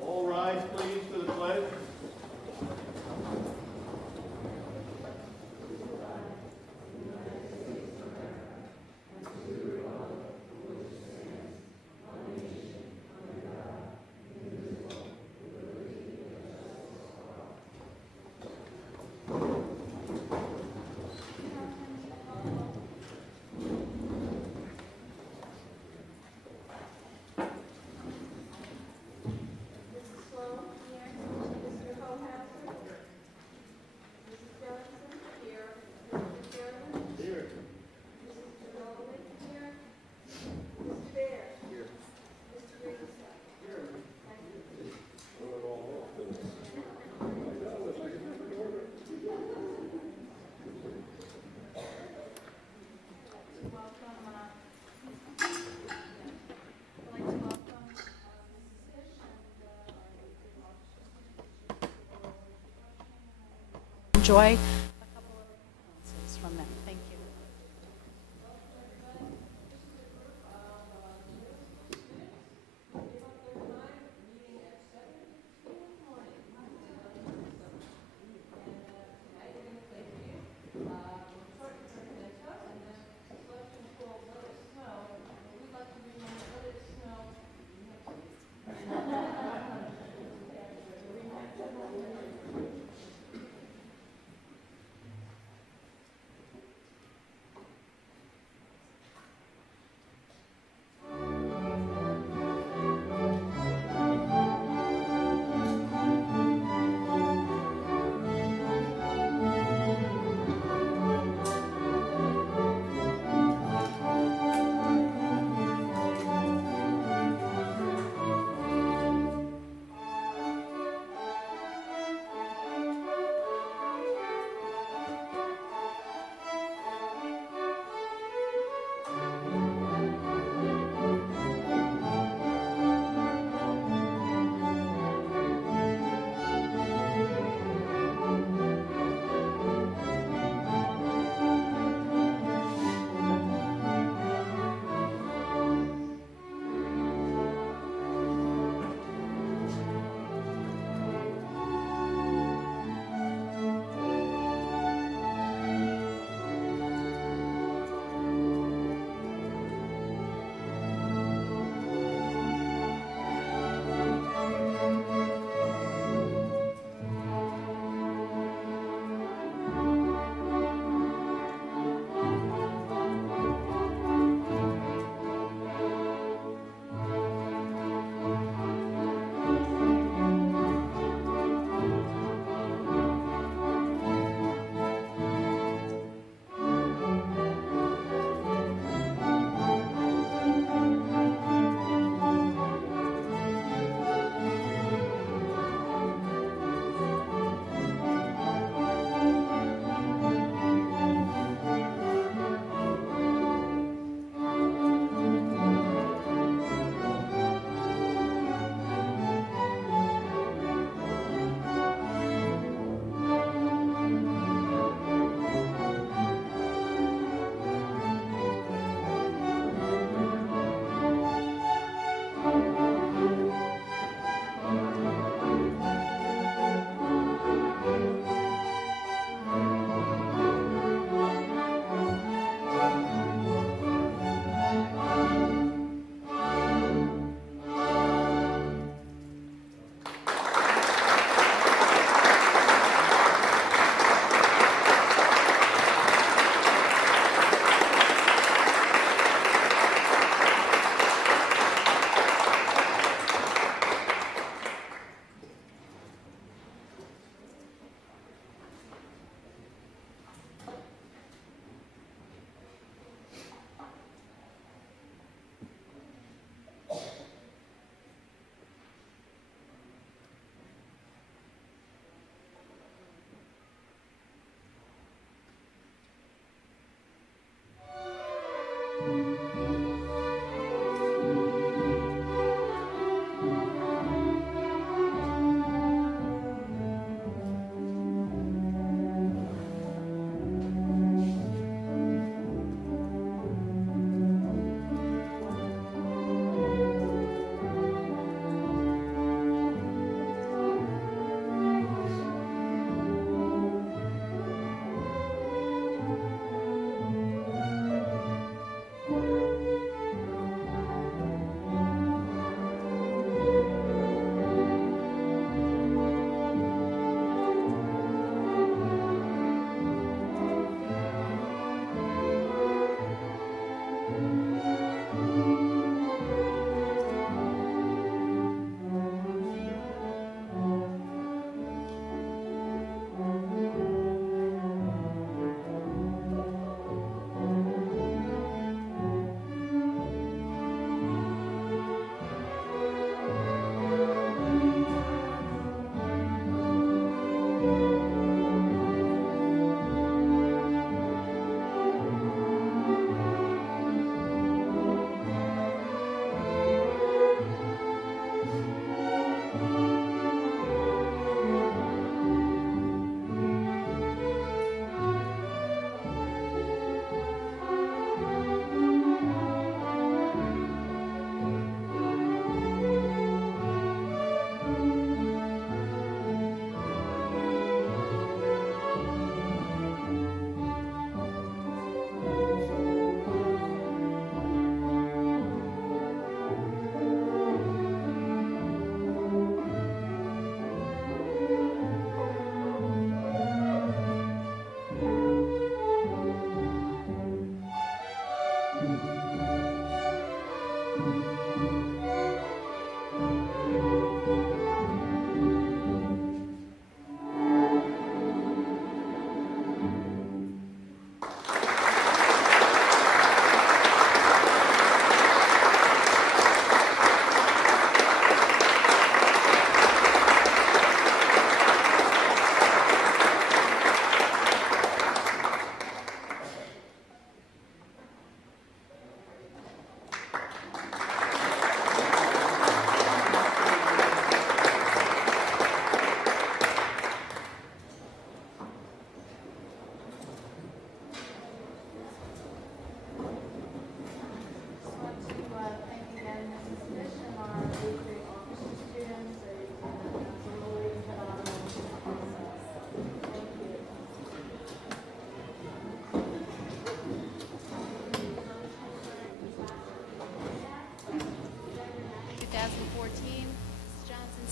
All rise, please, for the pledge. Enjoy a couple of performances from them. Thank you.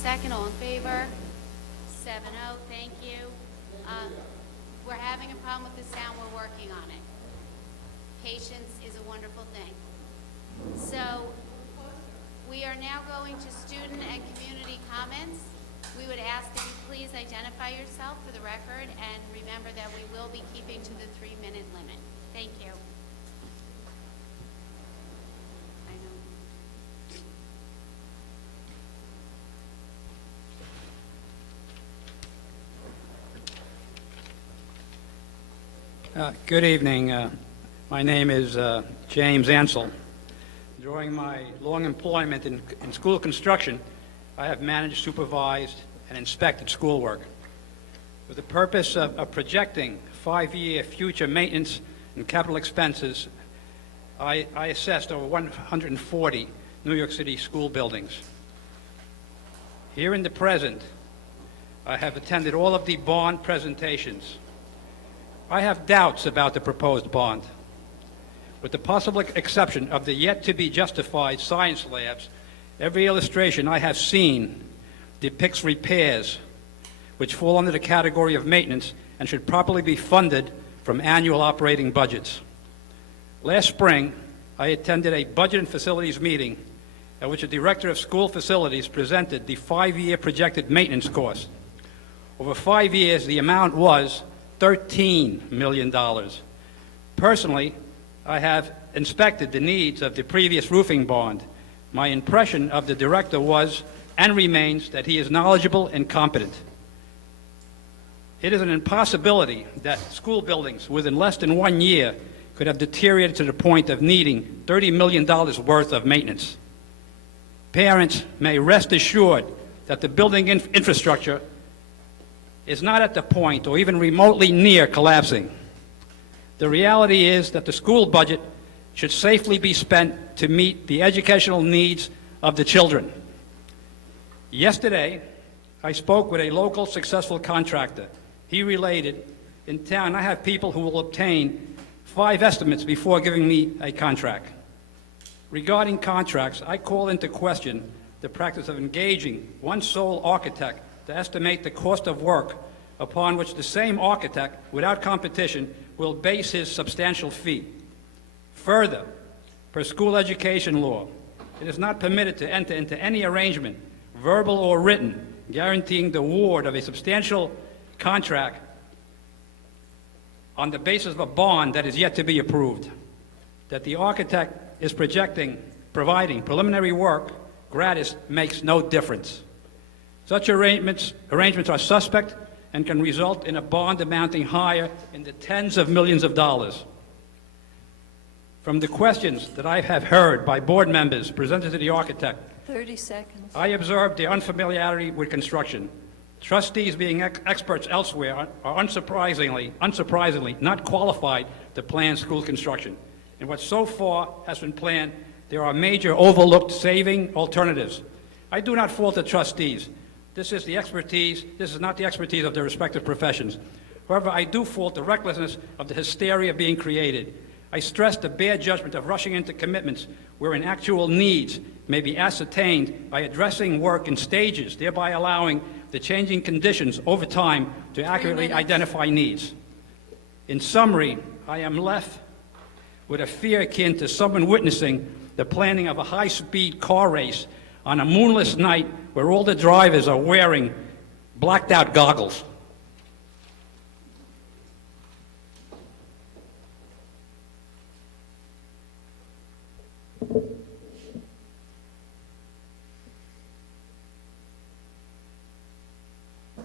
second. All in favor? 7-0. Thank you. We're having a problem with the sound. We're working on it. Patience is a wonderful thing. So we are now going to student and community comments. We would ask that you please identify yourself for the record and remember that we will be keeping to the 3-minute limit. Thank you. I know. Good evening. My name is James Ansel. During my long employment in school construction, I have managed, supervised, and inspected schoolwork. For the purpose of projecting 5-year future maintenance and capital expenses, I assessed over 140 New York City school buildings. Here in the present, I have attended all of the bond presentations. I have doubts about the proposed bond. With the possible exception of the yet-to-be-justified science labs, every illustration I have seen depicts repairs which fall under the category of maintenance and should properly be funded from annual operating budgets. Last spring, I attended a budget and facilities meeting at which the director of school facilities presented the 5-year projected maintenance cost. Over 5 years, the amount was $13 million. Personally, I have inspected the needs of the previous roofing bond. My impression of the director was and remains that he is knowledgeable and competent. It is an impossibility that school buildings within less than 1 year could have deteriorated to the point of needing $30 million worth of maintenance. Parents may rest assured that the building infrastructure is not at the point or even remotely near collapsing. The reality is that the school budget should safely be spent to meet the educational needs of the children. Yesterday, I spoke with a local successful contractor. He related, in town I have people who will obtain 5 estimates before giving me a contract. Regarding contracts, I call into question the practice of engaging one sole architect to estimate the cost of work upon which the same architect, without competition, will base his substantial fee. Further, per school education law, it is not permitted to enter into any arrangement, verbal or written, guaranteeing the award of a substantial contract on the basis of a bond that is yet to be approved. That the architect is providing preliminary work gratis makes no difference. Such arrangements are suspect and can result in a bond amounting higher in the tens of millions of dollars. From the questions that I have heard by board members presented to the architect, 30 seconds. I observed their unfamiliarity with construction. Trustees, being experts elsewhere, are unsurprisingly not qualified to plan school construction. And what so far has been planned, there are major overlooked saving alternatives. I do not fault the trustees. This is not the expertise of their respective professions. However, I do fault the recklessness of the hysteria being created. I stress the bad judgment of rushing into commitments wherein actual needs may be ascertained by addressing work in stages, thereby allowing the changing conditions over time to accurately identify needs. In summary, I am left with a fear akin to someone witnessing the planning of a high-speed car race on a moonless night where all the drivers are wearing blacked-out goggles.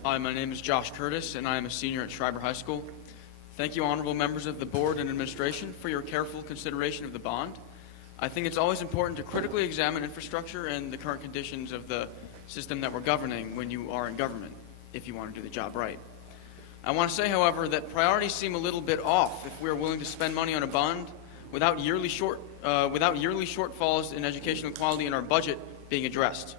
Hi, my name is Josh Curtis, and I am a senior at Schreiber High School. Thank you, honorable members of the board and administration, for your careful consideration of the bond. I think it's always important to critically examine infrastructure and the current conditions of the system that we're governing when you are in government, if you want to do the job right. I want to say, however, that priorities seem a little bit off if we're willing to spend money on a bond without yearly shortfalls in educational quality in our budget being addressed.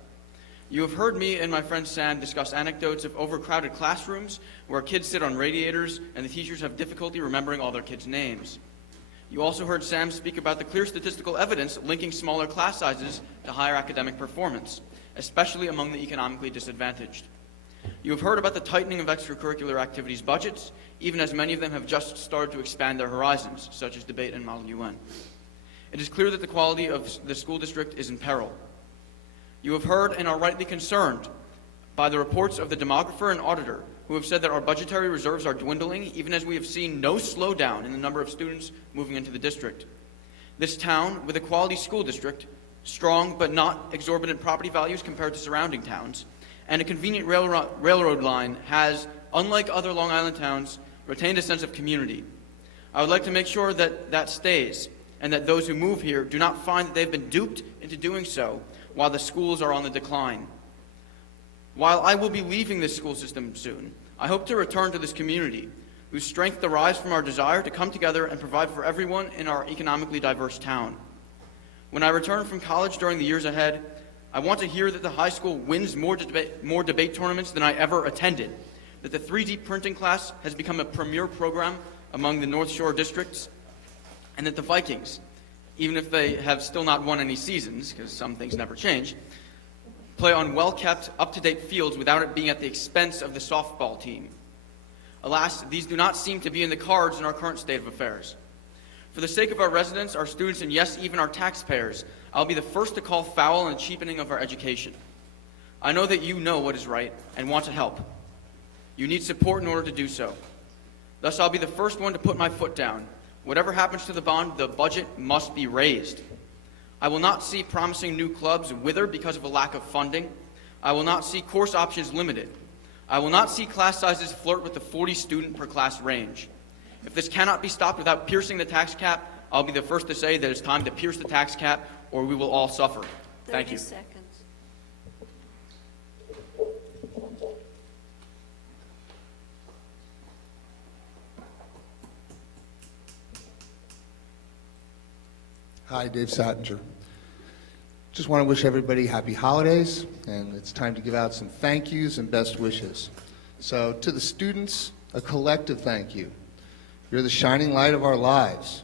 You have heard me and my friend Sam discuss anecdotes of overcrowded classrooms where kids sit on radiators and the teachers have difficulty remembering all their kids' names. You also heard Sam speak about the clear statistical evidence linking smaller class sizes to higher academic performance, especially among the economically disadvantaged. You have heard about the tightening of extracurricular activities budgets, even as many of them have just started to expand their horizons, such as debate and Model UN. It is clear that the quality of the school district is in peril. You have heard and are rightly concerned by the reports of the demographer and auditor who have said that our budgetary reserves are dwindling, even as we have seen no slowdown in the number of students moving into the district. This town, with a quality school district, strong but not exorbitant property values compared to surrounding towns, and a convenient railroad line, has, unlike other Long Island towns, retained a sense of community. I would like to make sure that that stays, and that those who move here do not find that they've been duped into doing so while the schools are on the decline. While I will be leaving this school system soon, I hope to return to this community, whose strength derives from our desire to come together and provide for everyone in our economically diverse town. When I return from college during the years ahead, I want to hear that the high school wins more debate tournaments than I ever attended, that the 3D printing class has become a premier program among the North Shore districts, and that the Vikings, even if they have still not won any seasons, because some things never change, play on well-kept, up-to-date fields without it being at the expense of the softball team. Alas, these do not seem to be in the cards in our current state of affairs. For the sake of our residents, our students, and yes, even our taxpayers, I'll be the first to call foul on the cheapening of our education. I know that you know what is right and want to help. You need support in order to do so. Thus, I'll be the first one to put my foot down. Whatever happens to the bond, the budget must be raised. I will not see promising new clubs wither because of a lack of funding. I will not see course options limited. I will not see class sizes flirt with the 40 student per class range. If this cannot be stopped without piercing the tax cap, I'll be the first to say that it's time to pierce the tax cap, or we will all suffer. Thank you. 30 seconds. Hi, Dave Sattinger. Just want to wish everybody happy holidays, and it's time to give out some thank yous and best wishes. So to the students, a collective thank you. You're the shining light of our lives.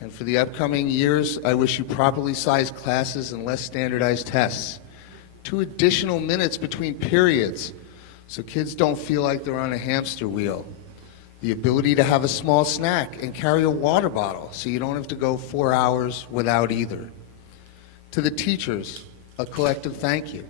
And for the upcoming years, I wish you properly sized classes and less standardized tests. 2 additional minutes between periods so kids don't feel like they're on a hamster wheel. The ability to have a small snack and carry a water bottle so you don't have to go 4 hours without either. To the teachers, a collective thank you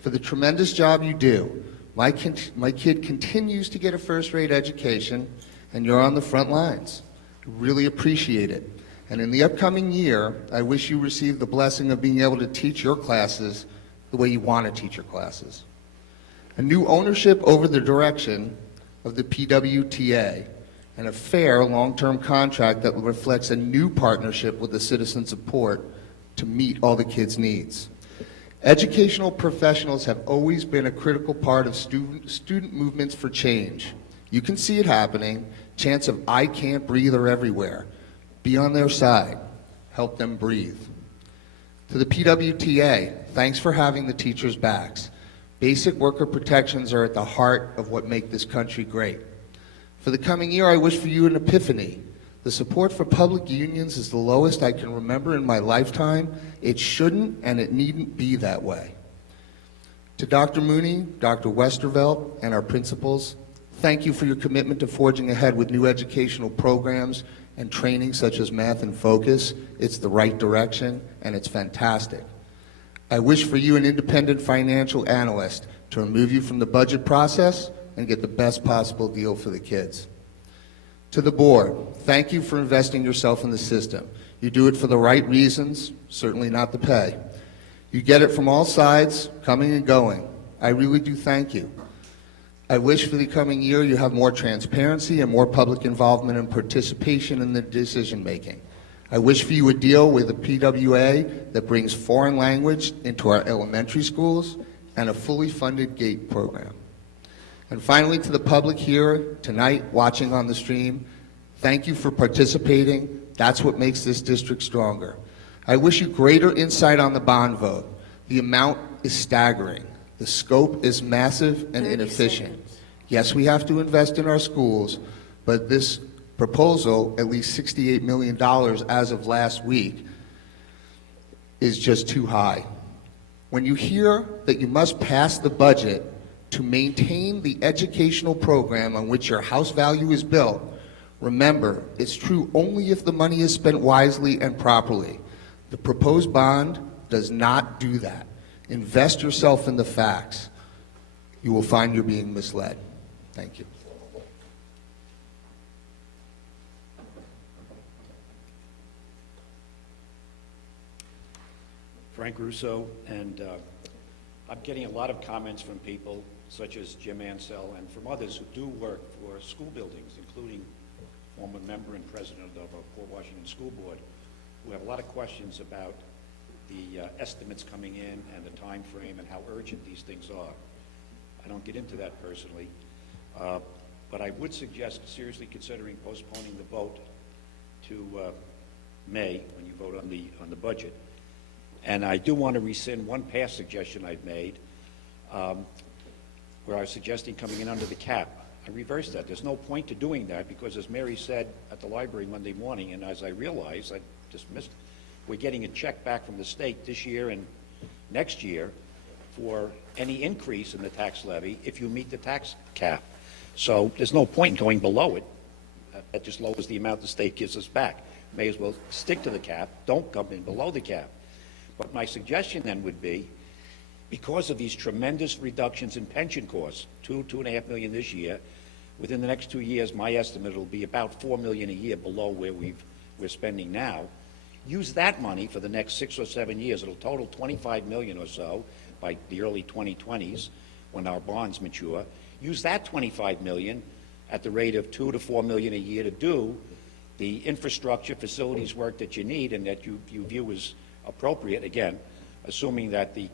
for the tremendous job you do. My kid continues to get a first-rate education, and you're on the front lines. Really appreciate it. And in the upcoming year, I wish you receive the blessing of being able to teach your classes the way you want to teach your classes. A new ownership over the direction of the PWTA, and a fair long-term contract that reflects a new partnership with the citizen support to meet all the kids' needs. Educational professionals have always been a critical part of student movements for change. You can see it happening. Chants of "I can't breathe" are everywhere. Be on their side. Help them breathe. To the PWTA, thanks for having the teachers' backs. Basic worker protections are at the heart of what make this country great. For the coming year, I wish for you an epiphany. The support for public unions is the lowest I can remember in my lifetime. It shouldn't and it needn't be that way. To Dr. Mooney, Dr. Westervelt, and our principals, thank you for your commitment to forging ahead with new educational programs and training such as Math in Focus. It's the right direction and it's fantastic. I wish for you an independent financial analyst to remove you from the budget process and get the best possible deal for the kids. To the board, thank you for investing yourself in the system. You do it for the right reasons, certainly not the pay. You get it from all sides, coming and going. I really do thank you. I wish for the coming year you have more transparency and more public involvement and participation in the decision making. I wish for you a deal with the PWA that brings foreign language into our elementary schools and a fully funded GATE program. And finally, to the public here tonight watching on the stream, thank you for participating. That's what makes this district stronger. I wish you greater insight on the bond vote. The amount is staggering. The scope is massive and 30 inefficient. seconds. Yes, we have to invest in our schools, but this proposal, at least $68 million as of last week, is just too high. When you hear that you must pass the budget to maintain the educational program on which your house value is built, remember, it's true only if the money is spent wisely and properly. The proposed bond does not do that. Invest yourself in the facts. You will find you're being misled. Thank you. Frank Russo, and I'm getting a lot of comments from people such as Jim Ansell and from others who do work for school buildings, including former member and president of our Port Washington School Board, who have a lot of questions about the estimates coming in and the time frame and how urgent these things are. I don't get into that personally, but I would suggest seriously considering postponing the vote to May when you vote on the budget. And I do want to rescind one past suggestion I've made, where I was suggesting coming in under the cap. I reversed that. There's no point to doing that because, as Mary said at the library Monday morning, and as I realized, I just missed it, we're getting a check back from the state this year and next year for any increase in the tax levy if you meet the tax cap. So there's no point in going below it. That just lowers the amount the state gives us back. May as well stick to the cap. Don't come in below the cap. But my suggestion then would be, because of these tremendous reductions in pension costs, $2.5 million this year, within the next 2 years, my estimate will be about $4 million a year below where we're spending now. Use that money for the next 6 or 7 years. It'll total $25 million or so by the early 2020s when our bonds mature. Use that $25 million at the rate of $2 to $4 million a year to do the infrastructure facilities work that you need and that you view as appropriate, again, assuming that the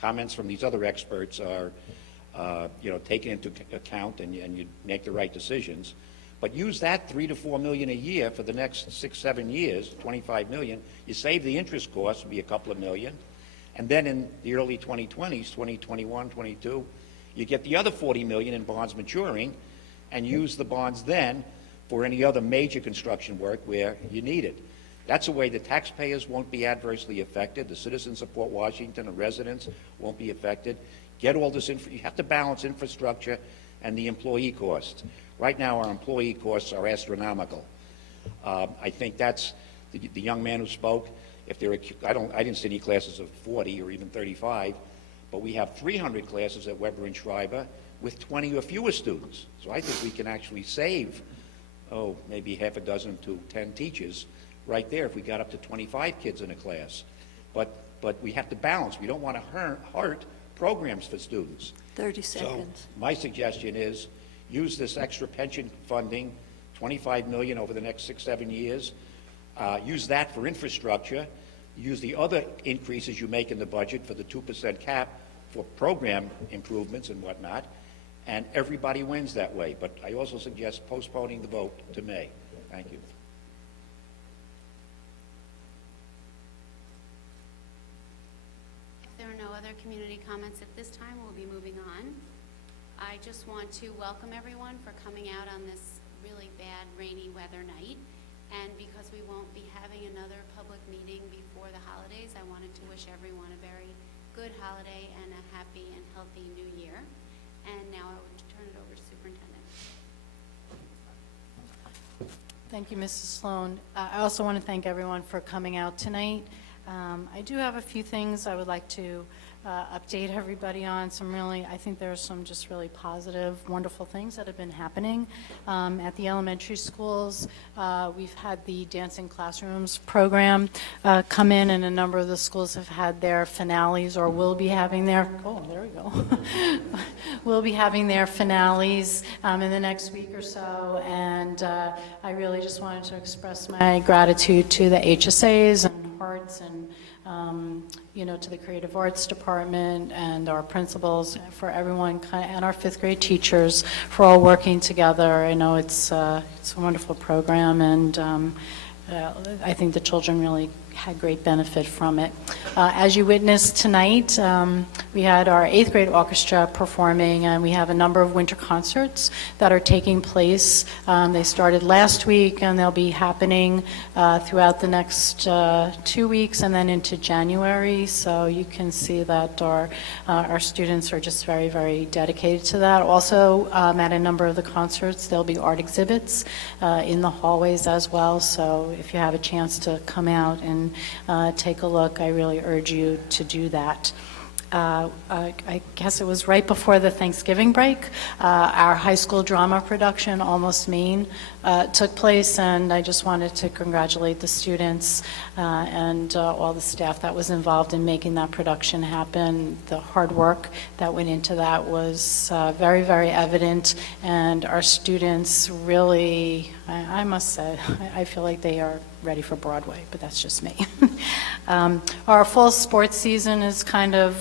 comments from these other experts are taken into account and you make the right decisions. But use that $3 to $4 million a year for the next 6, 7 years, $25 million. You save the interest costs, would be a couple of million. And then in the early 2020s, 2021, 22, you get the other $40 million in bonds maturing and use the bonds then for any other major construction work where you need it. That's a way the taxpayers won't be adversely affected. The citizens of Port Washington, the residents, won't be affected. Get all this you have to balance infrastructure and the employee costs. Right now, our employee costs are astronomical. I think that's the young man who spoke. If there are, I didn't see any classes of 40 or even 35, but we have 300 classes at Weber and Schreiber with 20 or fewer students. So I think we can actually save, maybe half a dozen to 10 teachers right there if we got up to 25 kids in a class. But we have to balance. We don't want to hurt programs for students. 30 seconds. So my suggestion is use this extra pension funding, $25 million over the next 6, 7 years. Use that for infrastructure. Use the other increases you make in the budget for the 2% cap for program improvements and whatnot. And everybody wins that way. But I also suggest postponing the vote to May. Thank you. If there are no other community comments at this time, we'll be moving on. I just want to welcome everyone for coming out on this really bad rainy weather night. And because we won't be having another public meeting before the holidays, I wanted to wish everyone a very good holiday and a happy and healthy new year. And now I would turn it over to Superintendent. Thank you, Mrs. Sloan. I also want to thank everyone for coming out tonight. I do have a few things I would like to update everybody on. I think there are some just really positive, wonderful things that have been happening at the elementary schools. We've had the Dancing Classrooms program come in, and a number of the schools have had their finales or will be having their, will be having their finales in the next week or so. And I really just wanted to express my gratitude to the HSAs and Hearts and to the Creative Arts Department and our principals, for everyone, and our 5th grade teachers for all working together. I know it's a wonderful program, and I think the children really had great benefit from it. As you witnessed tonight, we we had our 8th grade orchestra performing, and we have a number of winter concerts that are taking place. They started last week, and they'll be happening throughout the next 2 weeks and then into January. So you can see that our students are just very, very dedicated to that. Also, at a number of the concerts, there'll be art exhibits in the hallways as well. So if you have a chance to come out and take a look, I really urge you to do that. I guess it was right before the Thanksgiving break, our high school drama production, Almost Maine, took place, and I just wanted to congratulate the students and all the staff that was involved in making that production happen. The hard work that went into that was very, very evident, and our students really, I must say, I feel like they are ready for Broadway, but that's just me. Our fall sports season is kind of,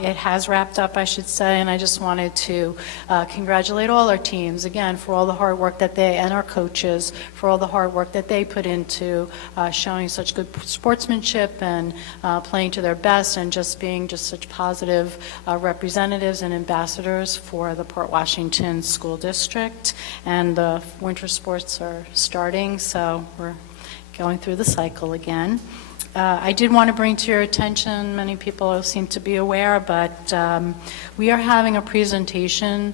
it has wrapped up, I should say, and I just wanted to congratulate all our teams, again, for all the hard work that they, and our coaches, for all the hard work that they put into showing such good sportsmanship and playing to their best and just being just such positive representatives and ambassadors for the Port Washington School District. And the winter sports are starting, so we're going through the cycle again. I did want to bring to your attention, many people seem to be aware, but we are having a presentation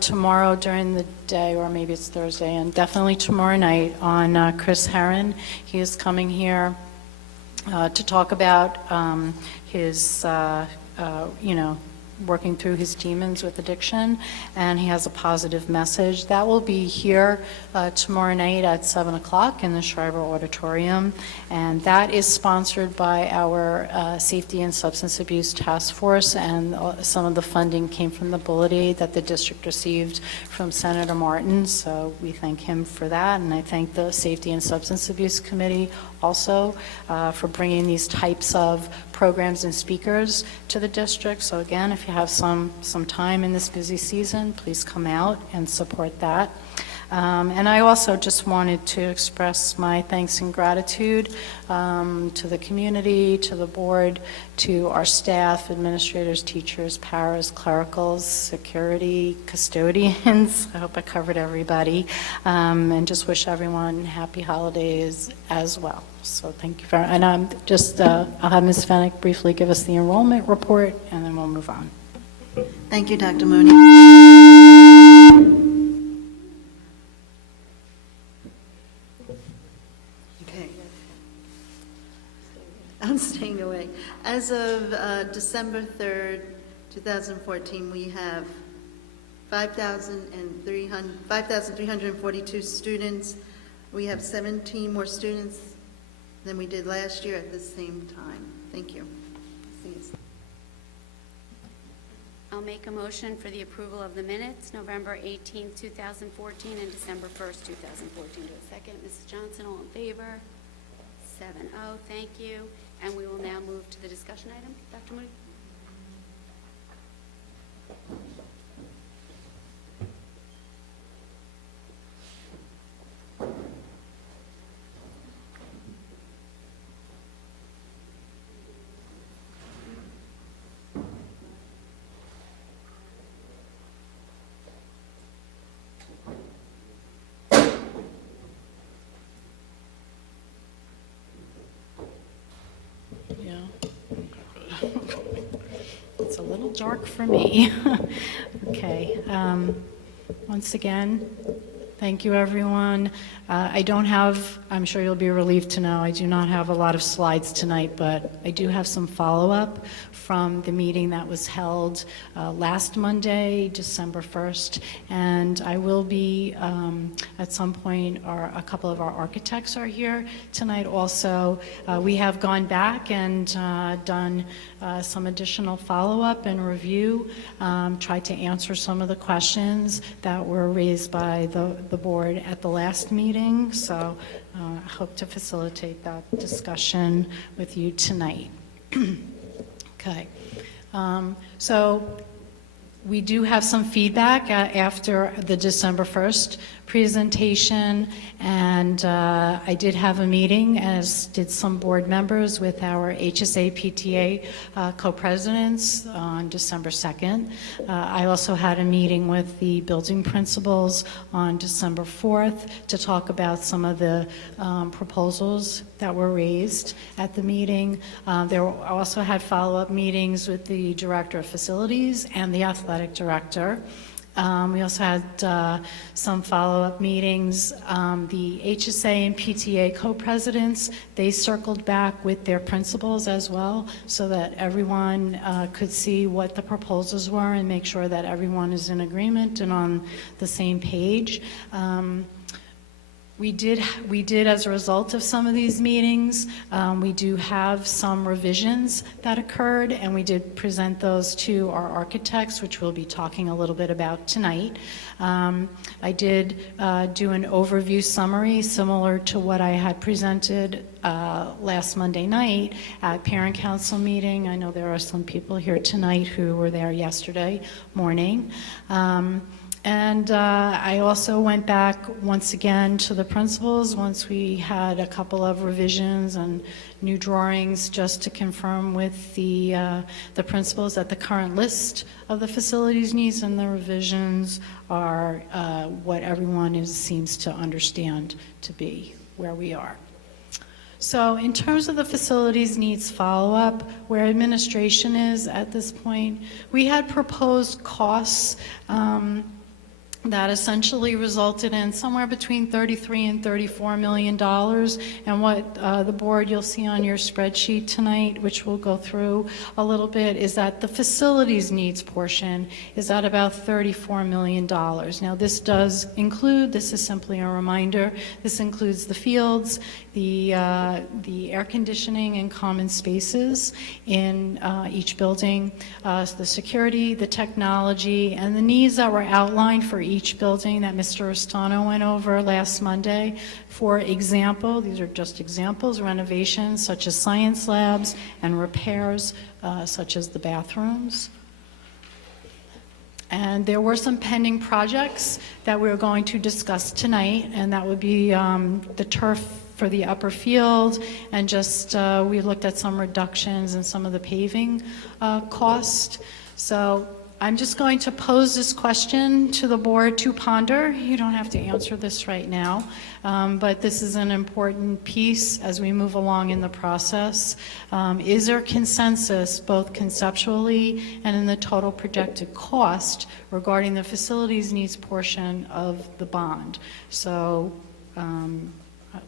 tomorrow during the day, or maybe it's Thursday, and definitely tomorrow night on Chris Herron. He is coming here to talk about his, working through his demons with addiction, and he has a positive message. That will be here tomorrow night at 7 o'clock in the Schreiber Auditorium, and that is sponsored by our Safety and Substance Abuse Task Force, and some of the funding came from the bullet aid that the district received from Senator Martin, so we thank him for that, and I thank the Safety and Substance Abuse Committee also for bringing these types of programs and speakers to the district. So again, if you have some time in this busy season, please come out and support that. And I also just wanted to express my thanks and gratitude to the community, to the board, to our staff, administrators, teachers, paras, clericals, security, custodians. I hope I covered everybody. And just wish everyone happy holidays as well. So thank you very much. And I'll have Ms. Fennick briefly give us the enrollment report, and then we'll move on. Thank you, Dr. Mooney. Okay. I'm staying away. As of December 3rd, 2014, we have 5,342 students. We have 17 more students than we did last year at the same time. Thank you. I'll make a motion for the approval of the minutes, November 18th, 2014, and December 1st, 2014. Do a second. Mrs. Johnson, all in favor? 7-0. Thank you. And we will now move to the discussion item. Dr. Moody? It's a little dark for me. Okay. Once again, thank you, everyone. I don't have, I'm sure you'll be relieved to know, I do not have a lot of slides tonight, but I do have some follow-up from the meeting that was held last Monday, December 1st, and I will be, at some point, a couple of our architects are here tonight also. We have gone back and done some additional follow-up and review, tried to answer some of the questions that were raised by the board at the last meeting, so I hope to facilitate that discussion with you tonight. Okay, so We do have some feedback after the December 1st presentation, and I did have a meeting, as did some board members, with our HSA PTA co-presidents on December 2nd. I also had a meeting with the building principals on December 4th to talk about some of the proposals that were raised at the meeting. I also had follow-up meetings with the director of facilities and the athletic director. We also had some follow-up meetings. The HSA and PTA co-presidents, they circled back with their principals as well, so that everyone could see what the proposals were and make sure that everyone is in agreement and on the same page. We did, as a result of some of these meetings, we do have some revisions that occurred, and we did present those to our architects, which we'll be talking a little bit about tonight. I did do an overview summary similar to what I had presented last Monday night at parent council meeting. I know there are some people here tonight who were there yesterday morning. And I also went back once again to the principals once we had a couple of revisions and new drawings, just to confirm with the principals that the current list of the facilities needs and the revisions are what everyone seems to understand to be where we are. So in terms of the facilities needs follow-up, where administration is at this point, we had proposed costs that essentially resulted in somewhere between $33 and $34 million. And what the board, you'll see on your spreadsheet tonight, which we'll go through a little bit, is that the facilities needs portion is at about $34 million. Now this does include, this is simply a reminder, this includes the fields, the air conditioning and common spaces in each building, the security, the technology, and the needs that were outlined for each building that Mr. Restano went over last Monday. For example, these are just examples, renovations such as science labs and repairs such as the bathrooms. And there were some pending projects that we're going to discuss tonight, and that would be the turf for the upper field, and just we looked at some reductions in some of the paving cost. So I'm just going to pose this question to the board to ponder. You don't have to answer this right now, but this is an important piece as we move along in the process. Is there consensus, both conceptually and in the total projected cost, regarding the facilities needs portion of the bond? So,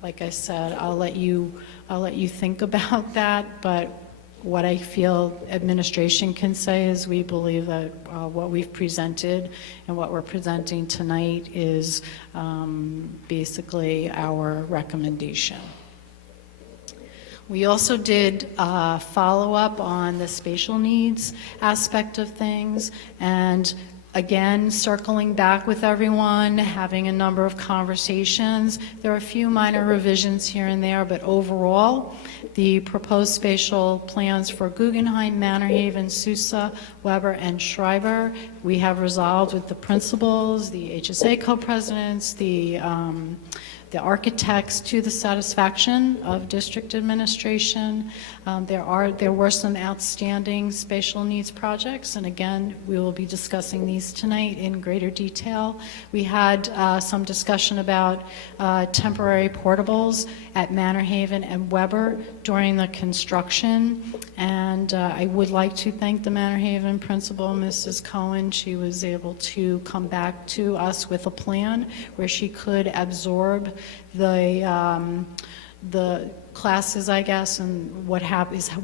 like I said, I'll let you think about that, but what I feel administration can say is we believe that what we've presented and what we're presenting tonight is basically our recommendation. We also did follow up on the spatial needs aspect of things, and again, circling back with everyone, having a number of conversations. There are a few minor revisions here and there, but overall, the proposed spatial plans for Guggenheim, Manor Haven, Sousa, Weber, and Schreiber, we have resolved with the principals, the HSA co-presidents, the architects to the satisfaction of district administration. There were some outstanding spatial needs projects, and again, we will be discussing these tonight in greater detail. We had some discussion about temporary portables at Manor Haven and Weber during the construction, and I would like to thank the Manor Haven principal, Mrs. Cohen. She was able to come back to us with a plan where she could absorb the classes, I guess, and what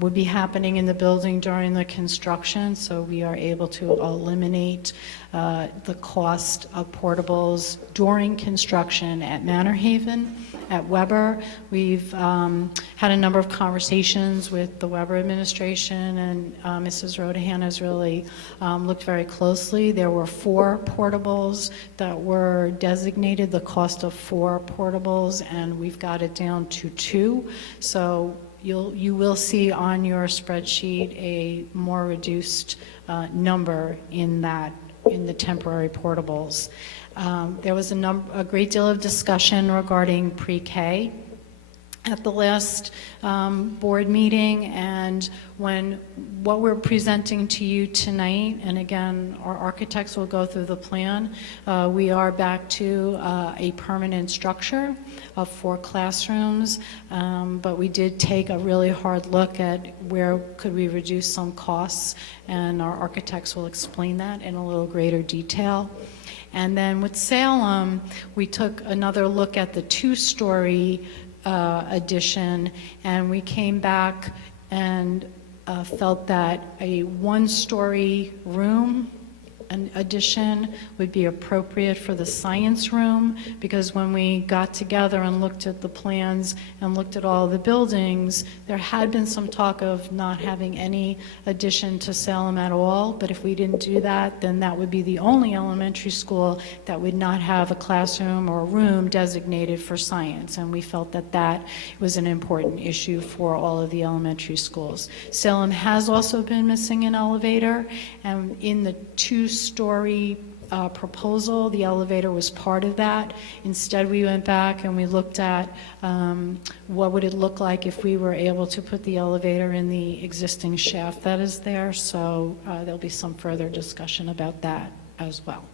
would be happening in the building during the construction, so we are able to eliminate the cost of portables during construction at Manor Haven. At Weber, we've had a number of conversations with the Weber administration, and Mrs. Rodahan has really looked very closely. There were 4 portables that were designated, the cost of 4 portables, and we've got it down to 2. So you will see on your spreadsheet a more reduced number in the temporary portables. There was a great deal of discussion regarding pre-K at the last board meeting, and what we're presenting to you tonight, and again, our architects will go through the plan, we are back to a permanent structure of 4 classrooms, but we did take a really hard look at where could we reduce some costs, and our architects will explain that in a little greater detail. And then with Salem, we took another look at the 2-story addition, and we came back and felt that a 1-story room, an addition, would be appropriate for the science room, because when we got together and looked at the plans and looked at all the buildings, there had been some talk of not having any addition to Salem at all, but if we didn't do that, then that would be the only elementary school that would not have a classroom or a room designated for science, and we felt that that was an important issue for all of the elementary schools. Salem has also been missing an elevator, and in the 2-story proposal, the elevator was part of that. Instead, we went back and we looked at what would it look like if we were able to put the elevator in the existing shaft that is there. So there'll be some further discussion about that as well.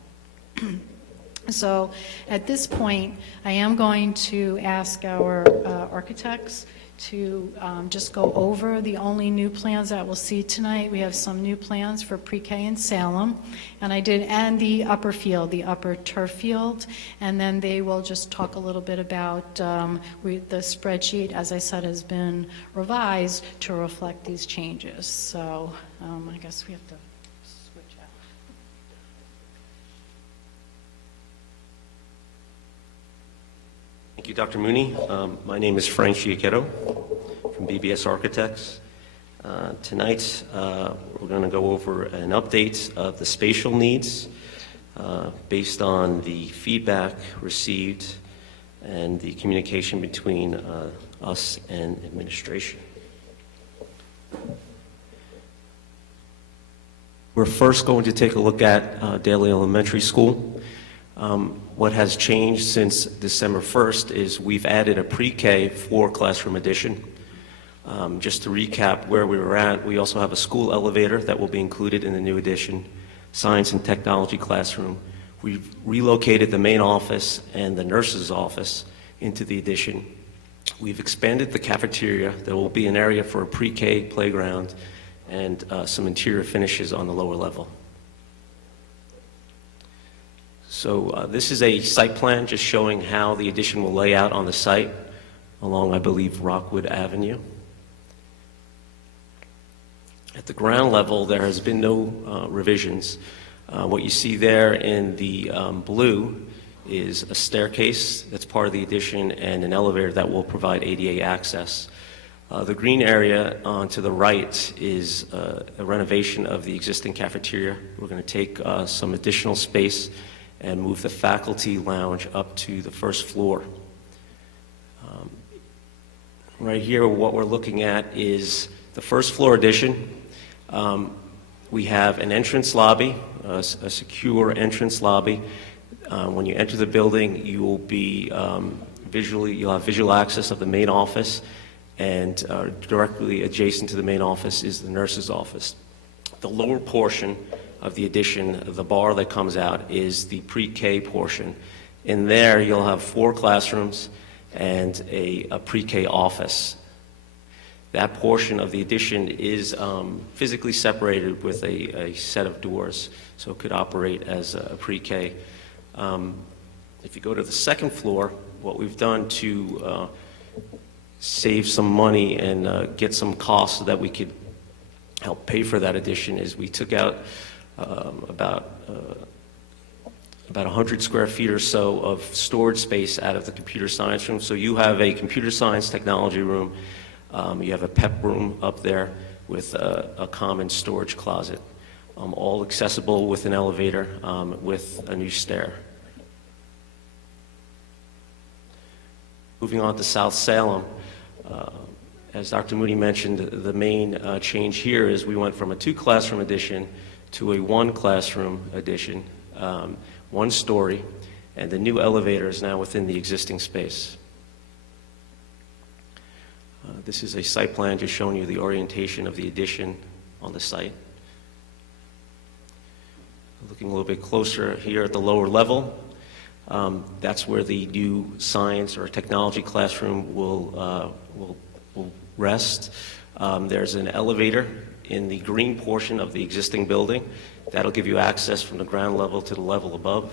So at this point, I am going to ask our architects to just go over the only new plans that we'll see tonight. We have some new plans for pre-K in Salem, and the upper field, the upper turf field, and then they will just talk a little bit about the spreadsheet, as I said, has been revised to reflect these changes. So I guess we have to switch out. Thank you, Dr. Mooney. My name is Frank Giacchetto from BBS Architects. Tonight, we're going to go over an update of the spatial needs based on the feedback received and the communication between us and administration. We're first going to take a look at Daly Elementary School. What has changed since December 1st is we've added a pre-K 4-classroom addition. Just to recap where we were at, we also have a school elevator that will be included in the new addition, science and technology classroom. We've relocated the main office and the nurse's office into the addition. We've expanded the cafeteria. There will be an area for a pre-K playground and some interior finishes on the lower level. So this is a site plan just showing how the addition will lay out on the site along, I believe, Rockwood Avenue. At the ground level, there has been no revisions. What you see there in the blue is a staircase that's part of the addition and an elevator that will provide ADA access. The green area to the right is a renovation of the existing cafeteria. We're going to take some additional space and move the faculty lounge up to the first floor. Right here, what we're looking at is the first floor addition. We have an entrance lobby, a secure entrance lobby. When you enter the building, you will be you'll have visual access of the main office, and directly adjacent to the main office is the nurse's office. The lower portion of the addition, the bar that comes out, is the pre-K portion. In there, you'll have 4 classrooms and a pre-K office. That portion of the addition is physically separated with a set of doors, so it could operate as a pre-K. If you go to the second floor, what we've done to save some money and get some costs so that we could help pay for that addition is we took out about 100 square feet or so of storage space out of the computer science room. So you have a computer science technology room, you have a PEP room up there with a common storage closet, all accessible with an elevator with a new stair. Moving on to South Salem, As Dr. Moody mentioned, the main change here is we went from a 2-classroom addition to a 1-classroom addition, 1 story, and the new elevator is now within the existing space. This is a site plan just showing you the orientation of the addition on the site. Looking a little bit closer here at the lower level, that's where the new science or technology classroom will rest. There's an elevator in the green portion of the existing building. That'll give you access from the ground level to the level above.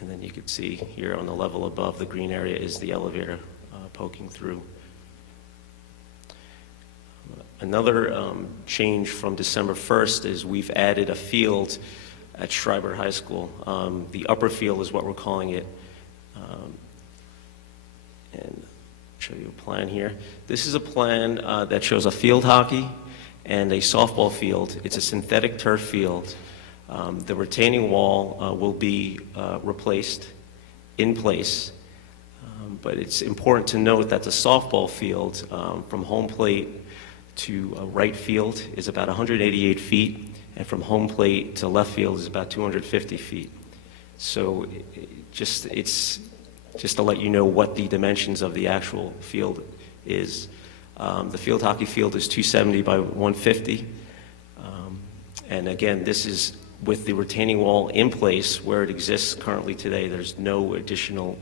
And then you can see here on the level above, the green area is the elevator poking through. Another change from December 1st is we've added a field at Schreiber High School. The upper field is what we're calling it. And I'll show you a plan here. This is a plan that shows a field hockey and a softball field. It's a synthetic turf field. The retaining wall will be replaced in place, but it's important to note that the softball field from home plate to right field is about 188 feet, and from home plate to left field is about 250 feet. So it's just to let you know what the dimensions of the actual field is. The field hockey field is 270 by 150, and again, this is with the retaining wall in place where it exists currently today. There's no additional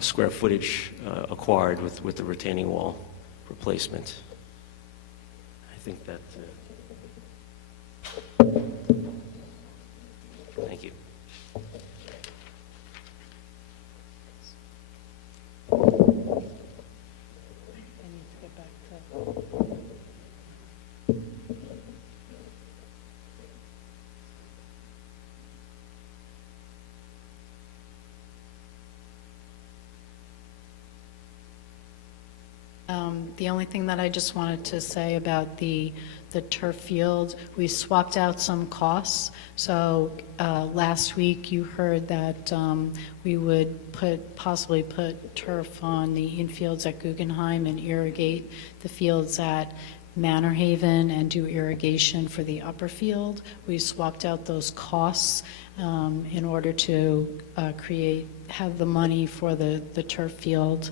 square footage acquired with the retaining wall replacement. I think that. Thank you. The only thing that I just wanted to say about the turf field, we swapped out some costs. So last week you heard that we would possibly put turf on the infields at Guggenheim and irrigate the fields at Manor Haven and do irrigation for the upper field. We swapped out those costs in order to have the money for the turf field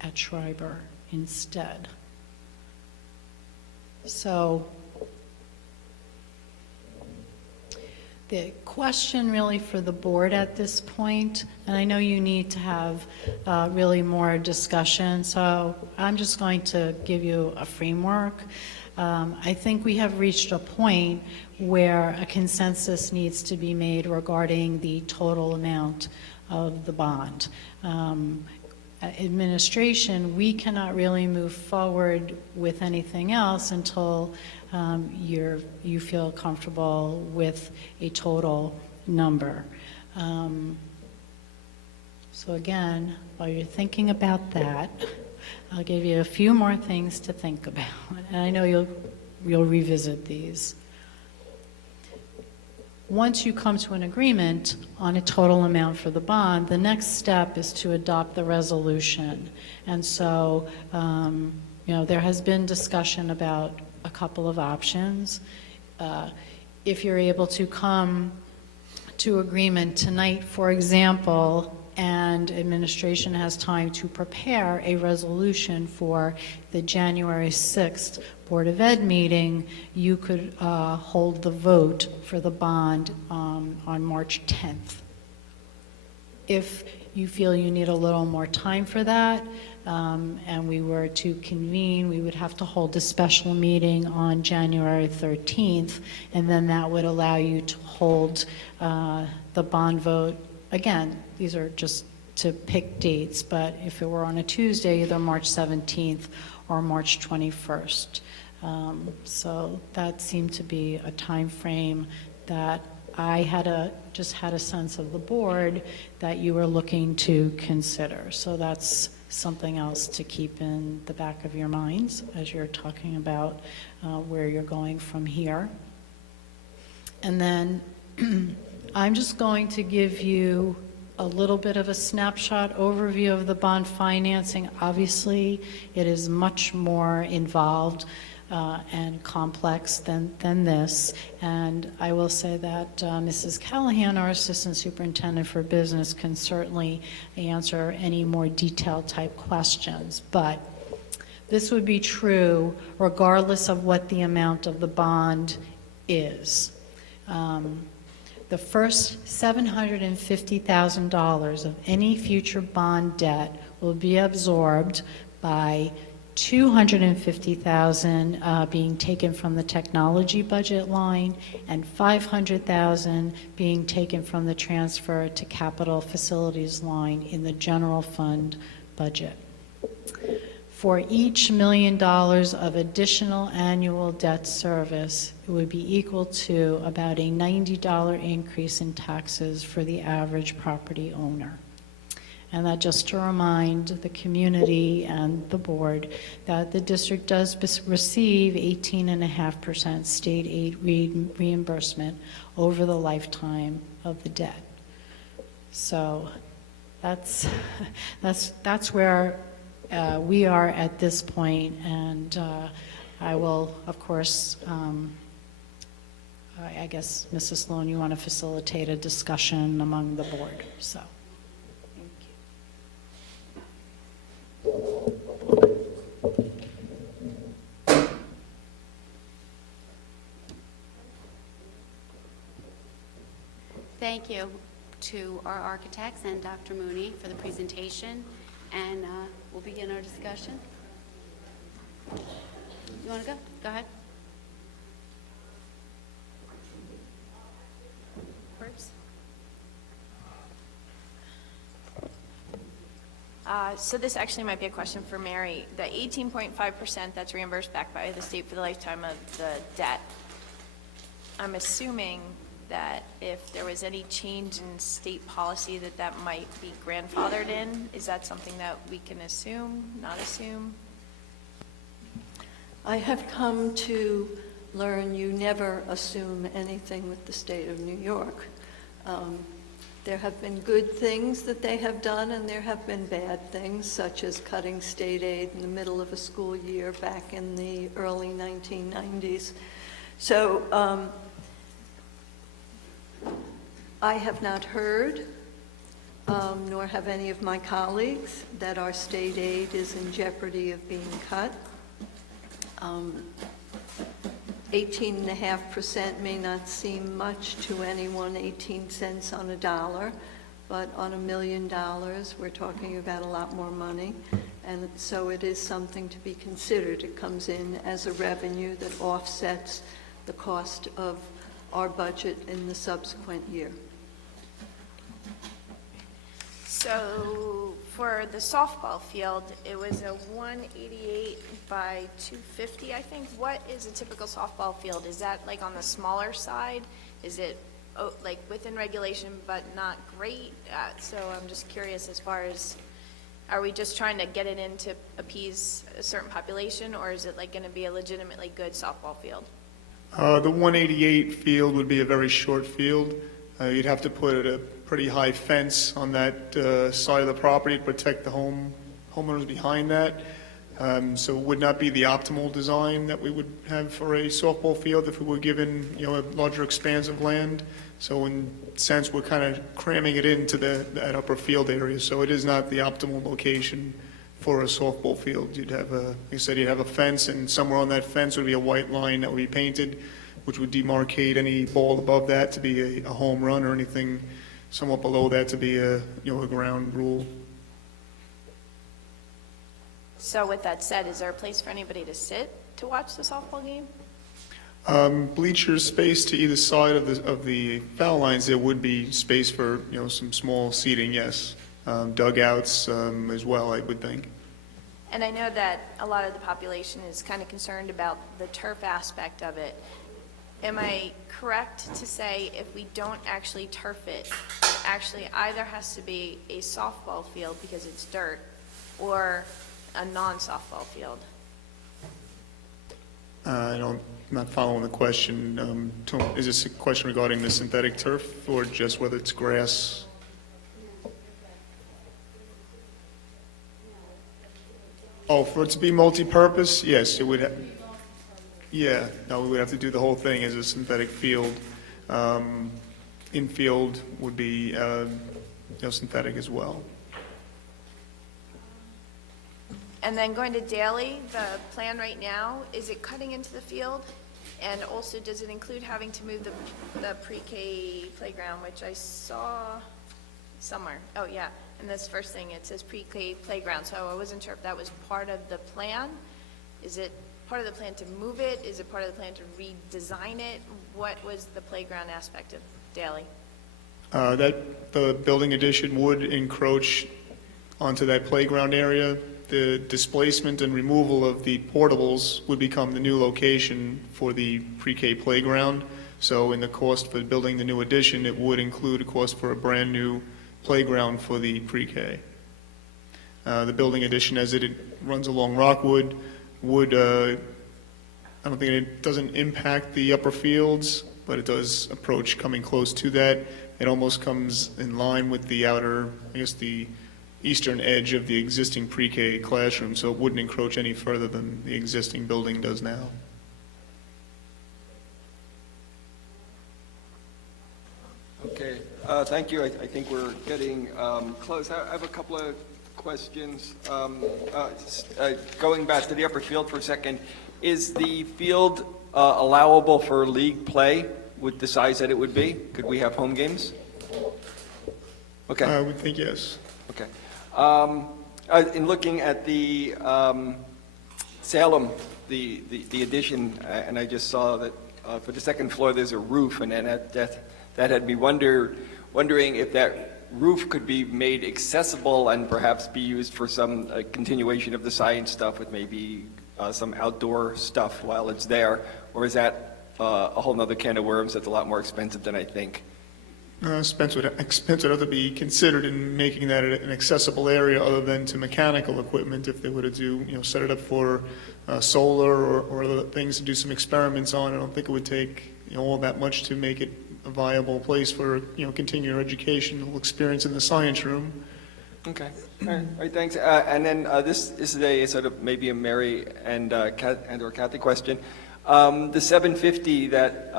at Schreiber instead. So the question really for the board at this point, and I know you need to have really more discussion, so I'm just going to give you a framework. I think we have reached a point where a consensus needs to be made regarding the total amount of the bond. Administration, we cannot really move forward with anything else until you feel comfortable with a total number. So again, while you're thinking about that, I'll give you a few more things to think about, and I know you'll revisit these. Once you come to an agreement on a total amount for the bond, the next step is to adopt the resolution. And so, there has been discussion about a couple of options. If you're able to come to agreement tonight, for example, and administration has time to prepare a resolution for the January 6th Board of Ed meeting, you could hold the vote for the bond on March 10th. If you feel you need a little more time for that, and we were to convene, we would have to hold a special meeting on January 13th, and then that would allow you to hold the bond vote. Again, these are just to pick dates, but if it were on a Tuesday, either March 17th or March 21st. So that seemed to be a time frame that I just had a sense of the board that you were looking to consider. So that's something else to keep in the back of your minds as you're talking about where you're going from here. And then I'm just going to give you a little bit of a snapshot overview of the bond financing. Obviously, it is much more involved and complex than this. And I will say that Mrs. Callahan, our Assistant Superintendent for Business, can certainly answer any more detailed type questions. But this would be true regardless of what the amount of the bond is. The first $750,000 of any future bond debt will be absorbed by $250,000 being taken from the technology budget line and $500,000 being taken from the transfer to capital facilities line in the general fund budget. For each $1 million of additional annual debt service, it would be equal to about a $90 increase in taxes for the average property owner. And that just to remind the community and the board that the district does receive 18.5% state aid reimbursement over the lifetime of the debt. So that's where we are at this point, and I will, of course, I guess, Mrs. Sloan, you want to facilitate a discussion among the board, so. Thank you to our architects and Dr. Mooney for the presentation, and we'll begin our discussion. You want to go? Go ahead. Bruce? So this actually might be a question for Mary. The 18.5% that's reimbursed back by the state for the lifetime of the debt, I'm assuming that if there was any change in state policy that might be grandfathered in. Is that something that we can assume, not assume? I have come to learn you never assume anything with the state of New York. There have been good things that they have done, and there have been bad things, such as cutting state aid in the middle of a school year back in the early 1990s. So I have not heard, nor have any of my colleagues, that our state aid is in jeopardy of being cut. 18.5% may not seem much to anyone, 18 cents on a dollar, but on $1 million, we're talking about a lot more money. And so it is something to be considered. It comes in as a revenue that offsets the cost of our budget in the subsequent year. So for the softball field, it was a 188 by 250, I think. What is a typical softball field? Is that like on the smaller side? Is it like within regulation but not great? So I'm just curious as far as, are we just trying to get it in to appease a certain population, or is it like going to be a legitimately good softball field? The 188 field would be a very short field. You'd have to put a pretty high fence on that side of the property to protect the homeowners behind that. So it would not be the optimal design that we would have for a softball field if we were given, a larger expanse of land. So in a sense, we're kind of cramming it into that upper field area. So it is not the optimal location for a softball field. You'd have like you said, you'd have a fence, and somewhere on that fence would be a white line that would be painted, which would demarcate any ball above that to be a home run, or anything somewhat below that to be a ground rule. So with that said, is there a place for anybody to sit to watch the softball game? Bleachers space to either side of the foul lines. There would be space for some small seating, yes. Dugouts as well, I would think. And I know that a lot of the population is kind of concerned about the turf aspect of it. Am I correct to say if we don't actually turf it, it actually either has to be a softball field because it's dirt, or a non-softball field? I'm not following the question. Is this a question regarding the synthetic turf, or just whether it's grass? Oh, for it to be multi-purpose, yes, it would, yeah, no, we would have to do the whole thing as a synthetic field. Infield would be, synthetic as well. And then going to Daly, the plan right now, is it cutting into the field? And also, does it include having to move the pre-K playground, which I saw somewhere? Oh, yeah, and this first thing, it says pre-K playground, so I wasn't sure if that was part of the plan. Is it part of the plan to move it? Is it part of the plan to redesign it? What was the playground aspect of Daly? That the building addition would encroach onto that playground area. The displacement and removal of the portables would become the new location for the pre-K playground. So in the cost for building the new addition, it would include a cost for a brand-new playground for the pre-K. The building addition, as it runs along Rockwood, would, I don't think it doesn't impact the upper fields, but it does approach coming close to that. It almost comes in line with the outer, I guess, the eastern edge of the existing pre-K classroom, so it wouldn't encroach any further than the existing building does now. Okay, thank you. I think we're getting close. I have a couple of questions. Going back to the upper field for a second, is the field allowable for league play with the size that it would be? Could we have home games? Okay. I would think yes. Okay. In looking at the Salem, the addition, and I just saw that for the second floor there's a roof, and then that had me wondering if that roof could be made accessible and perhaps be used for some continuation of the science stuff with maybe some outdoor stuff while it's there, or is that a whole nother can of worms that's a lot more expensive than I think? Expense would have to be considered in making that an accessible area other than to mechanical equipment if they were to do, set it up for solar or other things to do some experiments on. I don't think it would take, all that much to make it a viable place for, continuing educational experience in the science room. Okay. All right, thanks. And then this is a sort of maybe a Mary and or Kathy question. The 750 that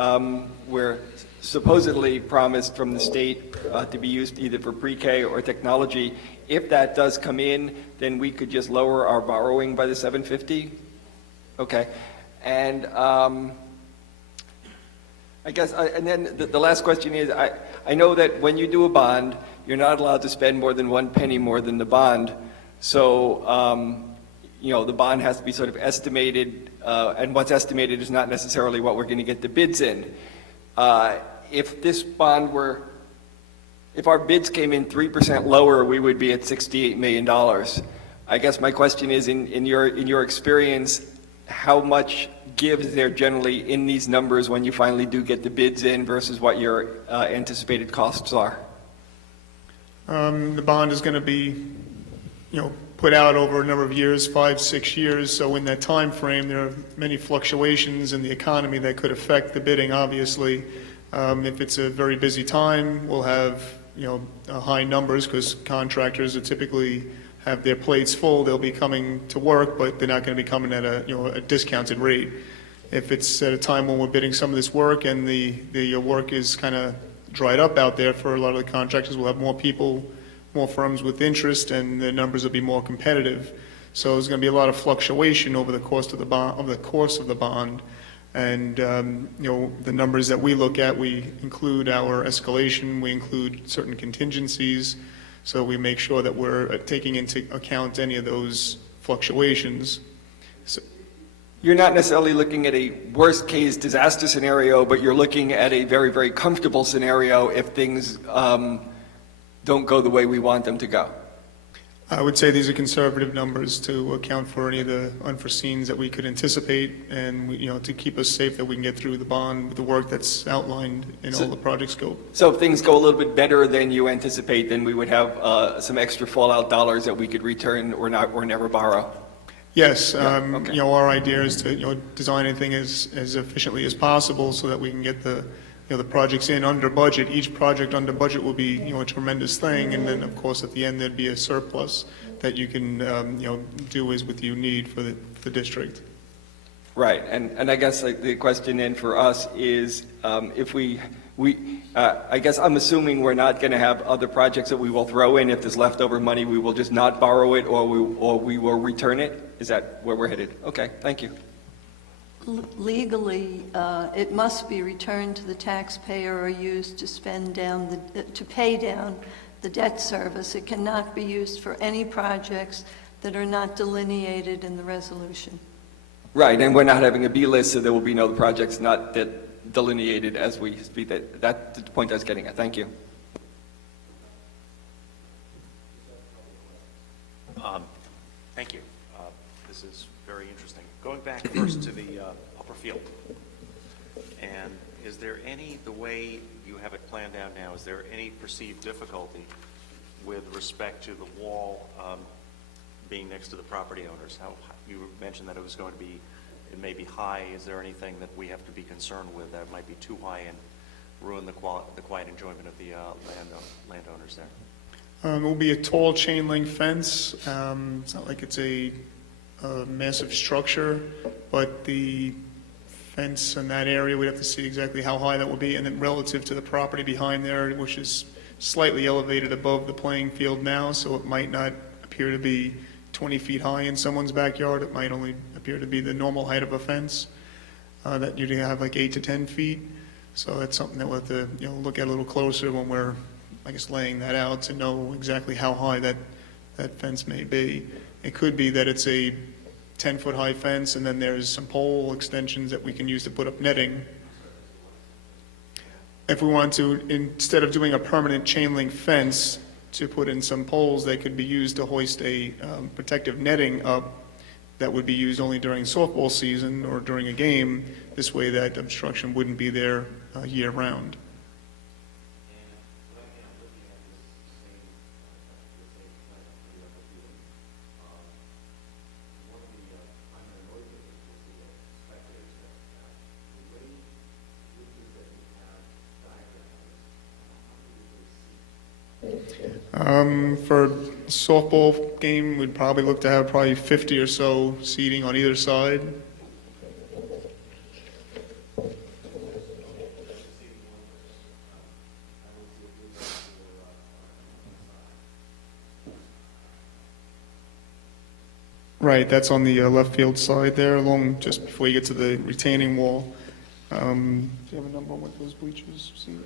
we're supposedly promised from the state to be used either for pre-K or technology, if that does come in, then we could just lower our borrowing by the 750? Okay. And I guess, and then the last question is, I know that when you do a bond, you're not allowed to spend more than 1 penny more than the bond. So, the bond has to be sort of estimated, and what's estimated is not necessarily what we're going to get the bids in. If this bond if our bids came in 3% lower, we would be at $68 million. I guess my question is, in your experience, how much give is there generally in these numbers when you finally do get the bids in versus what your anticipated costs are? The bond is going to be, put out over a number of years, 5-6 years. So in that time frame, there are many fluctuations in the economy that could affect the bidding, obviously. If it's a very busy time, we'll have, high numbers because contractors are typically have their plates full. They'll be coming to work, but they're not going to be coming at a discounted rate. If it's at a time when we're bidding some of this work and the work is kind of dried up out there for a lot of the contractors, we'll have more people, more firms with interest, and the numbers will be more competitive. So there's going to be a lot of fluctuation over the course of the bond. And the numbers that we look at, we include our escalation, we include certain contingencies, so we make sure that we're taking into account any of those fluctuations. So, you're not necessarily looking at a worst case disaster scenario, but you're looking at a very, very comfortable scenario if things don't go the way we want them to go. I would say these are conservative numbers to account for any of the unforeseens that we could anticipate, and to keep us safe that we can get through the bond with the work that's outlined in all the project scope. So if things go a little bit better than you anticipate, then we would have some extra fallout dollars that we could return or never borrow. Yes, okay. Our idea is to design anything as efficiently as possible so that we can get the projects in under budget. Each project under budget will be a tremendous thing, and then of course at the end there'd be a surplus. that you can, do as with you need for the district. Right, and I guess like, the question then for us is, if I guess I'm assuming we're not going to have other projects that we will throw in. If there's leftover money, we will just not borrow it, or we will return it? Is that where we're headed? Okay, thank you. Legally, it must be returned to the taxpayer or used to to pay down the debt service. It cannot be used for any projects that are not delineated in the resolution. Right, and we're not having a B list, so there will be no projects not delineated as we speak. That's the point I was getting at. Thank you. Thank you. This is very interesting. Going back first to the upper field, and is there the way you have it planned out now, is there any perceived difficulty with respect to the wall being next to the property owners? You mentioned that it may be high. Is there anything that we have to be concerned with that might be too high and ruin the quiet enjoyment of the landowners there? It will be a tall chain link fence. It's not like it's a massive structure, but the fence in that area, we'd have to see exactly how high that will be, and then relative to the property behind there, which is slightly elevated above the playing field now, so it might not appear to be 20 feet high in someone's backyard. It might only appear to be the normal height of a fence that you'd have like 8 to 10 feet. So that's something that we'll have to look at a little closer when we're, I guess, laying that out to know exactly how high that fence may be. It could be that it's a 10-foot high fence, and then there's some pole extensions that we can use to put up netting. If we want to, instead of doing a permanent chain link fence, to put in some poles that could be used to hoist a protective netting up that would be used only during softball season or during a game. This way that obstruction wouldn't be there year-round. For softball game, we'd probably look to have 50 or so seating on either side. Right, that's on the left field side there, along just before you get to the retaining wall. Do you have a number on what those bleachers see?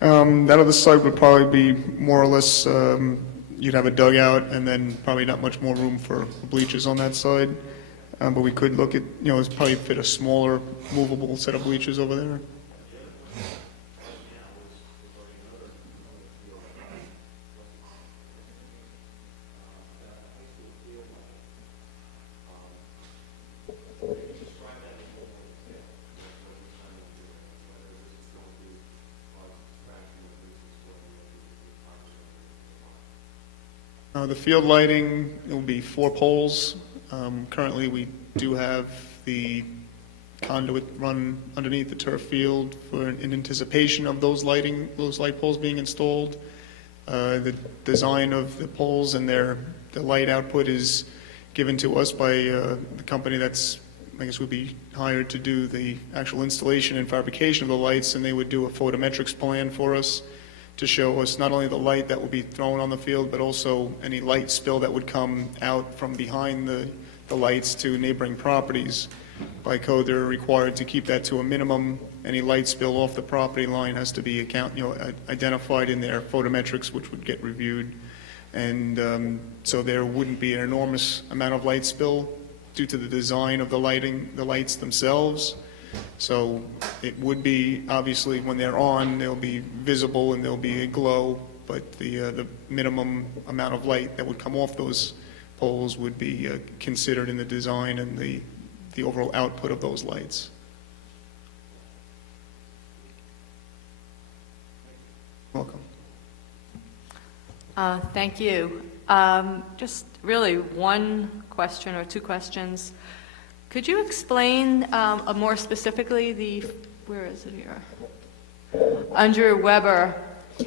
That other side would probably be more or less, you'd have a dugout and then probably not much more room for bleachers on that side. But we could look at, it's probably fit a smaller movable set of bleachers over there. The field lighting, it will be 4 poles. Currently, we do have the conduit run underneath the turf field in anticipation of those light poles being installed. The design of the poles and the light output is given to us by the company that's, I guess, would be hired to do the actual installation and fabrication of the lights, and they would do a photometrics plan for us to show us not only the light that will be thrown on the field, but also any light spill that would come out from behind the lights to neighboring properties. By code, they're required to keep that to a minimum. Any light spill off the property line has to be identified in their photometrics, which would get reviewed. And so there wouldn't be an enormous amount of light spill due to the design of the lights themselves. So it would be, obviously, when they're on, they'll be visible and there'll be a glow, but the minimum amount of light that would come off those poles would be considered in the design and the overall output of those lights. Welcome. Thank you. Just really one question or two questions. Could you explain more specifically where is it here? Under Weber,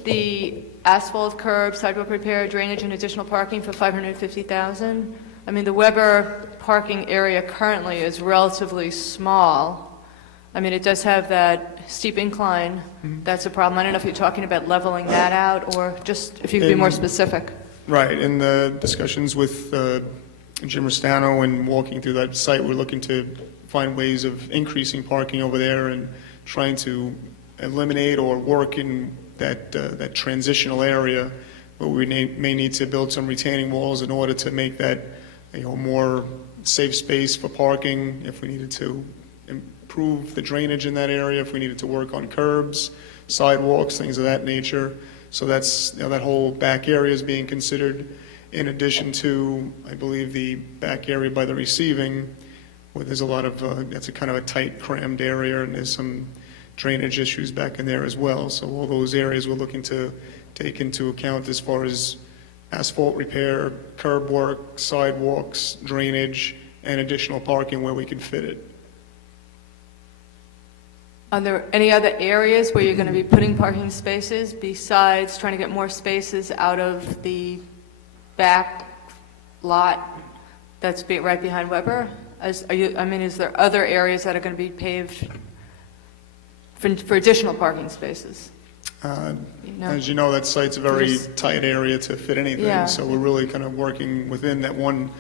the asphalt curb, sidewalk repair, drainage, and additional parking for $550,000. I mean, the Weber parking area currently is relatively small. I mean, it does have that steep incline. That's a problem. I don't know if you're talking about leveling that out, or just if you could be more specific. Right, in the discussions with Jim Restano and walking through that site, we're looking to find ways of increasing parking over there and trying to eliminate or work in that transitional area where we may need to build some retaining walls in order to make that more safe space for parking, if we needed to improve the drainage in that area, if we needed to work on curbs, sidewalks, things of that nature. So that's, that whole back area is being considered, in addition to, I believe, the back area by the receiving, where there's a lot of, that's a kind of a tight, crammed area, and there's some drainage issues back in there as well. So all those areas we're looking to take into account as far as asphalt repair, curb work, sidewalks, drainage, and additional parking where we can fit it. Are there any other areas where you're going to be putting parking spaces besides trying to get more spaces out of the back lot that's right behind Weber? Is there other areas that are going to be paved for additional parking spaces? As you know, that site's a very tight area to fit anything, Yeah. so we're really kind of working within that one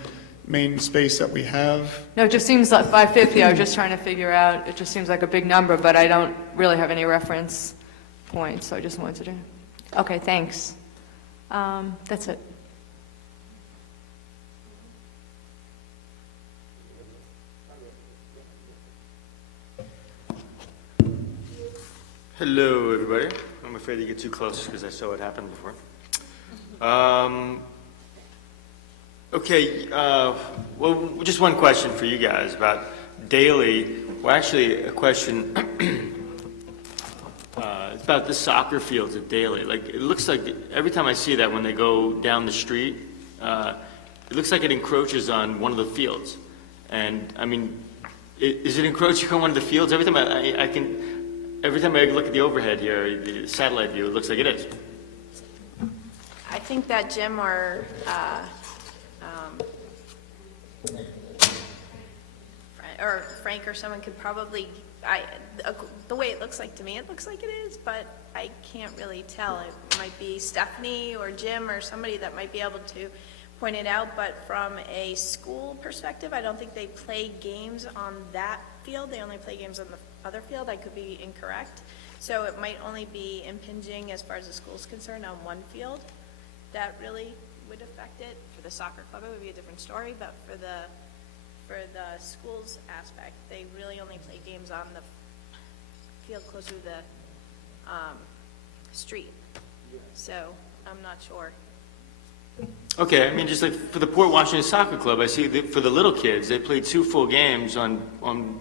main space that we have. No, it just seems like 550, I was just trying to figure out, it just seems like a big number, but I don't really have any reference points, so I just wanted to. Okay, thanks. That's it. Hello, everybody. I'm afraid to get too close because I saw it happen before. Okay, well, just one question for you guys about Daly. Well, actually, a question it's about the soccer fields at Daly. Like, it looks like every time I see that when they go down the street, it looks like it encroaches on one of the fields. And, I mean, is it encroaching on one of the fields? Every time every time I look at the overhead here, the satellite view, it looks like it is. I think that Jim or Frank or someone could probably, the way it looks like to me, it looks like it is, but I can't really tell. It might be Stephanie or Jim or somebody that might be able to point it out, but from a school perspective, I don't think they play games on that field. They only play games on the other field. I could be incorrect. So it might only be impinging, as far as the school's concerned, on one field. That really would affect it. For the soccer club, it would be a different story, but for the school's aspect, they really only play games on the field closer to the street. So I'm not sure. Okay, I mean, just like for the Port Washington Soccer Club, I see that for the little kids, they played 2 full games on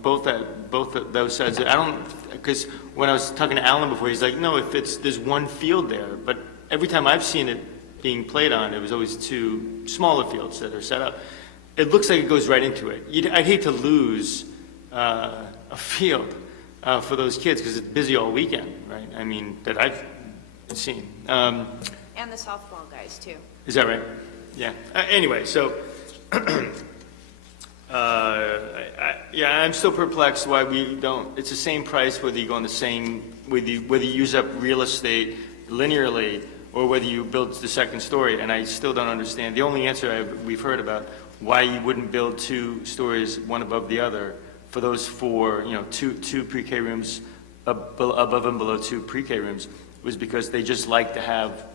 both of those sides. I don't, because when I was talking to Alan before, he's like, no, there's one field there, but every time I've seen it being played on, it was always 2 smaller fields that are set up. It looks like it goes right into it. I'd hate to lose a field for those kids because it's busy all weekend, right? I mean, that I've seen. And the softball guys, too. Is that right? Yeah. Anyway, so, I'm still perplexed why we don't, it's the same price whether you go on the same, whether you use up real estate linearly or whether you build the second story, and I still don't understand. The only answer we've heard about why you wouldn't build 2 stories, one above the other, for those 4, two pre-K rooms above and below 2 pre-K rooms, was because they just like to have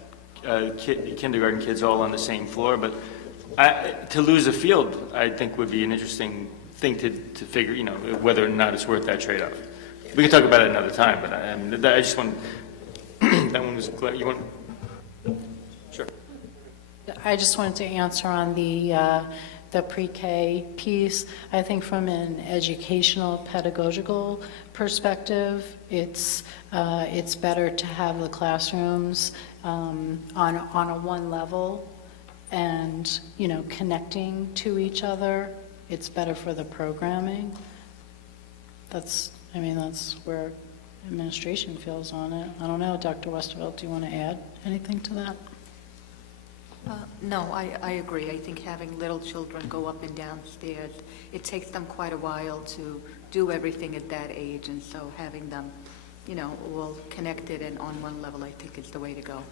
kindergarten kids all on the same floor. But to lose a field, I think, would be an interesting thing to figure, whether or not it's worth that trade-off. We can talk about it another time, but I just want, that one was clear. You want? Sure. I just wanted to answer on the pre-K piece. I think from an educational, pedagogical perspective, it's better to have the classrooms on a one level and, connecting to each other. It's better for the programming. That's where administration feels on it. I don't know, Dr. Westervelt, do you want to add anything to that? No, I agree. I think having little children go up and down stairs, it takes them quite a while to do everything at that age, and so having them, all connected and on one level, I think is the way to go.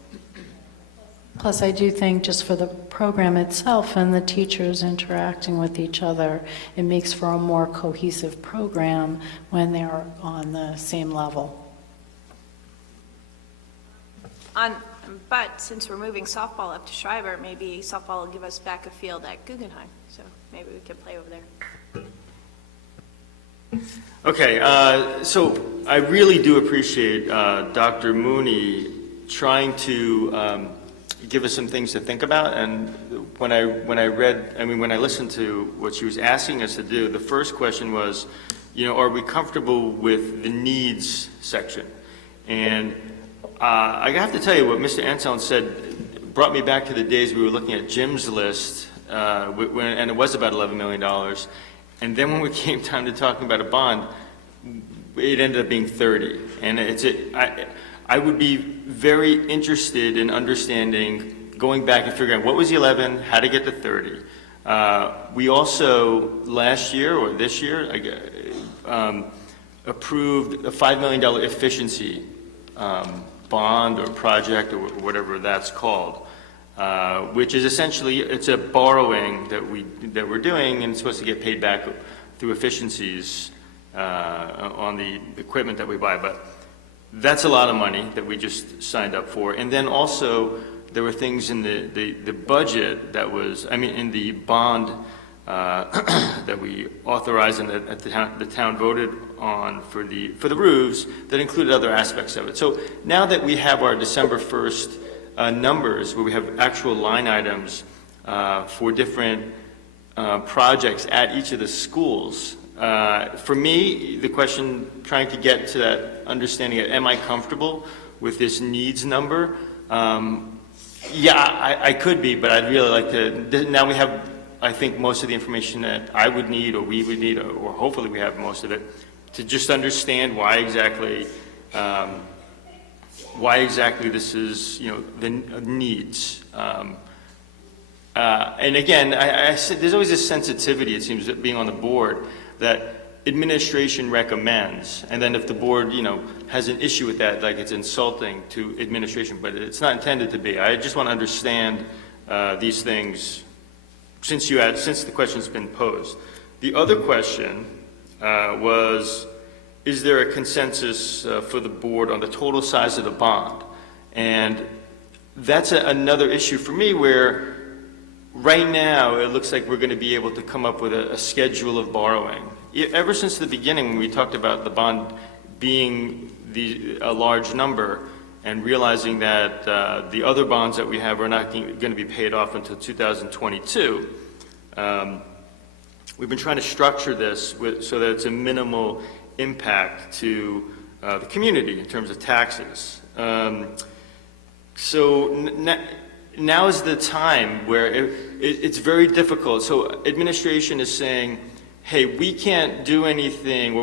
Plus, I do think just for the program itself and the teachers interacting with each other, it makes for a more cohesive program when they're on the same level. But since we're moving softball up to Schreiber, maybe softball will give us back a field at Guggenheim, so maybe we could play over there. Okay, so I really do appreciate Dr. Mooney trying to give us some things to think about. And when I listened to what she was asking us to do, the first question was, are we comfortable with the needs section? And I have to tell you, what Mr. Anselm said brought me back to the days we were looking at Jim's list, and it was about $11 million. And then when we came time to talking about a bond, it ended up being 30. And I would be very interested in understanding, going back and figuring out what was the 11, how to get to 30. We also, last year or this year, approved a $5 million efficiency bond or project or whatever that's called, which is essentially, it's a borrowing that we're doing, and it's supposed to get paid back through efficiencies on the equipment that we buy. But that's a lot of money that we just signed up for. And then also there were things in the budget that was, in the bond that we authorized and that the town voted on for the roofs that included other aspects of it. So now that we have our December 1st numbers, where we have actual line items for different projects at each of the schools, for me, the question, trying to get to that understanding of, am I comfortable with this needs number? Yeah, I could be, but I'd really like to, now we have, I think, most of the information that I would need, or we would need, or hopefully we have most of it, to just understand why exactly this is, the needs. And again, I said, there's always this sensitivity, it seems, being on the board, that administration recommends, and then if the board, has an issue with that, like it's insulting to administration, but it's not intended to be. I just want to understand these things since the question's been posed. The other question was, is there a consensus for the board on the total size of the bond? And that's another issue for me, where right now it looks like we're going to be able to come up with a schedule of borrowing. Ever since the beginning, when we talked about the bond being a large number, and realizing that the other bonds that we have are not going to be paid off until 2022, we've been trying to structure this so that it's a minimal impact to the community in terms of taxes. So now is the time where it's very difficult. So administration is saying, hey, we can't do anything.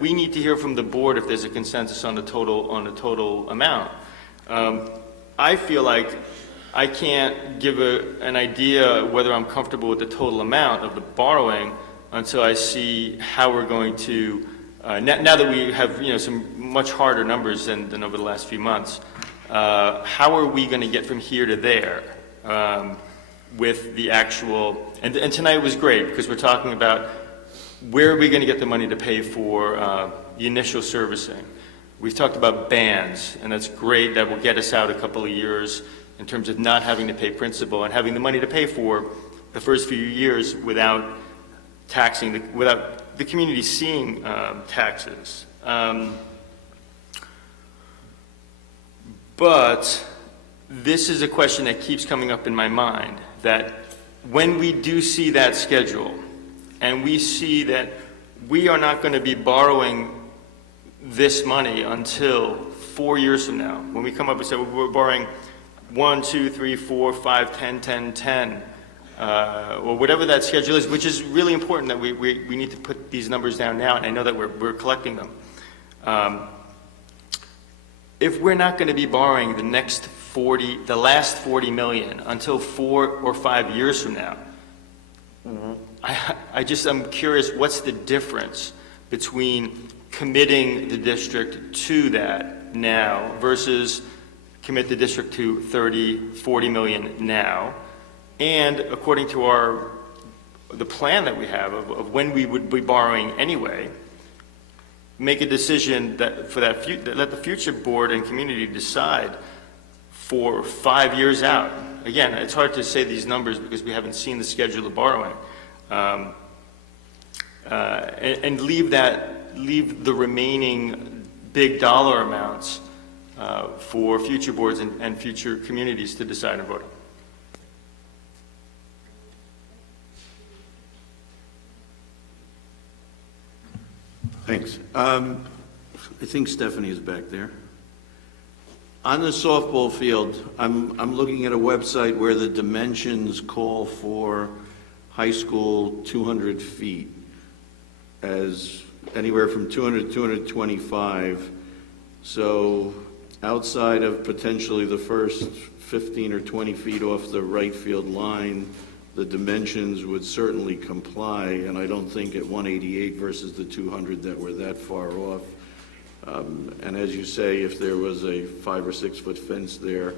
We need to hear from the board if there's a consensus on the total amount. I feel like I can't give an idea whether I'm comfortable with the total amount of the borrowing until I see how we're going to, now that we have some much harder numbers than over the last few months, how are we going to get from here to there with the actual, and tonight was great because we're talking about where are we going to get the money to pay for the initial servicing. We've talked about bands, and that's great. That will get us out a couple of years in terms of not having to pay principal and having the money to pay for the first few years without taxing, without the community seeing taxes. But this is a question that keeps coming up in my mind, that when we do see that schedule and we see that we are not going to be borrowing this money until 4 years from now, when we come up and say we're borrowing 1, 2, 3, 4, 5, 10, 10, 10, or whatever that schedule is, which is really important that we need to put these numbers down now, and I know that we're collecting them. if we're not going to be borrowing the last 40 million until 4 or 5 years from now, I'm curious, what's the difference between committing the district to that now versus commit the district to 30, 40 million now, and according to the plan that we have of when we would be borrowing anyway, make a decision that let the future board and community decide for 5 years out. Again, it's hard to say these numbers because we haven't seen the schedule of borrowing, and leave the remaining big dollar amounts for future boards and future communities to decide and vote on. Thanks. I think Stephanie is back there. On the softball field, I'm looking at a website where the dimensions call for high school 200 feet as anywhere from 200 to 225. So outside of potentially the first 15 or 20 feet off the right field line, the dimensions would certainly comply, and I don't think at 188 versus the 200 that we're that far off. And as you say, if there was a 5 or 6 foot fence there,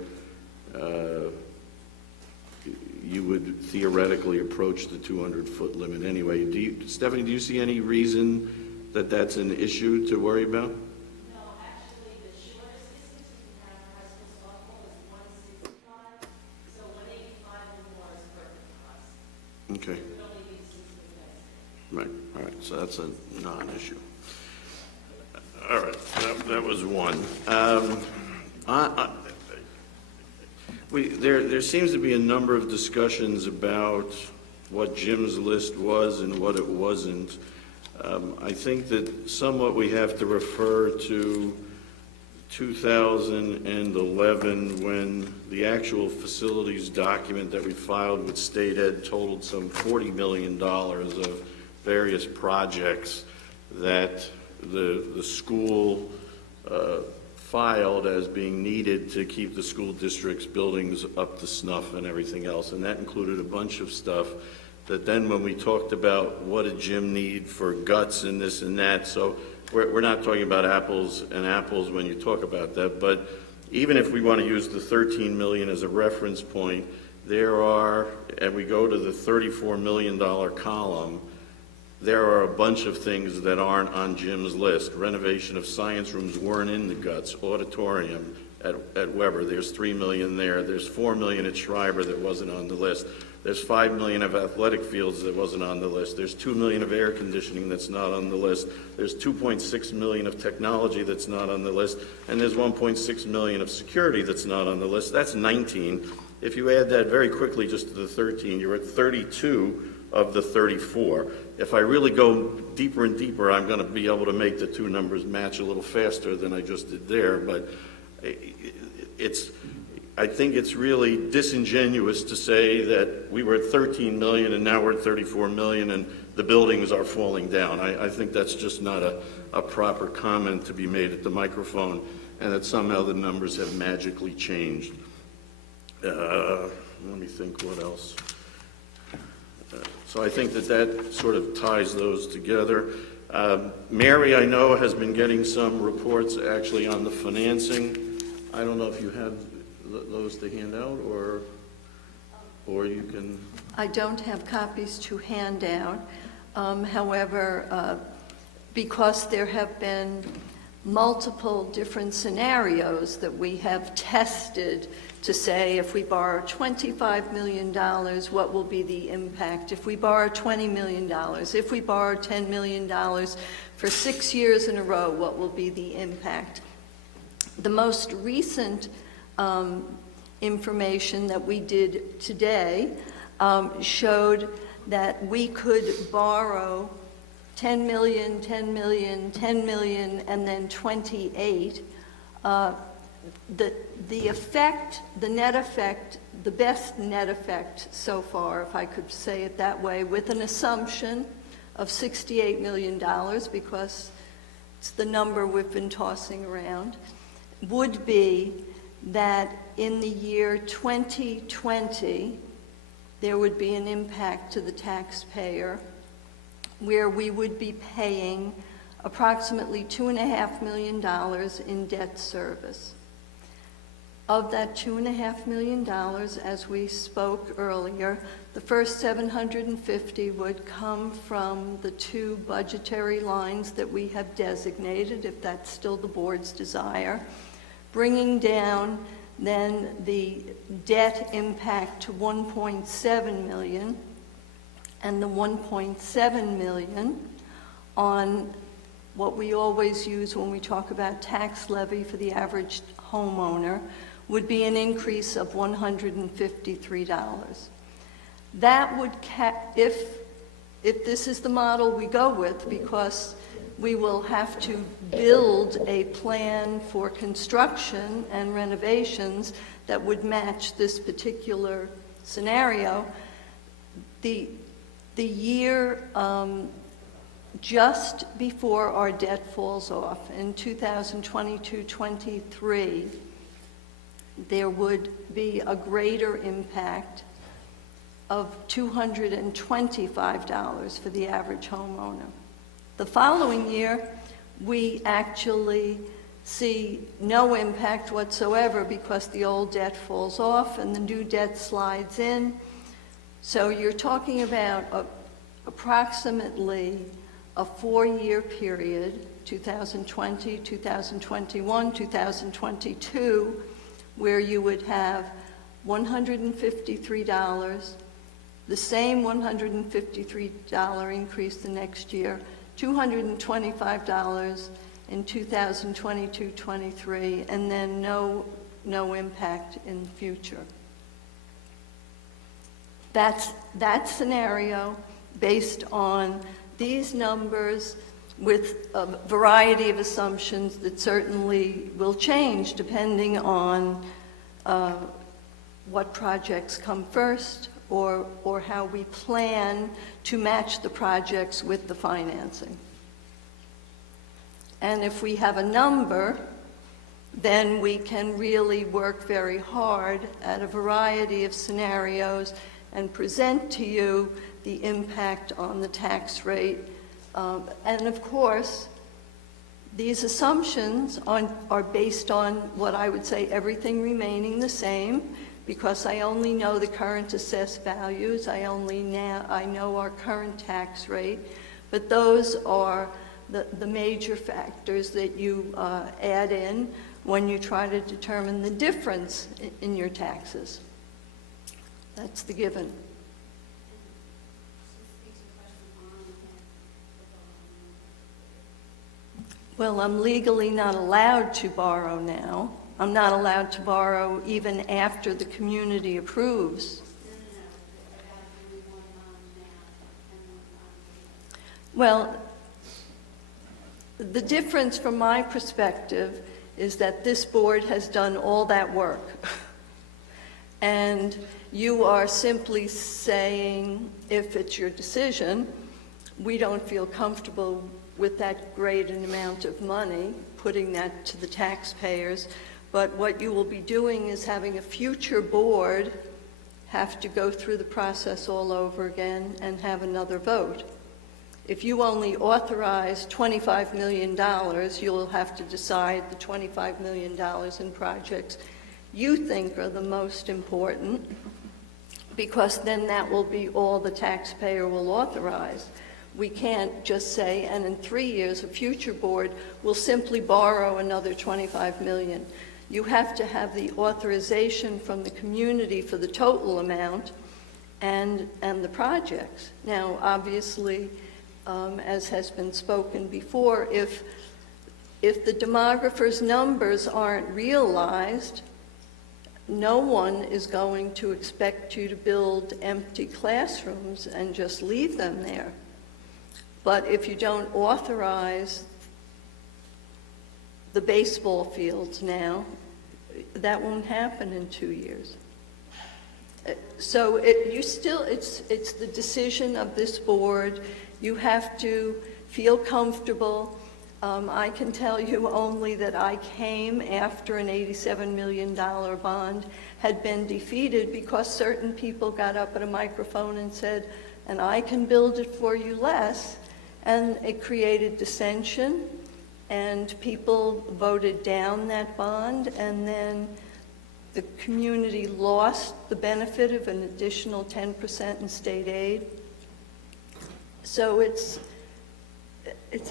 you would theoretically approach the 200-foot limit anyway. Stephanie, do you see any reason that that's an issue to worry about? Okay. Right, all right, so that's a non-issue. All right, that was one. There seems to be a number of discussions about what Jim's list was and what it wasn't. I think that somewhat we have to refer to 2011 when the actual facilities document that we filed with State Ed totaled some $40 million of various projects that the school filed as being needed to keep the school district's buildings up to snuff and everything else. And that included a bunch of stuff that then when we talked about what did Jim need for guts and this and that, so we're not talking about apples and apples when you talk about that, but even if we want to use the 13 million as a reference point, there are, and we go to the $34 million column, there are a bunch of things that aren't on Jim's list. Renovation of science rooms weren't in the guts. Auditorium at Weber, there's $3 million there. There's $4 million at Schreiber that wasn't on the list. There's $5 million of athletic fields that wasn't on the list. There's $2 million of air conditioning that's not on the list. There's $2.6 million of technology that's not on the list. And there's $1.6 million of security that's not on the list. That's 19. If you add that very quickly just to the 13, you're at 32 of the 34. If I really go deeper and deeper, I'm going to be able to make the two numbers match a little faster than I just did there. But I think it's really disingenuous to say that we were at 13 million and now we're at 34 million and the buildings are falling down. I think that's just not a proper comment to be made at the microphone, and that somehow the numbers have magically changed. Let me think what else. So I think that sort of ties those together. Mary, I know, has been getting some reports actually on the financing. I don't know if you have those to hand out, or you can... I don't have copies to hand out. However, because there have been multiple different scenarios that we have tested to say if we borrow $25 million, what will be the impact? If we borrow $20 million, if we borrow $10 million for 6 years in a row, what will be the impact? The most recent information that we did today showed that we could borrow 10 million, 10 million, 10 million, and then 28. The effect, the net effect, the best net effect so far, if I could say it that way, with an assumption of $68 million, because it's the number we've been tossing around, would be that in the year 2020, there would be an impact to the taxpayer where we would be paying approximately $2.5 million in debt service. Of that $2.5 million, as we spoke earlier, the first $750,000 would come from the two budgetary lines that we have designated, if that's still the board's desire, bringing down then the debt impact to $1.7 million, and the $1.7 million on what we always use when we talk about tax levy for the average homeowner would be an increase of $153. That would, if this is the model we go with, because we will have to build a plan for construction and renovations that would match this particular scenario, the year just before our debt falls off, in 2022-23, there would be a greater impact of $225 for the average homeowner. The following year, we actually see no impact whatsoever because the old debt falls off and the new debt slides in. So you're talking about approximately a 4-year period, 2020, 2021, 2022, where you would have $153, the same $153 increase the next year, $225 in 2022-23, and then no impact in the future. That's that scenario based on these numbers with a variety of assumptions that certainly will change depending on what projects come first or how we plan to match the projects with the financing. And if we have a number, then we can really work very hard at a variety of scenarios and present to you the impact on the tax rate. And of course, these assumptions are based on what I would say everything remaining the same, because I only know the current assessed values, I know our current tax rate, but those are the major factors that you add in when you try to determine the difference in your taxes. That's the given. Well, I'm legally not allowed to borrow now. I'm not allowed to borrow even after the community approves. Well, the difference from my perspective is that this board has done all that work. And you are simply saying, if it's your decision, we don't feel comfortable with that great an amount of money, putting that to the taxpayers. But what you will be doing is having a future board have to go through the process all over again and have another vote. If you only authorize $25 million, you'll have to decide the $25 million in projects you think are the most important, because then that will be all the taxpayer will authorize. We can't just say, and in 3 years, a future board will simply borrow another $25 million. You have to have the authorization from the community for the total amount and the projects. Now, obviously, as has been spoken before, if the demographer's numbers aren't realized, no one is going to expect you to build empty classrooms and just leave them there. But if you don't authorize the baseball fields now, that won't happen in 2 years. So it's the decision of this board. You have to feel comfortable I can tell you only that I came after an $87 million bond had been defeated because certain people got up at a microphone and said, and I can build it for you less, and it created dissension, and people voted down that bond, and then the community lost the benefit of an additional 10% in state aid. So it's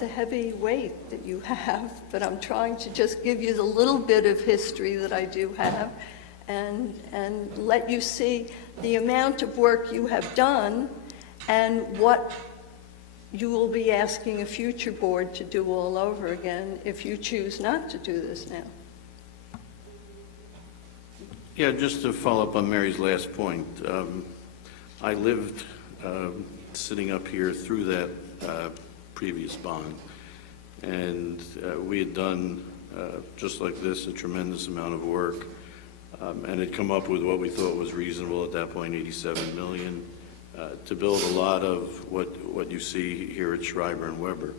a heavy weight that you have, but I'm trying to just give you the little bit of history that I do have and let you see the amount of work you have done and what you will be asking a future board to do all over again if you choose not to do this now. Yeah, just to follow up on Mary's last point, I lived sitting up here through that previous bond, and we had done, just like this, a tremendous amount of work, and had come up with what we thought was reasonable at that point, $87 million, to build a lot of what you see here at Schreiber and Weber.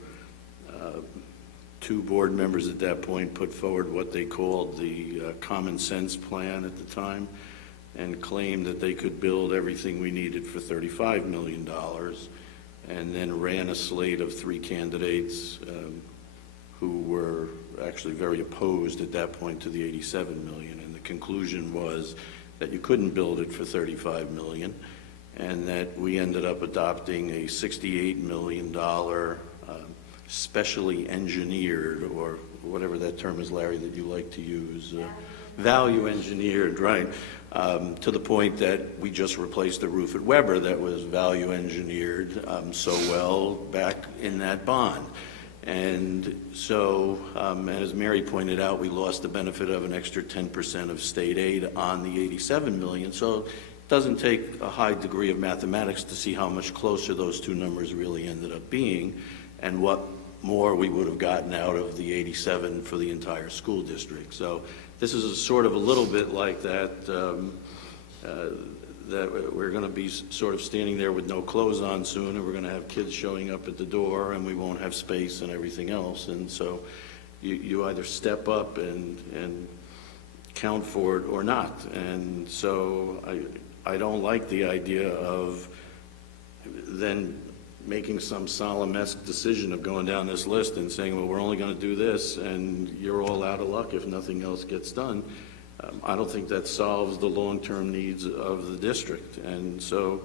Two board members at that point put forward what they called the common sense plan at the time and claimed that they could build everything we needed for $35 million, and then ran a slate of 3 candidates who were actually very opposed at that point to the $87 million. And the conclusion was that you couldn't build it for $35 million, and that we ended up adopting a $68 million specially engineered, or whatever that term is, Larry, that you like to use, value engineered, right, to the point that we just replaced the roof at Weber that was value engineered so well back in that bond. And so, as Mary pointed out, we lost the benefit of an extra 10% of state aid on the $87 million. So it doesn't take a high degree of mathematics to see how much closer those two numbers really ended up being, and what more we would have gotten out of the 87 for the entire school district. So this is sort of a little bit like that, that we're going to be sort of standing there with no clothes on soon, and we're going to have kids showing up at the door, and we won't have space and everything else. And so you either step up and count for it or not. And so I don't like the idea of then making some solemn-esque decision of going down this list and saying, well, we're only going to do this, and you're all out of luck if nothing else gets done. I don't think that solves the long-term needs of the district. And so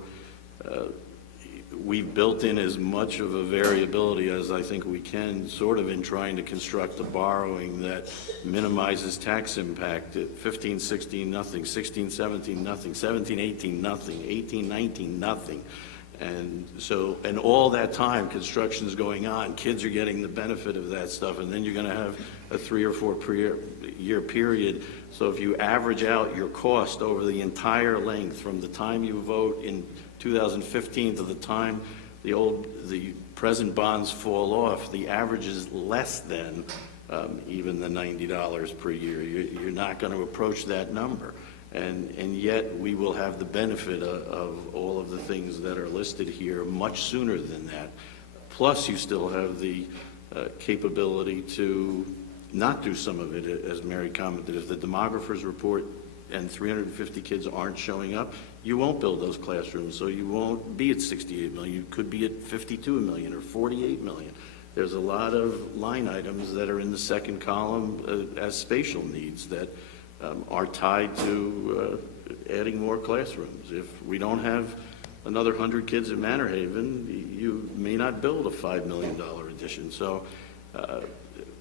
we've built in as much of a variability as I think we can, sort of in trying to construct a borrowing that minimizes tax impact. At 15, 16, nothing. 16, 17, nothing. 17, 18, nothing. 18, 19, nothing. And so, and all that time, construction is going on, kids are getting the benefit of that stuff, and then you're going to have a 3 or 4 year period. So if you average out your cost over the entire length, from the time you vote in 2015 to the time the present bonds fall off, the average is less than even the $90 per year. You're not going to approach that number. And yet we will have the benefit of all of the things that are listed here much sooner than that. Plus, you still have the capability to not do some of it, as Mary commented. If the demographers report and 350 kids aren't showing up, you won't build those classrooms, so you won't be at 68 million. You could be at 52 million or 48 million. There's a lot of line items that are in the second column as spatial needs that are tied to adding more classrooms. If we don't have another 100 kids at Manor Haven, you may not build a $5 million addition. So,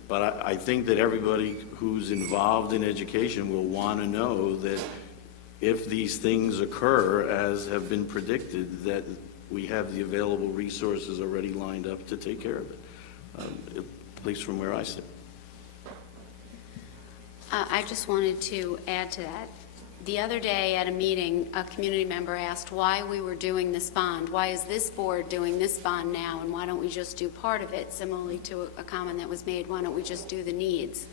but I think that everybody who's involved in education will want to know that if these things occur as have been predicted, that we have the available resources already lined up to take care of it, at least from where I sit. I just wanted to add to that. The other day at a meeting, a community member asked why we were doing this bond. Why is this board doing this bond now, and why don't we just do part of it? Similarly to a comment that was made, why don't we just do the needs?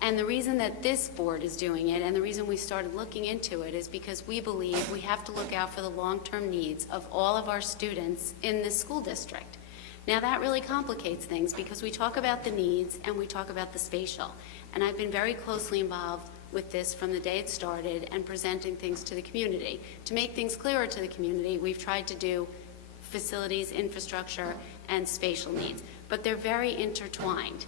And the reason that this board is doing it, and the reason we started looking into it, is because we believe we have to look out for the long-term needs of all of our students in this school district. Now, that really complicates things because we talk about the needs and we talk about the spatial. And I've been very closely involved with this from the day it started and presenting things to the community. To make things clearer to the community, we've tried to do facilities, infrastructure, and spatial needs. But they're very intertwined.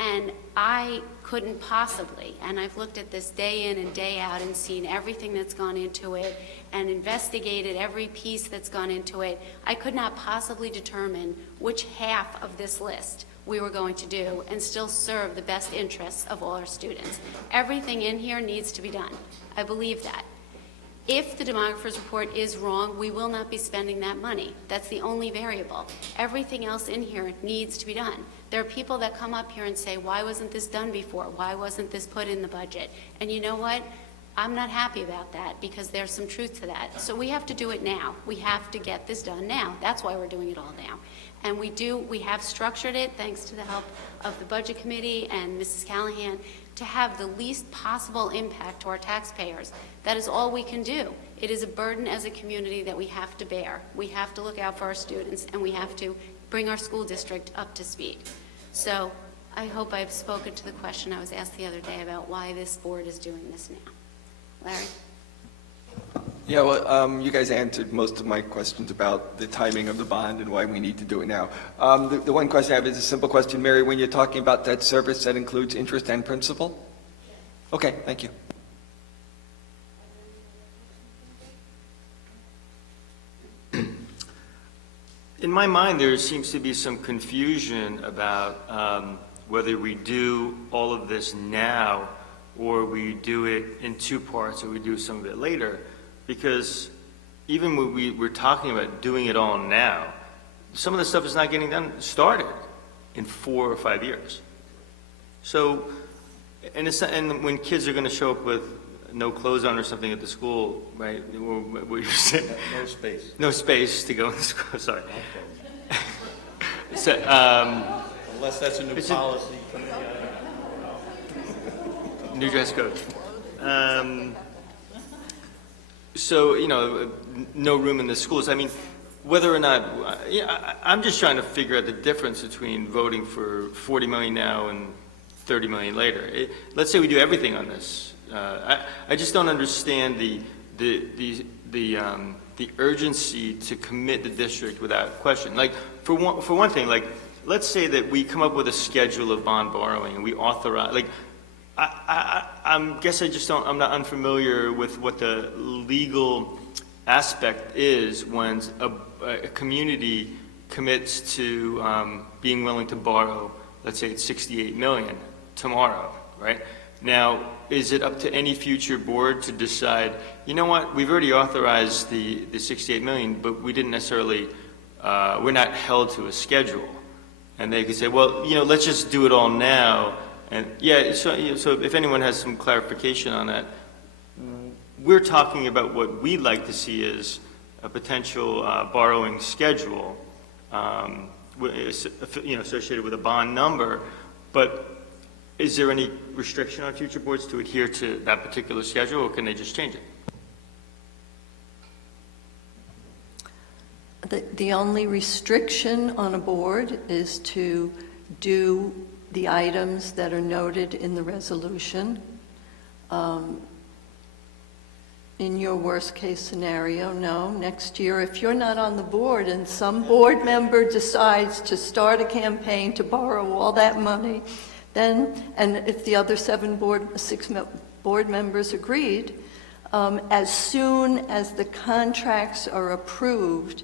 And I couldn't possibly, and I've looked at this day in and day out and seen everything that's gone into it and investigated every piece that's gone into it, I could not possibly determine which half of this list we were going to do and still serve the best interests of all our students. Everything in here needs to be done. I believe that. If the demographer's report is wrong, we will not be spending that money. That's the only variable. Everything else in here needs to be done. There are people that come up here and say, why wasn't this done before? Why wasn't this put in the budget? And you know what? I'm not happy about that because there's some truth to that. So we have to do it now. We have to get this done now. That's why we're doing it all now. And we have structured it, thanks to the help of the Budget Committee and Mrs. Callahan, to have the least possible impact to our taxpayers. That is all we can do. It is a burden as a community that we have to bear. We have to look out for our students, and we have to bring our school district up to speed. So I hope I've spoken to the question I was asked the other day about why this board is doing this now. Larry? Yeah, well, you guys answered most of my questions about the timing of the bond and why we need to do it now. The one question I have is a simple question. Mary, when you're talking about debt service, that includes interest and principal? Okay, thank you. In my mind, there seems to be some confusion about whether we do all of this now or we do it in two parts or we do some of it later. Because even when we're talking about doing it all now, some of the stuff is not getting started in 4 or 5 years. So, and when kids are going to show up with no clothes on or something at the school, right? What you're saying? No space. No space to go in the school. Sorry. So, unless that's a new policy coming out. New dress code. So, you know, no room in the schools. I mean, whether or not, I'm just trying to figure out the difference between voting for 40 million now and 30 million later. Let's say we do everything on this. I just don't understand the urgency to commit the district without question. Like, for one thing, like, let's say that we come up with a schedule of bond borrowing and we authorize, like, I guess I'm not unfamiliar with what the legal aspect is when a community commits to being willing to borrow, let's say it's 68 million tomorrow, right? Now, is it up to any future board to decide, you know what, we've already authorized the 68 million, but we didn't necessarily, we're not held to a schedule. And they could say, well, you know, let's just do it all now. And yeah, so if anyone has some clarification on that, we're talking about what we'd like to see is a potential borrowing schedule, associated with a bond number. But is there any restriction on future boards to adhere to that particular schedule, or can they just change it? The only restriction on a board is to do the items that are noted in the resolution. In your worst case scenario, no. Next year, if you're not on the board and some board member decides to start a campaign to borrow all that money, then, and if the other 6 board members agreed, as soon as the contracts are approved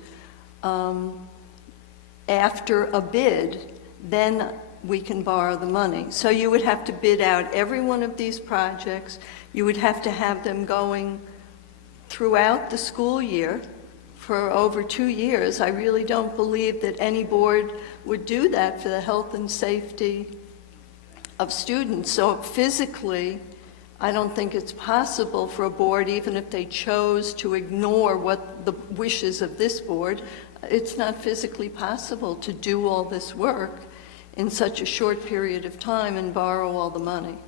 after a bid, then we can borrow the money. So you would have to bid out every one of these projects. You would have to have them going throughout the school year for over 2 years. I really don't believe that any board would do that for the health and safety of students. So physically, I don't think it's possible for a board, even if they chose to ignore what the wishes of this board, it's not physically possible to do all this work in such a short period of time and borrow all the money.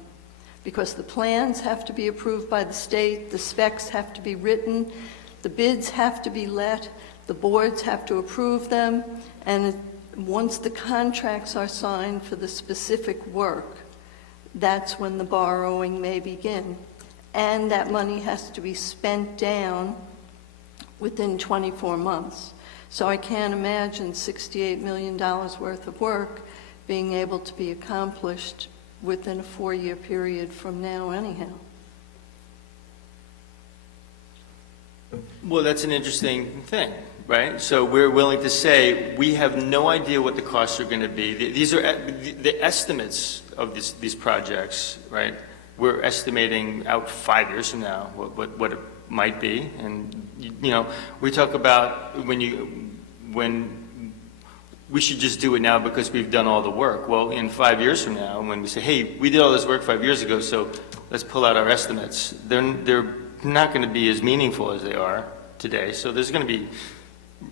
Because the plans have to be approved by the state, the specs have to be written, the bids have to be let, the boards have to approve them, and once the contracts are signed for the specific work, that's when the borrowing may begin. And that money has to be spent down within 24 months. So I can't imagine $68 million worth of work being able to be accomplished within a 4-year period from now anyhow. Well, that's an interesting thing, right? So we're willing to say we have no idea what the costs are going to be. These are the estimates of these projects, right? We're estimating out 5 years from now what it might be. And, you know, we talk about when we should just do it now because we've done all the work. Well, in 5 years from now, when we say, hey, we did all this work 5 years ago, so let's pull out our estimates, they're not going to be as meaningful as they are today. So there's going to be,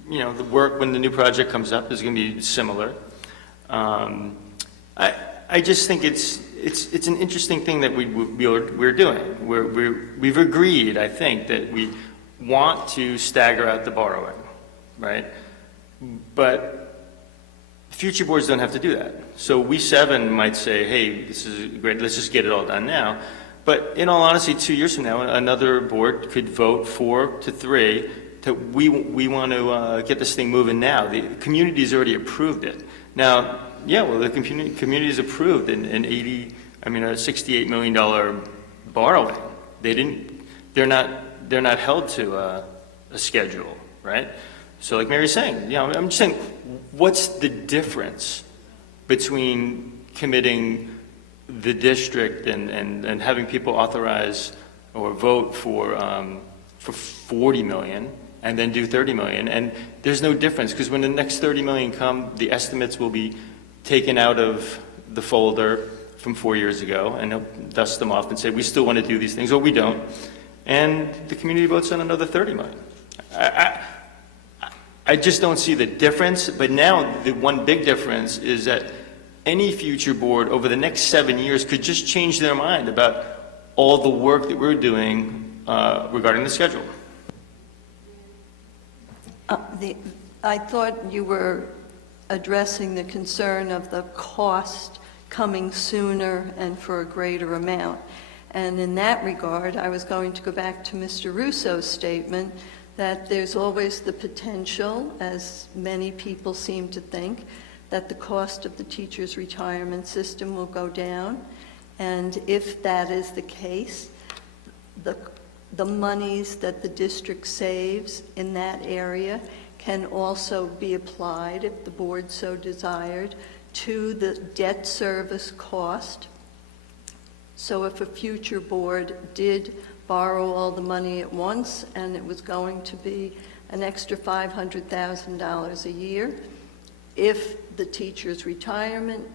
you know, the work when the new project comes up is going to be similar. I just think it's an interesting thing that we're doing. We've agreed, I think, that we want to stagger out the borrowing, right? But future boards don't have to do that. So we 7 might say, hey, this is great, let's just get it all done now. But in all honesty, 2 years from now, another board could vote 4-3 we want to get this thing moving now. The community's already approved it. Now, yeah, well, the community's approved a $68 million borrowing. They're not held to a schedule, right? So like Mary's saying, you know, I'm just saying, what's the difference between committing the district and having people authorize or vote for 40 million and then do 30 million? And there's no difference, because when the next 30 million come, the estimates will be taken out of the folder from 4 years ago, and they'll dust them off and say, we still want to do these things, or we don't. And the community votes on another 30 million. I just don't see the difference. But now the one big difference is that any future board over the next 7 years could just change their mind about all the work that we're doing regarding the schedule. I thought you were addressing the concern of the cost coming sooner and for a greater amount. And in that regard, I was going to go back to Mr. Russo's statement that there's always the potential, as many people seem to think, that the cost of the teacher's retirement system will go down. And if that is the case, the monies that the district saves in that area can also be applied, if the board so desired, to the debt service cost. So if a future board did borrow all the money at once and it was going to be an extra $500,000 a year, if the teacher's retirement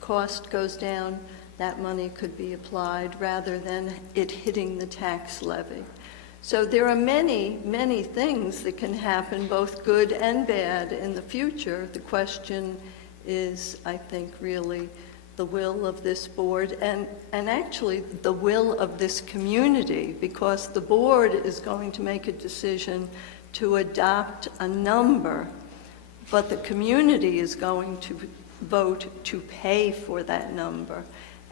cost goes down, that money could be applied rather than it hitting the tax levy. So there are many, many things that can happen, both good and bad, in the future. The question is, I think, really the will of this board and actually the will of this community, because the board is going to make a decision to adopt a number, but the community is going to vote to pay for that number.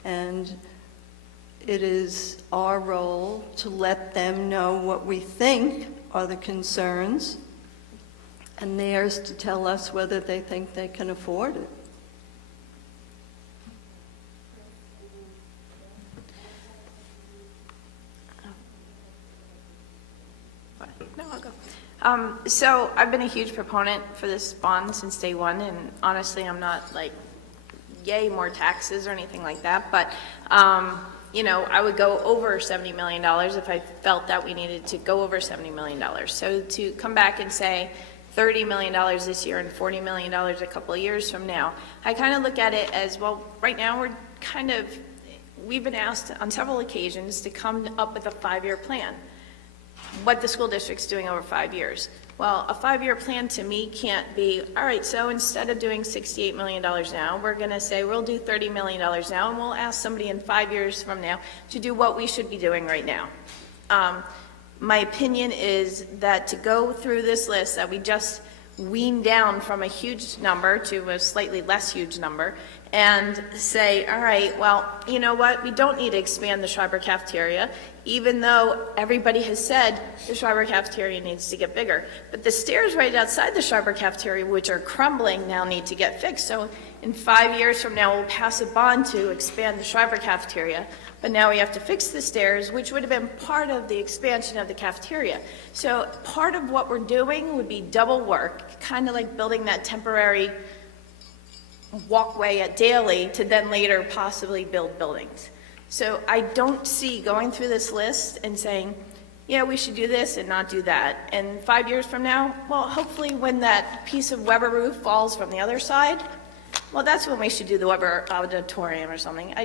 And it is our role to let them know what we think are the concerns, and theirs to tell us whether they think they can afford it. No, I'll go. So I've been a huge proponent for this bond since day one, and honestly, I'm not like, yay, more taxes or anything like that, but you know, I would go over $70 million if I felt that we needed to go over $70 million. So to come back and say $30 million this year and $40 million a couple of years from now, I kind of look at it as, well, right now we've been asked on several occasions to come up with a 5-year plan. What the school district's doing over 5 years. Well, a 5-year plan to me can't be, all right, so instead of doing $68 million now, we're going to say we'll do $30 million now, and we'll ask somebody in 5 years from now to do what we should be doing right now. My opinion is that to go through this list that we just wean down from a huge number to a slightly less huge number and say, all right, well, you know what, we don't need to expand the Schreiber cafeteria, even though everybody has said the Schreiber cafeteria needs to get bigger. But the stairs right outside the Schreiber cafeteria, which are crumbling, now need to get fixed. So in 5 years from now, we'll pass a bond to expand the Schreiber cafeteria, but now we have to fix the stairs, which would have been part of the expansion of the cafeteria. So part of what we're doing would be double work, kind of like building that temporary walkway at Daly to then later possibly build buildings. So I don't see going through this list and saying, yeah, we should do this and not do that. And 5 years from now, well, hopefully when that piece of Weber roof falls from the other side, well, that's when we should do the Weber auditorium or something. I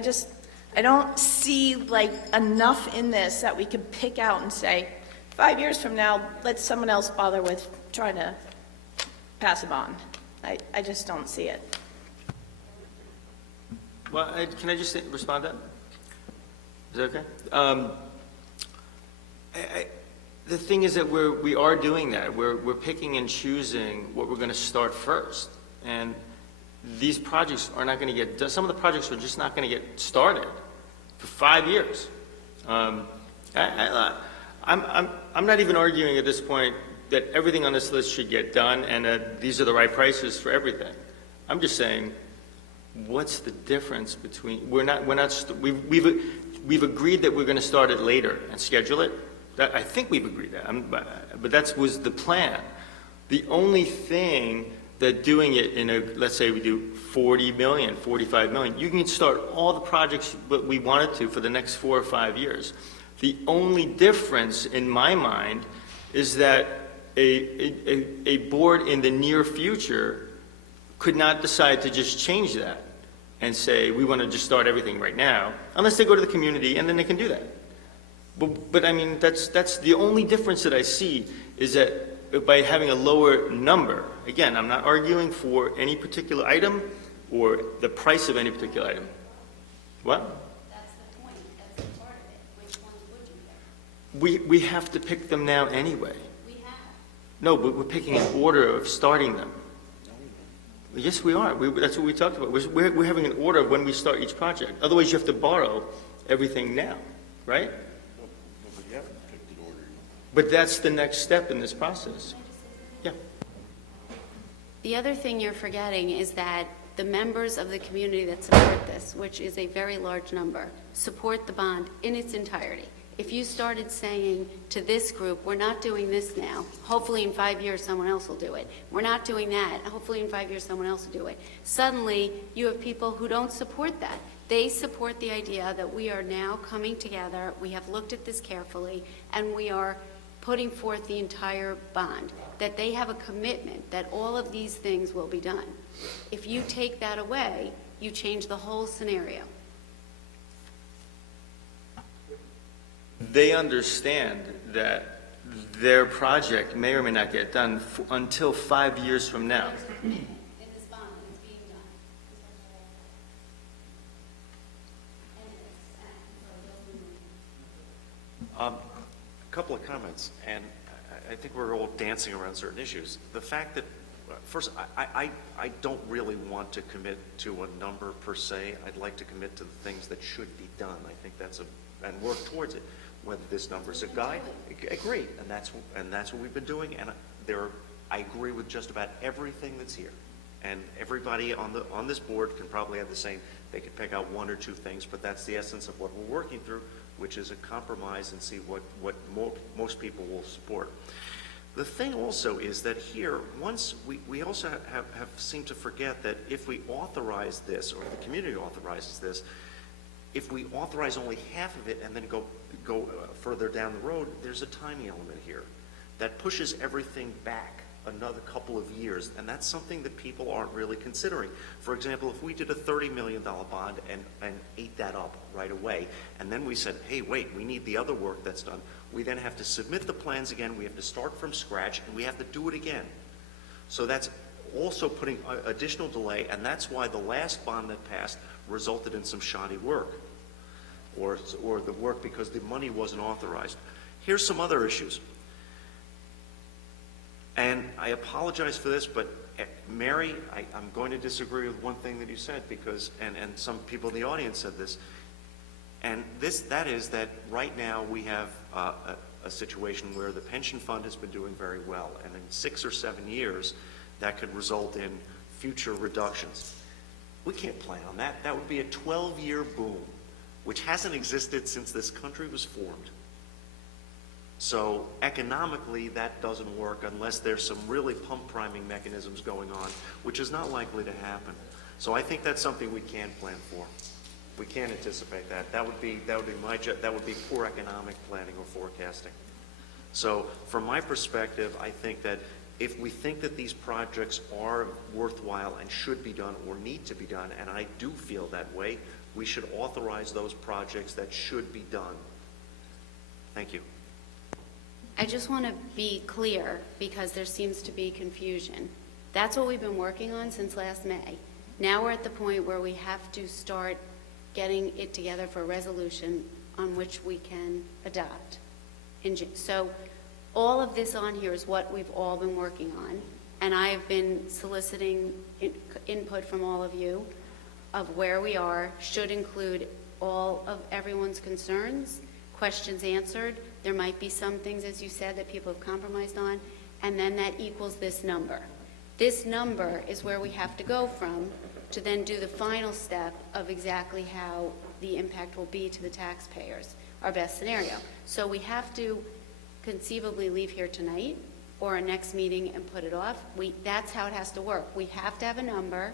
don't see like enough in this that we could pick out and say, 5 years from now, let someone else bother with trying to pass a bond. I just don't see it. Well, can I just respond to that? Is that okay? The thing is that we are doing that. We're picking and choosing what we're going to start first. And these projects are not going to get, some of the projects are just not going to get started for 5 years. I'm not even arguing at this point that everything on this list should get done and that these are the right prices for everything. I'm just saying, what's the difference between, we've agreed that we're going to start it later and schedule it. I think we've agreed that, but that was the plan. The only thing that doing it in let's say we do 40 million, 45 million, you can start all the projects that we wanted to for the next 4 or 5 years. The only difference in my mind is that a board in the near future could not decide to just change that and say, we want to just start everything right now, unless they go to the community, and then they can do that. But I mean, that's the only difference that I see, is that by having a lower number, again, I'm not arguing for any particular item or the price of any particular item. What? That's the point. That's the part of it. Which ones would you pick? We have to pick them now anyway. We have. No, but we're picking an order of starting them. Yes, we are. That's what we talked about. We're having an order of when we start each project. Otherwise, you have to borrow everything now, right? But that's the next step in this process. Yeah. The other thing you're forgetting is that the members of the community that support this, which is a very large number, support the bond in its entirety. If you started saying to this group, we're not doing this now, hopefully in 5 years someone else will do it. We're not doing that, hopefully in 5 years someone else will do it. Suddenly, you have people who don't support that. They support the idea that we are now coming together, we have looked at this carefully, and we are putting forth the entire bond, that they have a commitment that all of these things will be done. If you take that away, you change the whole scenario. They understand that their project may or may not get done until 5 years from now. In this bond, it's being done. A couple of comments, and I think we're all dancing around certain issues. The fact that, first, I don't really want to commit to a number per se. I'd like to commit to the things that should be done. I think that's and work towards it. Whether this number is a guide, agree, and that's what we've been doing. And I agree with just about everything that's here. And everybody on this board can probably have the same. They could pick out one or two things, but that's the essence of what we're working through, which is a compromise and see what most people will support. The thing also is that here, once we also have seemed to forget that if we authorize this, or the community authorizes this, if we authorize only half of it and then go further down the road, there's a timing element here that pushes everything back another couple of years, and that's something that people aren't really considering. For example, if we did a $30 million bond and ate that up right away, and then we said, hey, wait, we need the other work that's done, we then have to submit the plans again, we have to start from scratch, and we have to do it again. So that's also putting additional delay, and that's why the last bond that passed resulted in some shoddy work, or the work because the money wasn't authorized. Here's some other issues. And I apologize for this, but Mary, I'm going to disagree with one thing that you said because, and some people in the audience said this, and that is that right now we have a situation where the pension fund has been doing very well, and in 6 or 7 years, that could result in future reductions. We can't plan on that. That would be a 12-year boom, which hasn't existed since this country was formed. So economically, that doesn't work unless there's some really pump priming mechanisms going on, which is not likely to happen. So I think that's something we can plan for. We can't anticipate that. That would be poor economic planning or forecasting. So from my perspective, I think that if we think that these projects are worthwhile and should be done or need to be done, and I do feel that way, we should authorize those projects that should be done. Thank you. I just want to be clear because there seems to be confusion. That's what we've been working on since last May. Now we're at the point where we have to start getting it together for a resolution on which we can adopt. So all of this on here is what we've all been working on, and I have been soliciting input from all of you of where we are, should include all of everyone's concerns, questions answered. There might be some things, as you said, that people have compromised on, and then that equals this number. This number is where we have to go from to then do the final step of exactly how the impact will be to the taxpayers, our best scenario. So we have to conceivably leave here tonight or our next meeting and put it off. That's how it has to work. We have to have a number,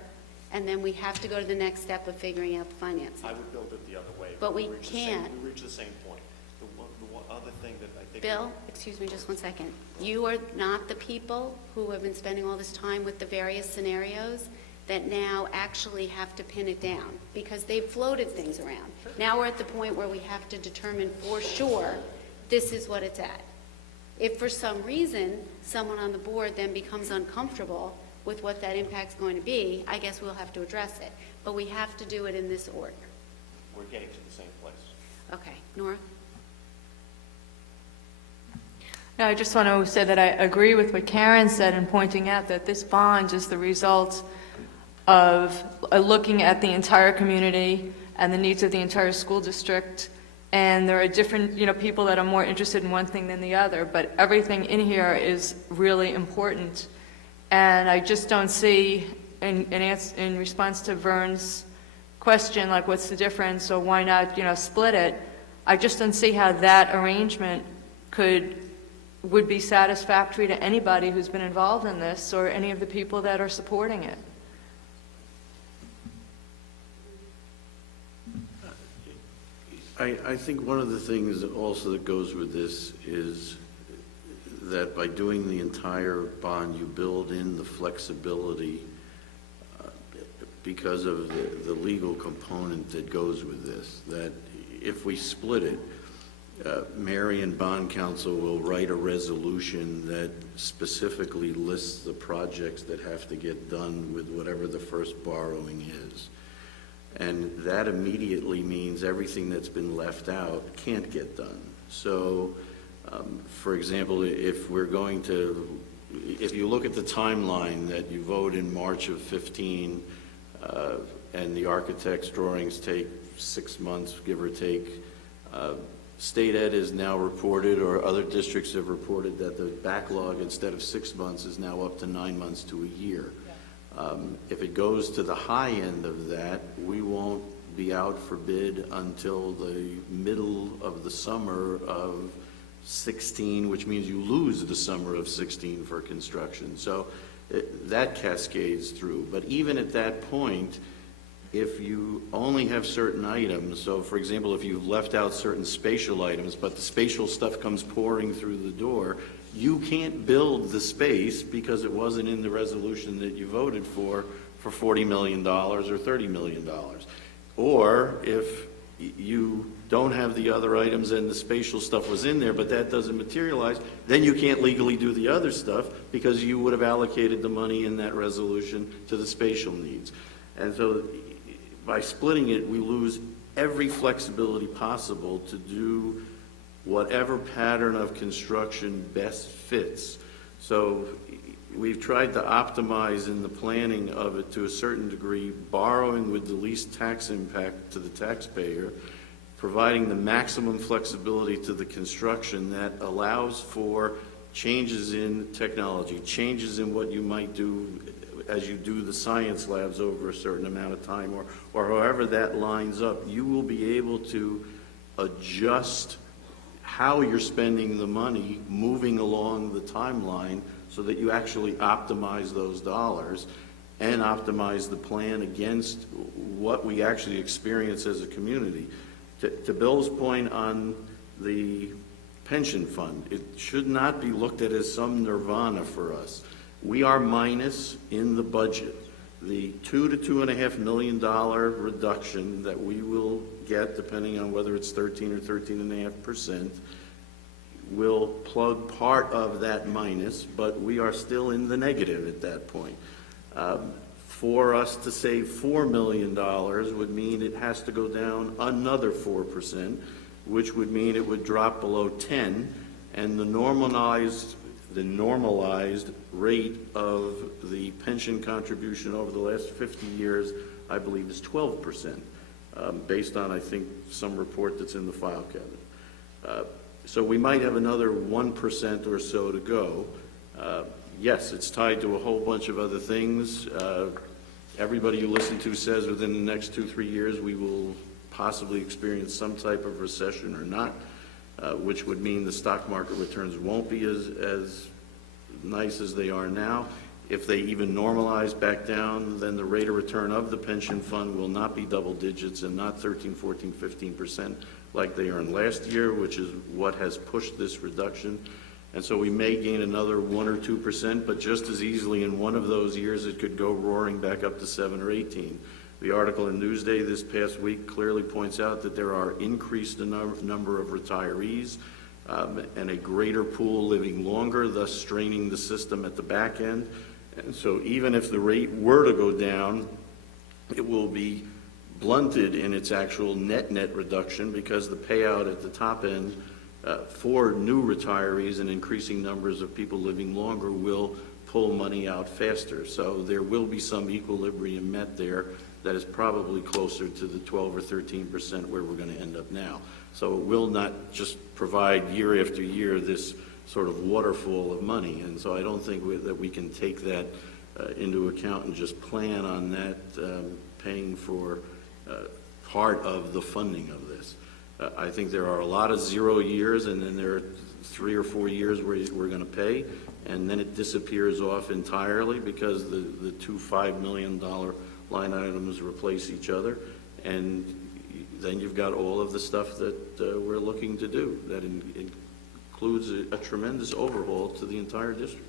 and then we have to go to the next step of figuring out the financing. I would build it the other way. But we can't. We reach the same point. The one other thing that I think... Bill, excuse me just 1 second. You are not the people who have been spending all this time with the various scenarios that now actually have to pin it down because they've floated things around. Now we're at the point where we have to determine for sure this is what it's at. If for some reason someone on the board then becomes uncomfortable with what that impact's going to be, I guess we'll have to address it. But we have to do it in this order. We're getting to the same place. Okay. Nora? No, I just want to say that I agree with what Karen said in pointing out that this bond is the result of looking at the entire community and the needs of the entire school district. And there are different, people that are more interested in one thing than the other, but everything in here is really important. And I just don't see, in response to Vern's question, like what's the difference or why not, split it, I just don't see how that arrangement would be satisfactory to anybody who's been involved in this or any of the people that are supporting it. I think one of the things also that goes with this is that by doing the entire bond, you build in the flexibility because of the legal component that goes with this, that if we split it, Mary and Bond Counsel will write a resolution that specifically lists the projects that have to get done with whatever the first borrowing is. And that immediately means everything that's been left out can't get done. So, for example, if you look at the timeline that you vote in March of 15, and the architect's drawings take 6 months, give or take, State Ed has now reported, or other districts have reported, that the backlog instead of 6 months is now up to 9 months to a year. If it goes to the high end of that, we won't be out for bid until the middle of the summer of 16, which means you lose the summer of 16 for construction. So that cascades through. But even at that point, if you only have certain items, so for example, if you've left out certain spatial items, but the spatial stuff comes pouring through the door, you can't build the space because it wasn't in the resolution that you voted for $40 million or $30 million. Or if you don't have the other items and the spatial stuff was in there, but that doesn't materialize, then you can't legally do the other stuff because you would have allocated the money in that resolution to the spatial needs. And so by splitting it, we lose every flexibility possible to do whatever pattern of construction best fits So we've tried to optimize in the planning of it to a certain degree, borrowing with the least tax impact to the taxpayer, providing the maximum flexibility to the construction that allows for changes in technology, changes in what you might do as you do the science labs over a certain amount of time, or however that lines up. You will be able to adjust how you're spending the money moving along the timeline so that you actually optimize those dollars and optimize the plan against what we actually experience as a community. To Bill's point on the pension fund, it should not be looked at as some nirvana for us. We are minus in the budget. The $2 to $2.5 million reduction that we will get, depending on whether it's 13 or 13.5%, will plug part of that minus, but we are still in the negative at that point. For us to save $4 million would mean it has to go down another 4%, which would mean it would drop below 10, and the normalized rate of the pension contribution over the last 50 years, I believe, is 12%, based on, I think, some report that's in the file cabinet. So we might have another 1% or so to go. Yes, it's tied to a whole bunch of other things. Everybody you listen to says within the next 2-3 years we will possibly experience some type of recession or not, which would mean the stock market returns won't be as nice as they are now. If they even normalize back down, then the rate of return of the pension fund will not be double digits and not 13, 14, 15% like they earned last year, which is what has pushed this reduction. And so we may gain another 1 or 2%, but just as easily in one of those years it could go roaring back up to 7 or 18. The article in Newsday this past week clearly points out that there are increased number of retirees and a greater pool living longer, thus straining the system at the back end. And so even if the rate were to go down, it will be blunted in its actual net reduction because the payout at the top end for new retirees and increasing numbers of people living longer will pull money out faster. So there will be some equilibrium met there that is probably closer to the 12 or 13% where we're going to end up now. So it will not just provide year after year this sort of waterfall of money. And so I don't think that we can take that into account and just plan on that paying for part of the funding of this. I think there are a lot of 0 years, and then there are 3 or 4 years where we're going to pay, and then it disappears off entirely because the two $5 million line items replace each other, and then you've got all of the stuff that we're looking to do that includes a tremendous overhaul to the entire district.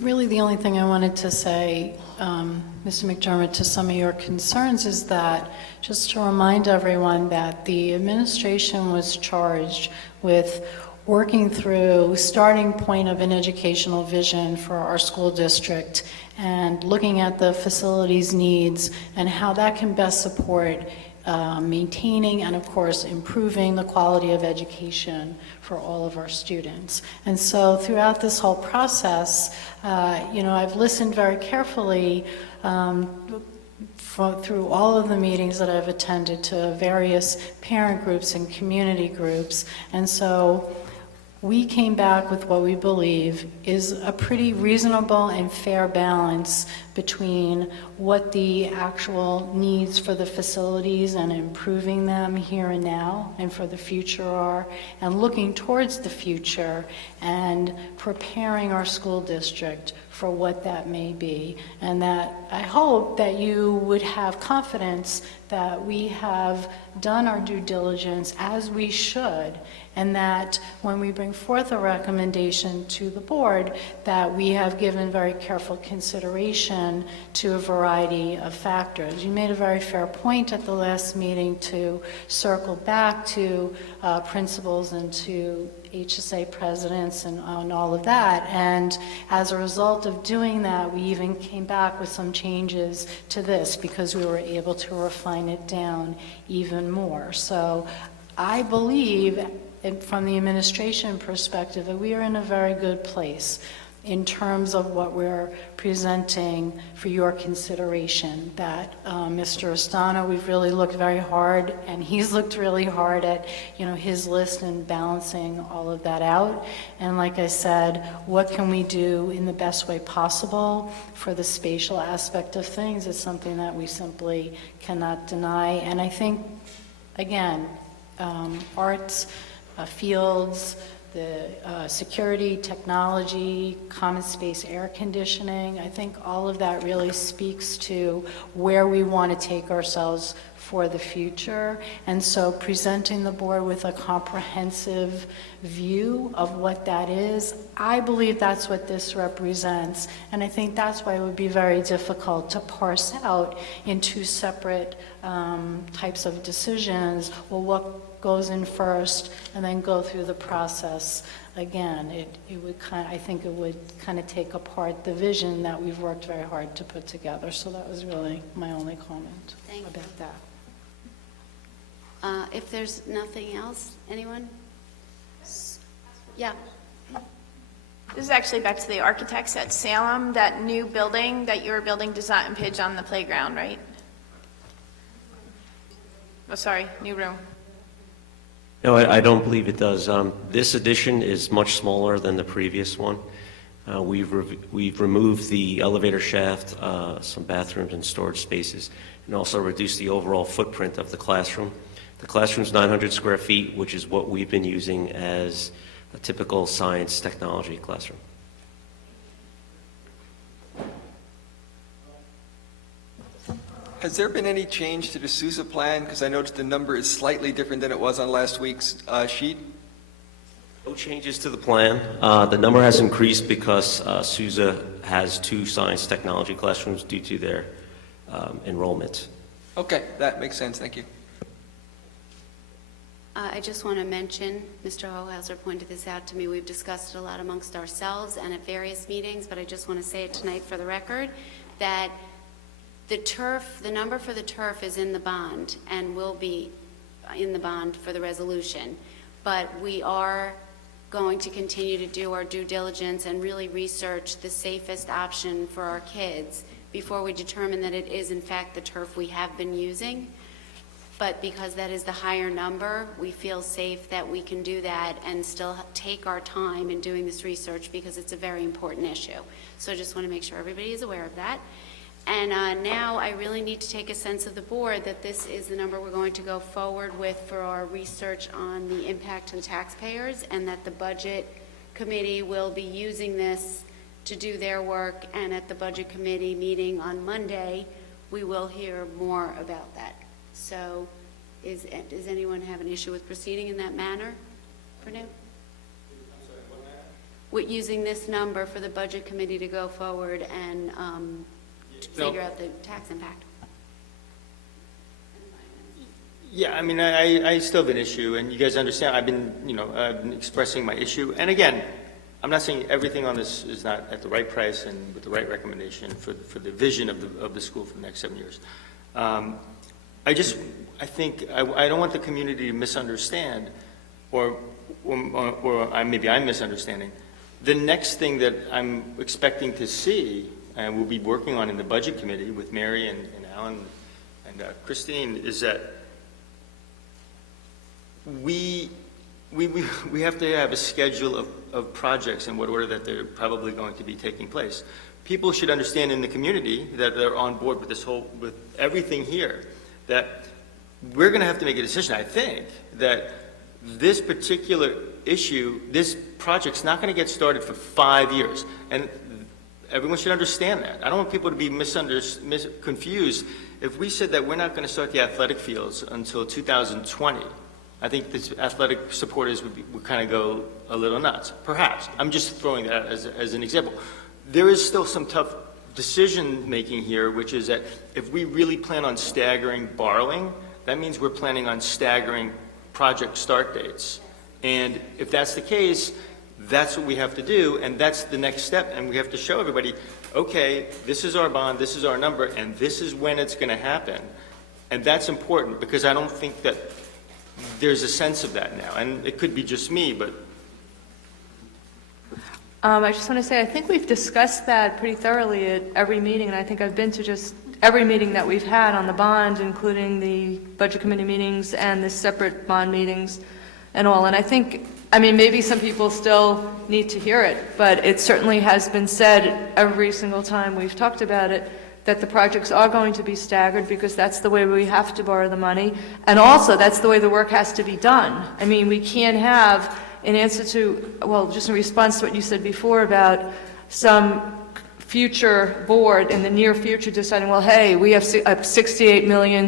Really, the only thing I wanted to say, Mr. McDermott, to some of your concerns is that, just to remind everyone that the administration was charged with working through starting point of an educational vision for our school district and looking at the facilities needs and how that can best support maintaining and, of course, improving the quality of education for all of our students. And so throughout this whole process, I've listened very carefully through all of the meetings that I've attended to various parent groups and community groups. And so we came back with what we believe is a pretty reasonable and fair balance between what the actual needs for the facilities and improving them here and now and for the future are, and looking towards the future and preparing our school district for what that may be. And that I hope that you would have confidence that we have done our due diligence as we should, and that when we bring forth a recommendation to the board, that we have given very careful consideration to a variety of factors. You made a very fair point at the last meeting to circle back to principals and to HSA presidents and all of that, and as a result of doing that, we even came back with some changes to this because we were able to refine it down even more. So I believe, from the administration perspective, that we are in a very good place in terms of what we're presenting for your consideration. That Mr. Ostana, we've really looked very hard, and he's looked really hard at, his list and balancing all of that out. And like I said, what can we do in the best way possible for the spatial aspect of things is something that we simply cannot deny. And I think, again, arts, fields, the security, technology, common space air conditioning, I think all of that really speaks to where we want to take ourselves for the future. And so presenting the board with a comprehensive view of what that is, I believe that's what this represents. And I think that's why it would be very difficult to parse out in two separate types of decisions. Well, what goes in first, and then go through the process again. It would I think it would kind of take apart the vision that we've worked very hard to put together. So that was really my only comment about that. If there's nothing else, anyone? Yeah. This is actually back to the architects at Salem, that new building that you were building does not impinge on the playground, right? Oh, sorry, new room. No, I don't believe it does. This addition is much smaller than the previous one. We've removed the elevator shaft, some bathrooms and storage spaces, and also reduced the overall footprint of the classroom. The classroom's 900 square feet, which is what we've been using as a typical science technology classroom. Has there been any change to the Sousa plan? Because I noticed the number is slightly different than it was on last week's sheet. No changes to the plan. The number has increased because Sousa has 2 science technology classrooms due to their enrollment. Okay, that makes sense. Thank you. I just want to mention, Mr. Hohauser pointed this out to me, we've discussed it a lot amongst ourselves and at various meetings, but I just want to say it tonight for the record, that the number for the turf is in the bond and will be in the bond for the resolution. But we are going to continue to do our due diligence and really research the safest option for our kids before we determine that it is in fact the turf we have been using. But because that is the higher number, we feel safe that we can do that and still take our time in doing this research because it's a very important issue. So I just want to make sure everybody is aware of that. And now I really need to take a sense of the board that this is the number we're going to go forward with for our research on the impact to the taxpayers, and that the budget committee will be using this to do their work, and at the budget committee meeting on Monday, we will hear more about that. So does anyone have an issue with proceeding in that manner for now? With using this number for the budget committee to go forward and figure out the tax impact. Yeah, I mean, I still have an issue, and you guys understand, I've been expressing my issue. And again, I'm not saying everything on this is not at the right price and with the right recommendation for the vision of the school for the next 7 years. I think I don't want the community to misunderstand, or maybe I'm misunderstanding. The next thing that I'm expecting to see, and we'll be working on in the budget committee with Mary and Alan and Christine, is that we have to have a schedule of projects in what order that they're probably going to be taking place. People should understand in the community that they're on board with with everything here, that we're going to have to make a decision, I think, that this particular issue, this project's not going to get started for 5 years. And everyone should understand that. I don't want people to be confused. If we said that we're not going to start the athletic fields until 2020, I think the athletic supporters would kind of go a little nuts. Perhaps. I'm just throwing that out as an example. There is still some tough decision-making here, which is that if we really plan on staggering borrowing, that means we're planning on staggering project start dates. And if that's the case, that's what we have to do, and that's the next step, and we have to show everybody, okay, this is our bond, this is our number, and this is when it's going to happen. And that's important, because I don't think that there's a sense of that now, and it could be just me, but I just want to say, I think we've discussed that pretty thoroughly at every meeting, and I think I've been to just every meeting that we've had on the bond, including the budget committee meetings and the separate bond meetings and all. And I think, I mean, maybe some people still need to hear it, but it certainly has been said every single time we've talked about it, that the projects are going to be staggered because that's the way we have to borrow the money. And also, that's the way the work has to be done. I mean, we can't have, in answer to, well, just in response to what you said before about some future board in the near future deciding, well, hey, we have a $68 million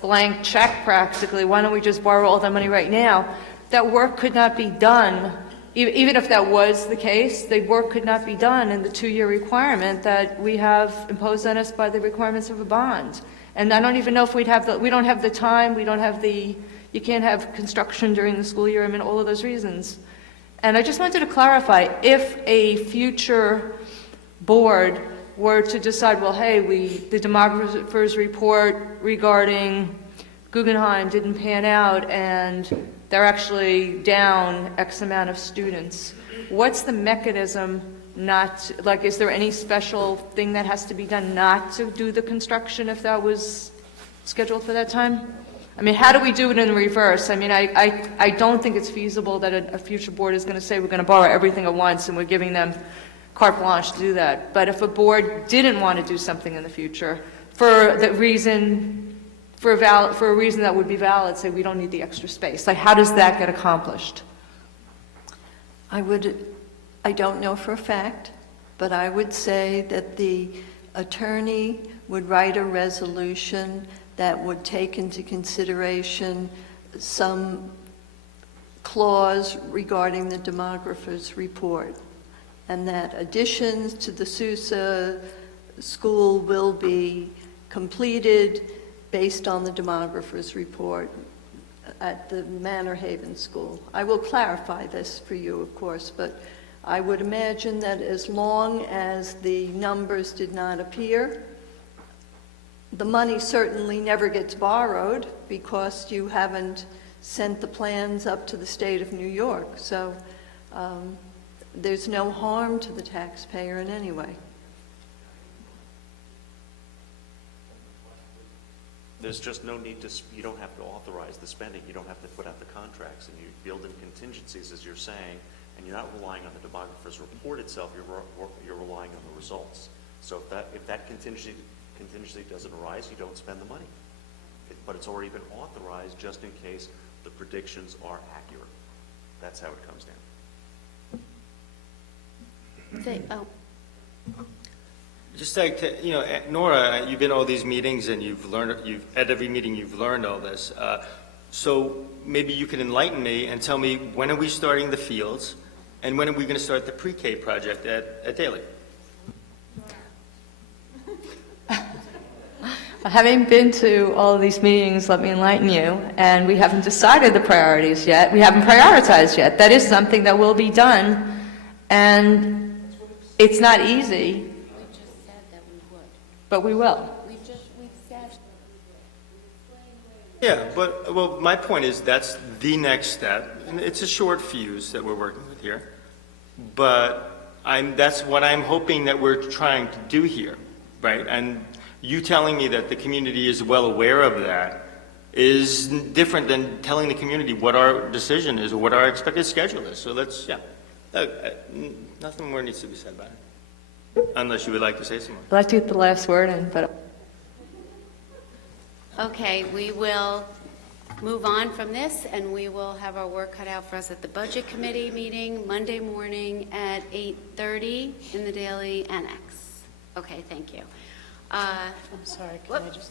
blank check practically, why don't we just borrow all that money right now? That work could not be done, even if that was the case, the work could not be done in the 2-year requirement that we have imposed on us by the requirements of a bond. And I don't even know if we don't have the time, we don't have the, you can't have construction during the school year, I mean, all of those reasons. And I just wanted to clarify, if a future board were to decide, well, hey, the demographer's report regarding Guggenheim didn't pan out and they're actually down X amount of students, what's the mechanism not, like, is there any special thing that has to be done not to do the construction if that was scheduled for that time? I mean, how do we do it in reverse? I mean, I don't think it's feasible that a future board is going to say we're going to borrow everything at once and we're giving them carte blanche to do that. But if a board didn't want to do something in the future for the reason, for a reason that would be valid, say we don't need the extra space, like how does that get accomplished? I don't know for a fact, but I would say that the attorney would write a resolution that would take into consideration some clause regarding the demographer's report, and that additions to the Sousa school will be completed based on the demographer's report at the Manor Haven School. I will clarify this for you, of course, but I would imagine that as long as the numbers did not appear, the money certainly never gets borrowed because you haven't sent the plans up to the state of New York. So there's no harm to the taxpayer in any way. There's just no need to, you don't have to authorize the spending, you don't have to put out the contracts, and you build in contingencies, as you're saying, and you're not relying on the demographer's report itself, you're relying on the results. So if that contingency doesn't arise, you don't spend the money. But it's already been authorized just in case the predictions are accurate. That's how it comes down. Just like, Nora, you've been to all these meetings and at every meeting you've learned all this. So maybe you can enlighten me and tell me, when are we starting the fields and when are we going to start the pre-K project at Daly? Having been to all of these meetings, let me enlighten you, and we haven't decided the priorities yet. We haven't prioritized yet. That is something that will be done, and it's not easy. We just said that we would. But we will. We've said. Yeah, but, well, my point is that's the next step. And it's a short fuse that we're working with here. But that's what I'm hoping that we're trying to do here, right? And you telling me that the community is well aware of that is different than telling the community what our decision is or what our expected schedule is. So nothing more needs to be said about it, unless you would like to say something. I'd like to get the last word in, but... Okay, we will move on from this, and we will have our work cut out for us at the Budget Committee meeting Monday morning at 8:30 in the Daily Annex. Okay, thank you. I'm sorry, can I just,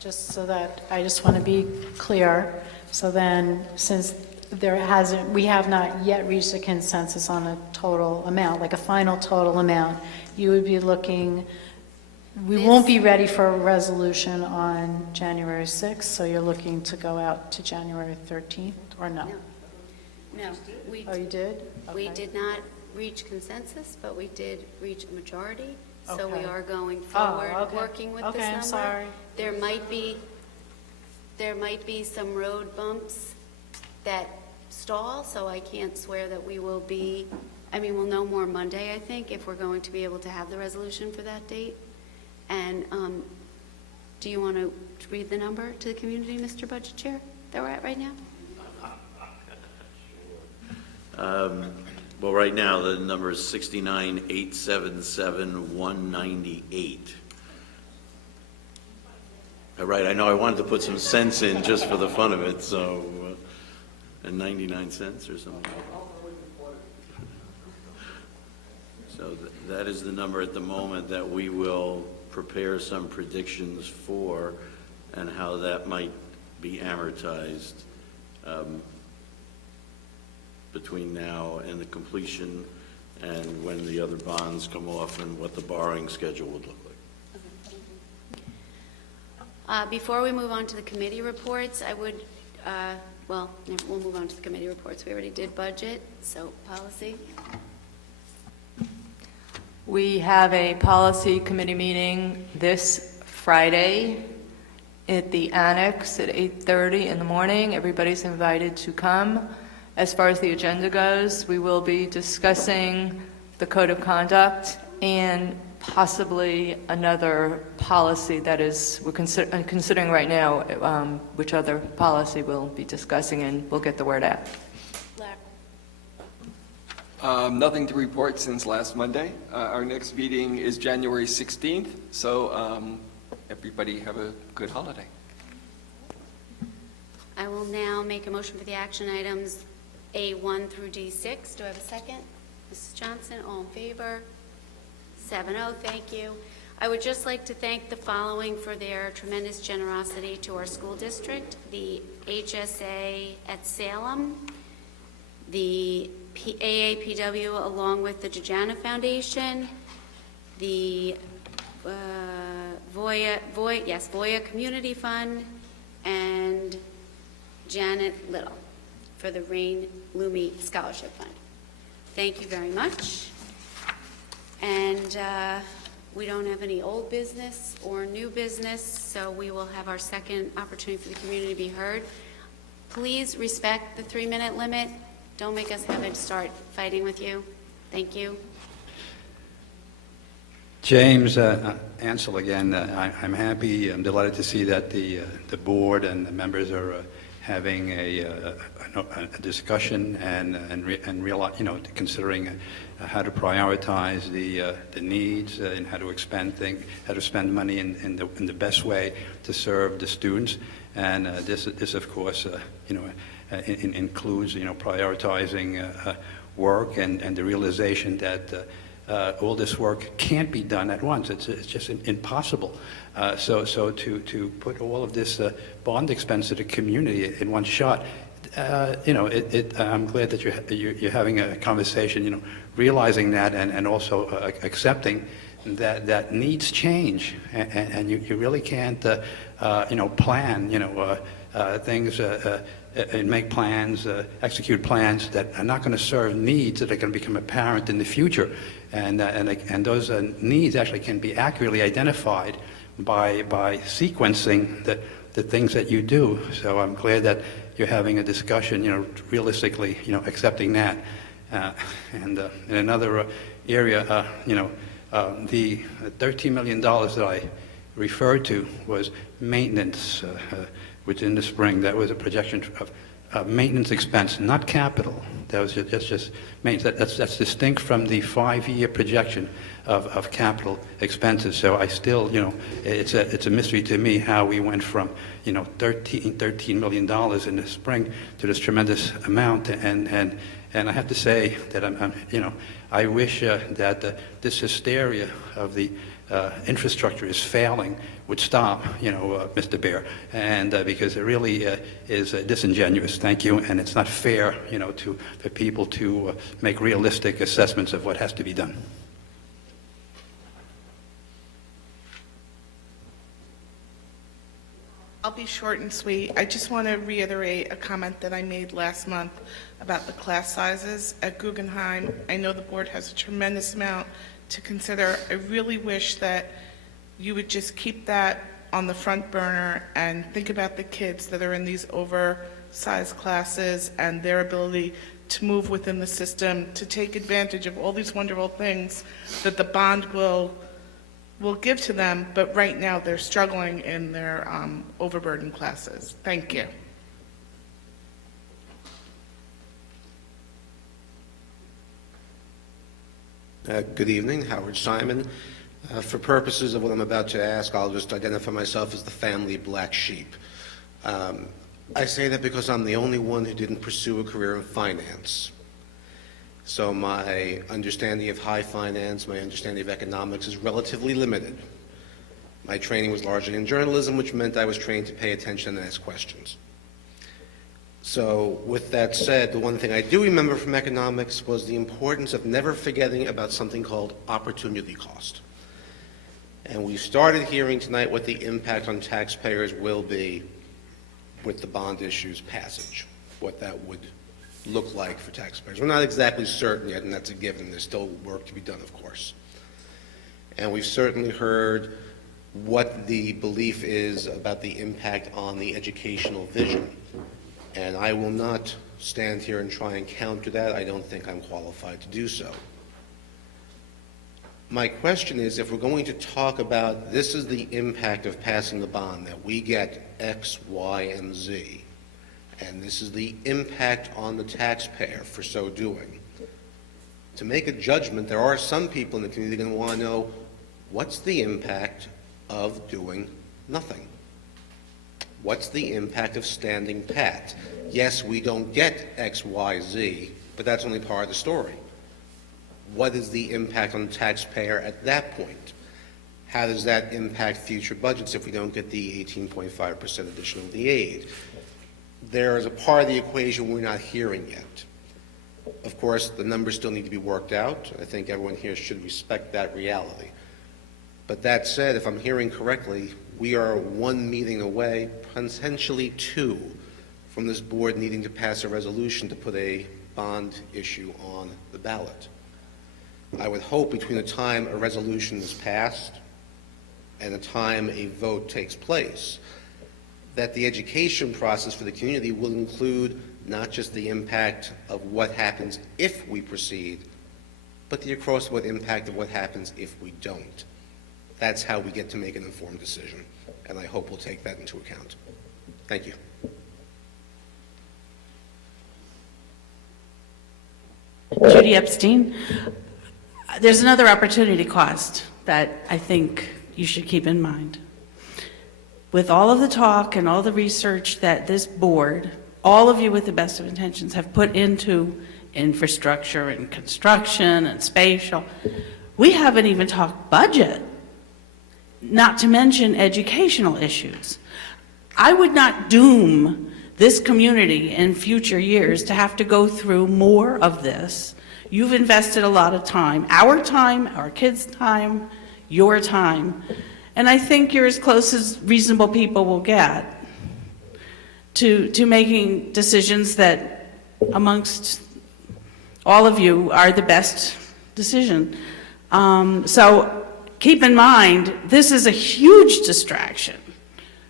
just so that, I just want to be clear, so then, since we have not yet reached a consensus on a total amount, like a final total amount, you would be looking, we won't be ready for a resolution on January 6th, so you're looking to go out to January 13th, or no? No. Oh, you did? We Okay. did not reach consensus, but we did reach a majority. So we Okay. are going forward, okay. working with this Okay, number. I'm sorry. There might be there might be some road bumps that stall, so I can't swear that we will be, we'll know more Monday, I think, if we're going to be able to have the resolution for that date. And do you want to read the number to the community, Mr. Budget Chair, that we're at right now? Well, right now, the number is 69,877,198. Right, I know I wanted to put some cents in just for the fun of it, so, and 99 cents or something. So that is the number at the moment that we will prepare some predictions for and how that might be amortized between now and the completion and when the other bonds come off and what the borrowing schedule would look like. Before we move on to the committee reports, I would, we'll move on to the committee reports. We already did budget, so policy. We have a policy committee meeting this Friday at the Annex at 8:30 in the morning. Everybody's invited to come. As far as the agenda goes, we will be discussing the code of conduct and possibly another policy that is, we're considering right now which other policy we'll be discussing, and we'll get the word out. Nothing to report since last Monday. Our next meeting is January 16th, so everybody have a good holiday. I will now make a motion for the action items A1 through D6. Do I have a second? Mrs. Johnson, all in favor? 7-0, thank you. I would just like to thank the following for their tremendous generosity to our school district: the HSA at Salem, the AAPW along with the Jajana Foundation, the Voya Community Fund, and Janet Little for the Rain Lumi Scholarship Fund. Thank you very much. And we don't have any old business or new business, so we will have our second opportunity for the community to be heard. Please respect the 3-minute limit. Don't make us have to start fighting with you. Thank you. James Ansel again. I'm happy, I'm delighted to see that the board and the members are having a discussion and realize, considering how to prioritize the needs and how to how to spend money in the best way to serve the students. And this of course, includes prioritizing work and the realization that all this work can't be done at once. It's just impossible. So to put all of this bond expense to the community in one shot, I'm glad that you're having a conversation, realizing that and also accepting that needs change, and you really can't plan things and make plans, execute plans that are not going to serve needs that are going to become apparent in the future, and those needs actually can be accurately identified by sequencing the things that you do. So I'm glad that you're having a discussion, realistically, accepting that. And in another area, the $13 million that I referred to was maintenance, which in the spring, that was a projection of maintenance expense, not capital. That was just maintenance. That's distinct from the 5-year projection of capital expenses. So I still, it's a mystery to me how we went from, $13 million in the spring to this tremendous amount. And I have to say that I wish that this hysteria of the infrastructure is failing would stop, Mr. Bear, and because it really is disingenuous. Thank you, and it's not fair, for people to make realistic assessments of what has to be done. I'll be short and sweet. I just want to reiterate a comment that I made last month about the class sizes at Guggenheim. I know the board has a tremendous amount to consider. I really wish that you would just keep that on the front burner and think about the kids that are in these oversized classes and their ability to move within the system, to take advantage of all these wonderful things that the bond will give to them, but right now they're struggling in their overburdened classes. Thank you. Good evening, Howard Simon. For purposes of what I'm about to ask, I'll just identify myself as the family black sheep. I say that because I'm the only one who didn't pursue a career in finance. So my understanding of high finance, my understanding of economics is relatively limited. My training was largely in journalism, which meant I was trained to pay attention and ask questions. So with that said, the one thing I do remember from economics was the importance of never forgetting about something called opportunity cost. And we started hearing tonight what the impact on taxpayers will be with the bond issue's passage, what that would look like for taxpayers. We're not exactly certain yet, and that's a given. There's still work to be done, of course. And we've certainly heard what the belief is about the impact on the educational vision. And I will not stand here and try and counter that. I don't think I'm qualified to do so. My question is, if we're going to talk about this is the impact of passing the bond, that we get X, Y, and Z, and this is the impact on the taxpayer for so doing, to make a judgment, there are some people in the community going to want to know, what's the impact of doing nothing? What's the impact of standing pat? Yes, we don't get X, Y, Z, but that's only part of the story. What is the impact on the taxpayer at that point? How does that impact future budgets if we don't get the 18.5% additional of the aid? There is a part of the equation we're not hearing yet. Of course, the numbers still need to be worked out. I think everyone here should respect that reality. But that said, if I'm hearing correctly, we are one meeting away, potentially two, from this board needing to pass a resolution to put a bond issue on the ballot. I would hope between the time a resolution is passed and the time a vote takes place, that the education process for the community will include not just the impact of what happens if we proceed, but the across-the-board impact of what happens if we don't. That's how we get to make an informed decision, and I hope we'll take that into account. Thank you. Judy Epstein. There's another opportunity cost that I think you should keep in mind. With all of the talk and all the research that this board, all of you with the best of intentions, have put into infrastructure and construction and spatial, we haven't even talked budget, not to mention educational issues. I would not doom this community in future years to have to go through more of this. You've invested a lot of time, our kids' time, your time, and I think you're as close as reasonable people will get to making decisions that amongst all of you are the best decision. So keep in mind, this is a huge distraction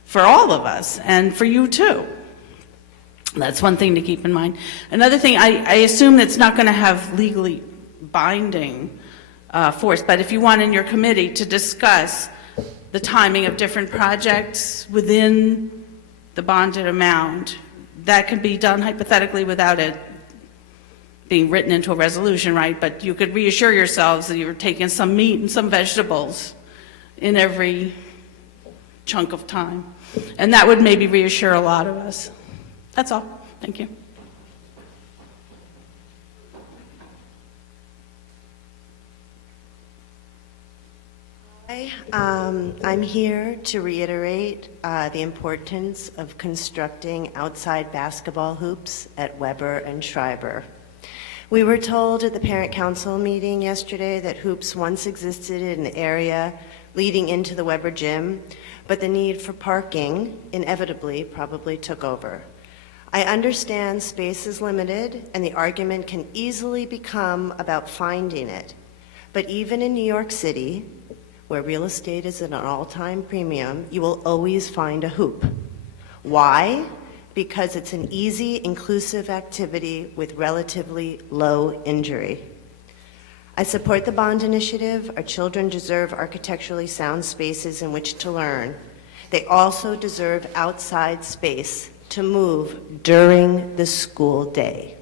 for all of us and for you too. That's one thing to keep in mind. Another thing, I assume it's not going to have legally binding force, but if you want in your committee to discuss the timing of different projects within the bonded amount, that could be done hypothetically without it being written into a resolution, right? But you could reassure yourselves that you're taking some meat and some vegetables in every chunk of time. And that would maybe reassure a lot of us. That's all. Thank you. Hi, I'm here to reiterate the importance of constructing outside basketball hoops at Weber and Schreiber. We were told at the parent council meeting yesterday that hoops once existed in the area leading into the Weber gym, but the need for parking inevitably probably took over. I understand space is limited and the argument can easily become about finding it. But even in New York City, where real estate is at an all-time premium, you will always find a hoop. Why? Because it's an easy, inclusive activity with relatively low injury. I support the bond initiative. Our children deserve architecturally sound spaces in which to learn. They also deserve outside space to move during the school day.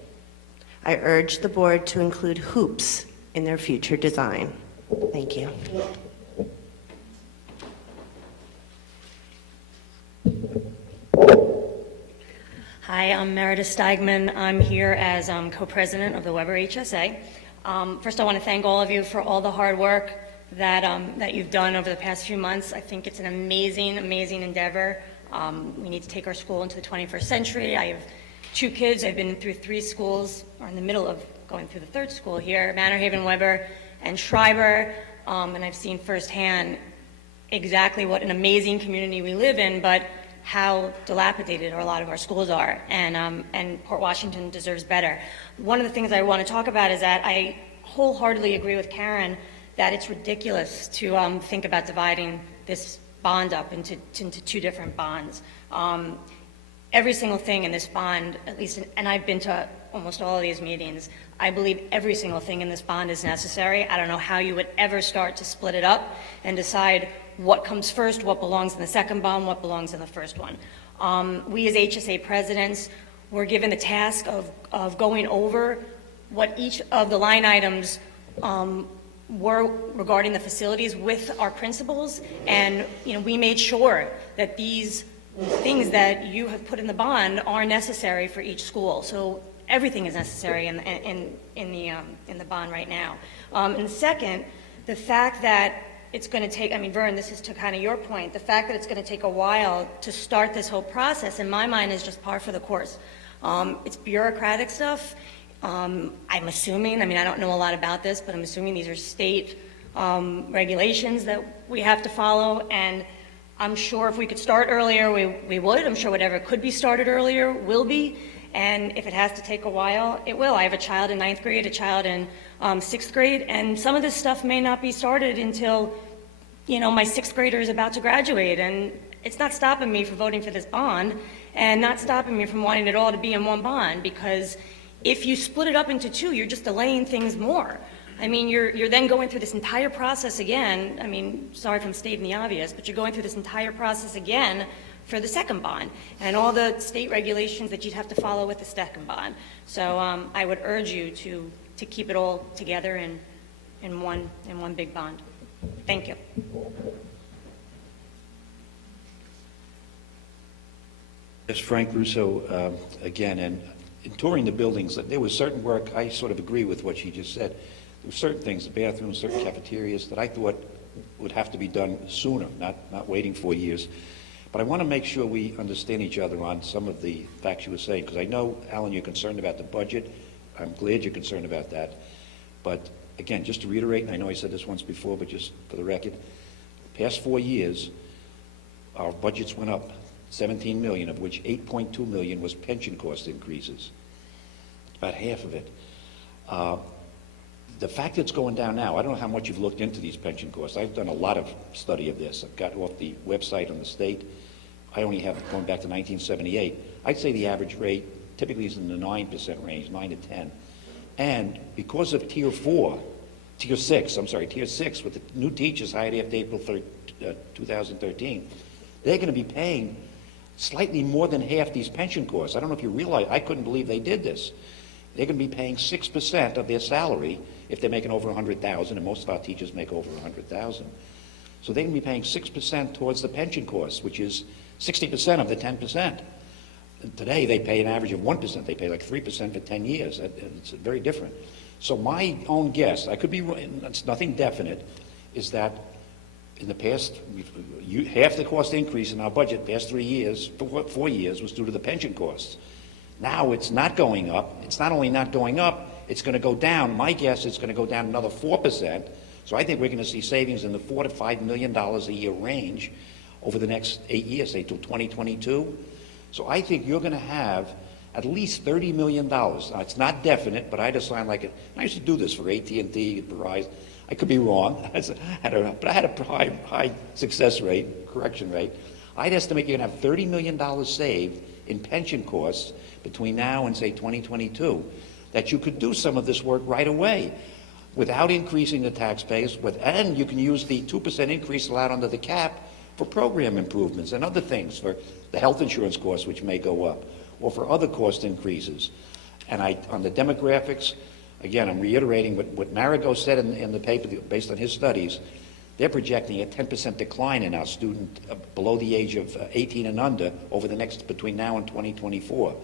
I urge the board to include hoops in their future design. Thank you. Hi, I'm Meredith Steigman. I'm here as co-president of the Weber HSA. First, I want to thank all of you for all the hard work that you've done over the past few months. I think it's an amazing, amazing endeavor. We need to take our school into the 21st century. I have 2 kids. I've been through 3 schools, or in the middle of going through the 3rd school here, Manor Haven, Weber, and Schreiber, and I've seen firsthand exactly what an amazing community we live in, but how dilapidated a lot of our schools are, and Port Washington deserves better. One of the things I want to talk about is that I wholeheartedly agree with Karen that it's ridiculous to think about dividing this bond up into 2 different bonds. Every single thing in this bond, at least, and I've been to almost all of these meetings, I believe every single thing in this bond is necessary. I don't know how you would ever start to split it up and decide what comes first, what belongs in the second bond, what belongs in the first one. We as HSA presidents were given the task of going over what each of the line items were regarding the facilities with our principals, and we made sure that these things that you have put in the bond are necessary for each school. So everything is necessary in the bond right now. And second, the fact that it's going to take, Vern, this is to kind of your point, the fact that it's going to take a while to start this whole process, in my mind, is just par for the course. It's bureaucratic stuff. I'm assuming, I don't know a lot about this, but I'm assuming these are state regulations that we have to follow, and I'm sure if we could start earlier, we would. I'm sure whatever could be started earlier will be, and if it has to take a while, it will. I have a child in 9th grade, a child in 6th grade, and some of this stuff may not be started until, my 6th grader is about to graduate, and it's not stopping me from voting for this bond, and not stopping me from wanting it all to be in one bond, because if you split it up into 2, you're just delaying things more. You're then going through this entire process again. Sorry if I'm stating the obvious, but you're going through this entire process again for the second bond and all the state regulations that you'd have to follow with the second bond. So I would urge you to keep it all together in one big bond. Thank you. Yes, Frank Russo again, and in touring the buildings, there was certain work, I sort of agree with what she just said. There were certain things, the bathrooms, certain cafeterias, that I thought would have to be done sooner, not waiting 4 years. But I want to make sure we understand each other on some of the facts you were saying, because I know, Alan, you're concerned about the budget. I'm glad you're concerned about that. But again, just to reiterate, and I know I said this once before, but just for the record, the past 4 years, our budgets went up 17 million, of which 8.2 million was pension cost increases. About half of it. The fact that it's going down now, I don't know how much you've looked into these pension costs. I've done a lot of study of this. I've got off the website on the state. I only have going back to 1978. I'd say the average rate typically is in the 9% range, 9 to 10. And because of tier 6, with the new teachers hired after April 2013, they're going to be paying slightly more than half these pension costs. I don't know if you realize, I couldn't believe they did this. They're going to be paying 6% of their salary if they're making over 100,000, and most of our teachers make over 100,000. So they're going to be paying 6% towards the pension costs, which is 60% of the 10%. And today they pay an average of 1%. They pay like 3% for 10 years. It's very different. So my own guess, I could be wrong, it's nothing definite, is that in the past, half the cost increase in our budget past 3 years, 4 years, was due to the pension costs. Now it's not going up. It's not only not going up, it's going to go down. My guess is it's going to go down another 4%. So I think we're going to see savings in the $4 to $5 million a year range over the next 8 years, say till 2022. So I think you're going to have at least $30 million. Now, it's not definite, but I'd assign I used to do this for AT&T, Verizon. I could be wrong, but I had a high success rate, correction rate. I'd estimate you're going to have $30 million saved in pension costs between now and, say, 2022, that you could do some of this work right away without increasing the taxpayers, and you can use the 2% increase allowed under the cap for program improvements and other things, for the health insurance costs, which may go up, or for other cost increases. And on the demographics, again, I'm reiterating what Marigo said in the paper, based on his studies. They're projecting a 10% decline in our student below the age of 18 and under over the next, between now and 2024.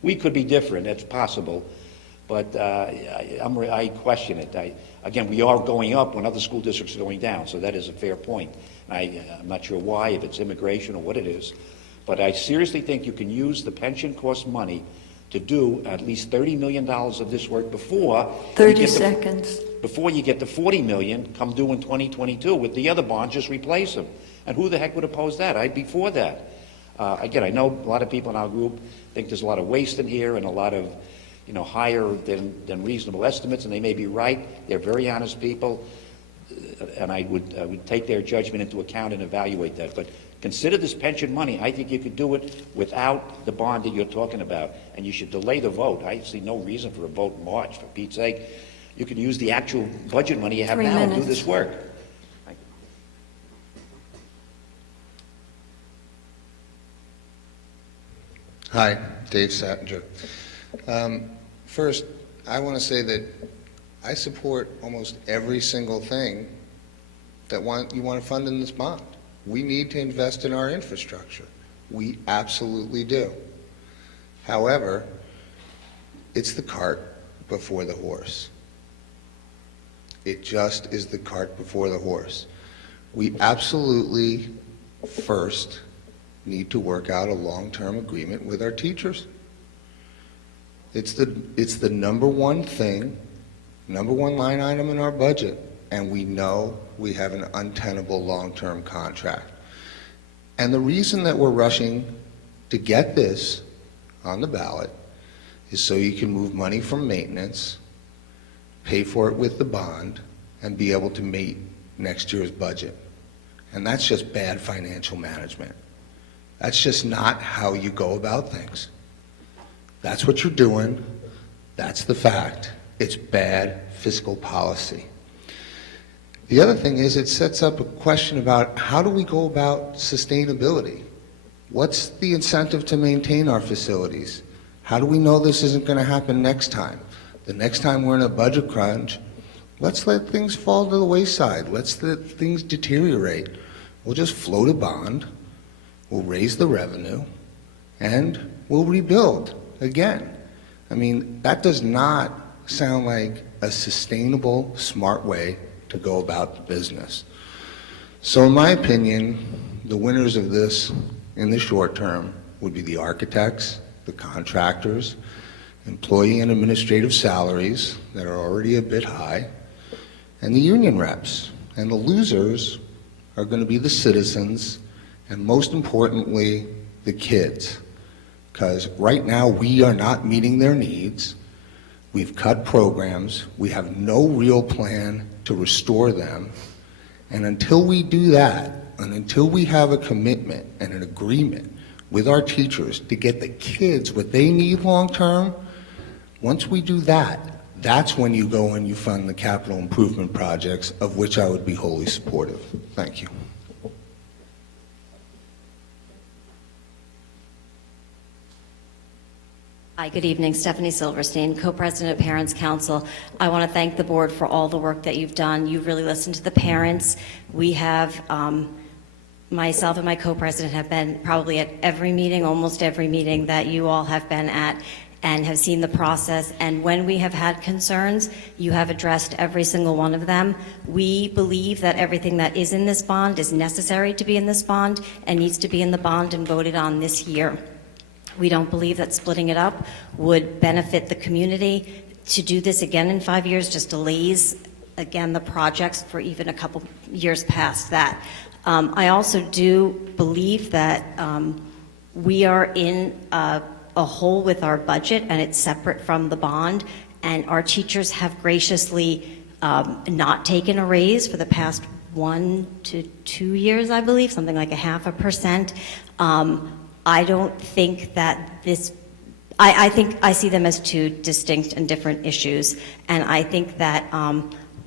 We could be different, it's possible, but I question it. Again, we are going up when other school districts are going down, so that is a fair point. I'm not sure why, if it's immigration or what it is, but I seriously think you can use the pension cost money to do at least $30 million of this work before 30 seconds. Before you get to $40 million come due in 2022 with the other bonds, just replace them. And who the heck would oppose that? I'd be for that. Again, I know a lot of people in our group think there's a lot of waste in here and a lot of, higher than reasonable estimates, and they may be right. They're very honest people, and I would take their judgment into account and evaluate that. But consider this pension money. I think you could do it without the bond that you're talking about, and you should delay the vote. I see no reason for a vote in March, for Pete's sake. You can use the actual budget money you have 3 now and do minutes. this work. Hi, Dave Sattinger. First, I want to say that I support almost every single thing that you want to fund in this bond. We need to invest in our infrastructure. We absolutely do. However, it's the cart before the horse. It just is the cart before the horse. We absolutely first need to work out a long-term agreement with our teachers. It's the number one thing, number one line item in our budget, and we know we have an untenable long-term contract. And the reason that we're rushing to get this on the ballot is so you can move money from maintenance, pay for it with the bond, and be able to meet next year's budget. And that's just bad financial management. That's just not how you go about things. That's what you're doing. That's the fact. It's bad fiscal policy. The other thing is it sets up a question about how do we go about sustainability? What's the incentive to maintain our facilities? How do we know this isn't going to happen next time? The next time we're in a budget crunch, let's let things fall to the wayside. Let's let things deteriorate. We'll just float a bond, we'll raise the revenue, and we'll rebuild again. I mean, that does not sound like a sustainable, smart way to go about the business. So in my opinion, the winners of this in the short term would be the architects, the contractors, employee and administrative salaries that are already a bit high, and the union reps. And the losers are going to be the citizens, and most importantly, the kids. Because right now we are not meeting their needs. We've cut programs. We have no real plan to restore them. And until we do that, and until we have a commitment and an agreement with our teachers to get the kids what they need long term, once we do that, that's when you go and you fund the capital improvement projects, of which I would be wholly supportive. Thank you. Hi, good evening. Stephanie Silverstein, co-president of Parents Council. I want to thank the board for all the work that you've done. You've really listened to the parents. We have, myself and my co-president have been probably at every meeting, almost every meeting that you all have been at, and have seen the process. And when we have had concerns, you have addressed every single one of them. We believe that everything that is in this bond is necessary to be in this bond and needs to be in the bond and voted on this year. We don't believe that splitting it up would benefit the community. To do this again in 5 years just delays, again, the projects for even a couple years past that. I also do believe that we are in a a hole with our budget, and it's separate from the bond, and our teachers have graciously not taken a raise for the past 1 to 2 years, I believe, something like 0.5%. I don't think that this, I think I see them as two distinct and different issues, and I think that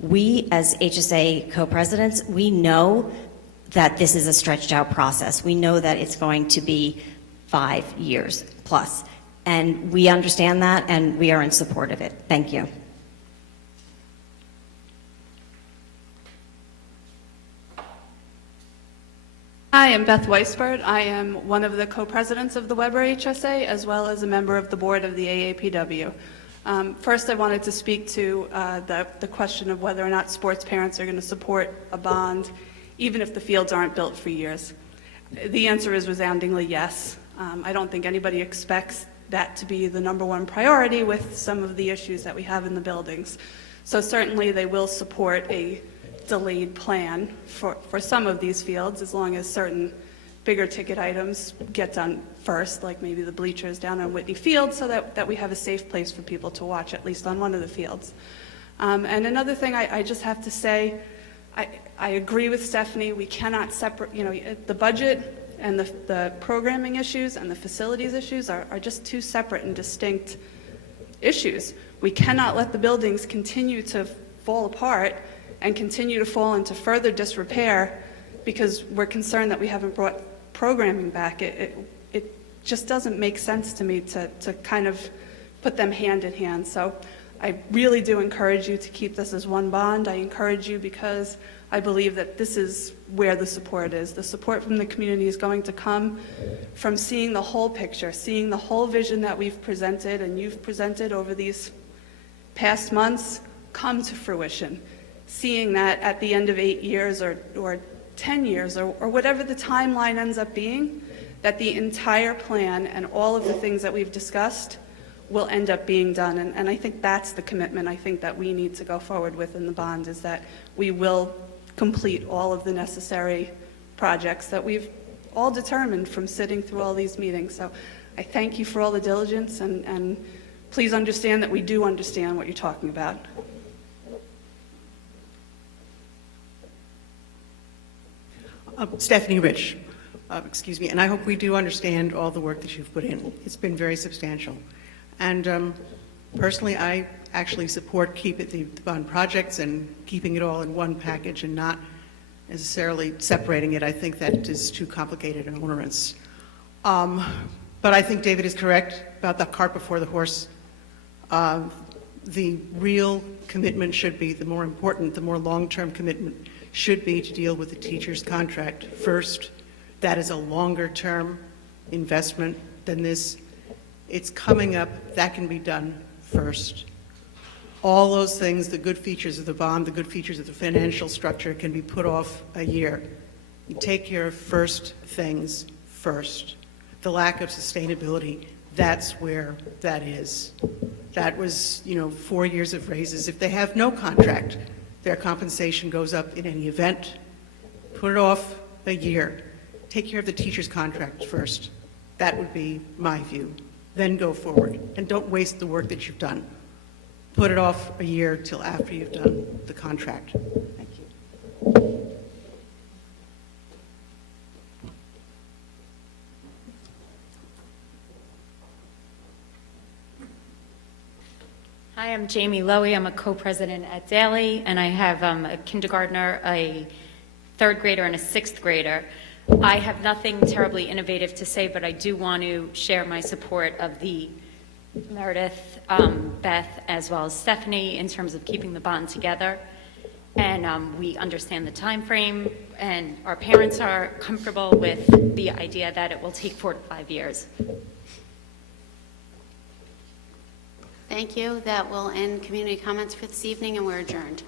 we as HSA co-presidents, we know that this is a stretched out process. We know that it's going to be 5 years plus, and we understand that, and we are in support of it. Thank you. Hi, I'm Beth Weisbert. I am one of the co-presidents of the Weber HSA, as well as a member of the board of the AAPW. First, I wanted to speak to the question of whether or not sports parents are going to support a bond, even if the fields aren't built for years. The answer is resoundingly yes. I don't think anybody expects that to be the #1 priority with some of the issues that we have in the buildings. So certainly they will support a delayed plan for some of these fields, as long as certain bigger ticket items get done first, like maybe the bleachers down on Whitney Field, so that we have a safe place for people to watch, at least on one of the fields. And another thing I just have to say, I agree with Stephanie. We cannot separate, the budget and the programming issues and the facilities issues are just two separate and distinct issues. We cannot let the buildings continue to fall apart and continue to fall into further disrepair because we're concerned that we haven't brought programming back. It just doesn't make sense to me to kind of put them hand in hand. So I really do encourage you to keep this as one bond. I encourage you because I believe that this is where the support is. The support from the community is going to come from seeing the whole picture, seeing the whole vision that we've presented and you've presented over these past months come to fruition. Seeing that at the end of 8 years or 10 years or whatever the timeline ends up being, that the entire plan and all of the things that we've discussed will end up being done. And I think that's the commitment I think that we need to go forward with in the bond, is that we will complete all of the necessary projects that we've all determined from sitting through all these meetings. So I thank you for all the diligence, and please understand that we do understand what you're talking about. Stephanie Rich, excuse me, and I hope we do understand all the work that you've put in. It's been very substantial. And personally, I actually support keeping the bond projects and keeping it all in one package and not necessarily separating it. I think that is too complicated and onerous. But I think David is correct about the cart before the horse. The real commitment should be, the more important, the more long-term commitment should be to deal with the teacher's contract first. That is a longer-term investment than this. It's coming up. That can be done first. All those things, the good features of the bond, the good features of the financial structure, can be put off a year. You take care of first things first. The lack of sustainability, that's where that is. That was, 4 years of raises. If they have no contract, their compensation goes up in any event. Put it off a year. Take care of the teacher's contract first. That would be my view. Then go forward. And don't waste the work that you've done. Put it off a year till after you've done the contract. Thank you. Hi, I'm Jamie Lowy. I'm a co-president at Daly, and I have a kindergartner, a third grader, and a sixth grader. I have nothing terribly innovative to say, but I do want to share my support of the Meredith, Beth, as well as Stephanie in terms of keeping the bond together. And we understand the time frame, and our parents are comfortable with the idea that it will take 4 to 5 years. Thank you. That will end community comments for this evening, and we're adjourned.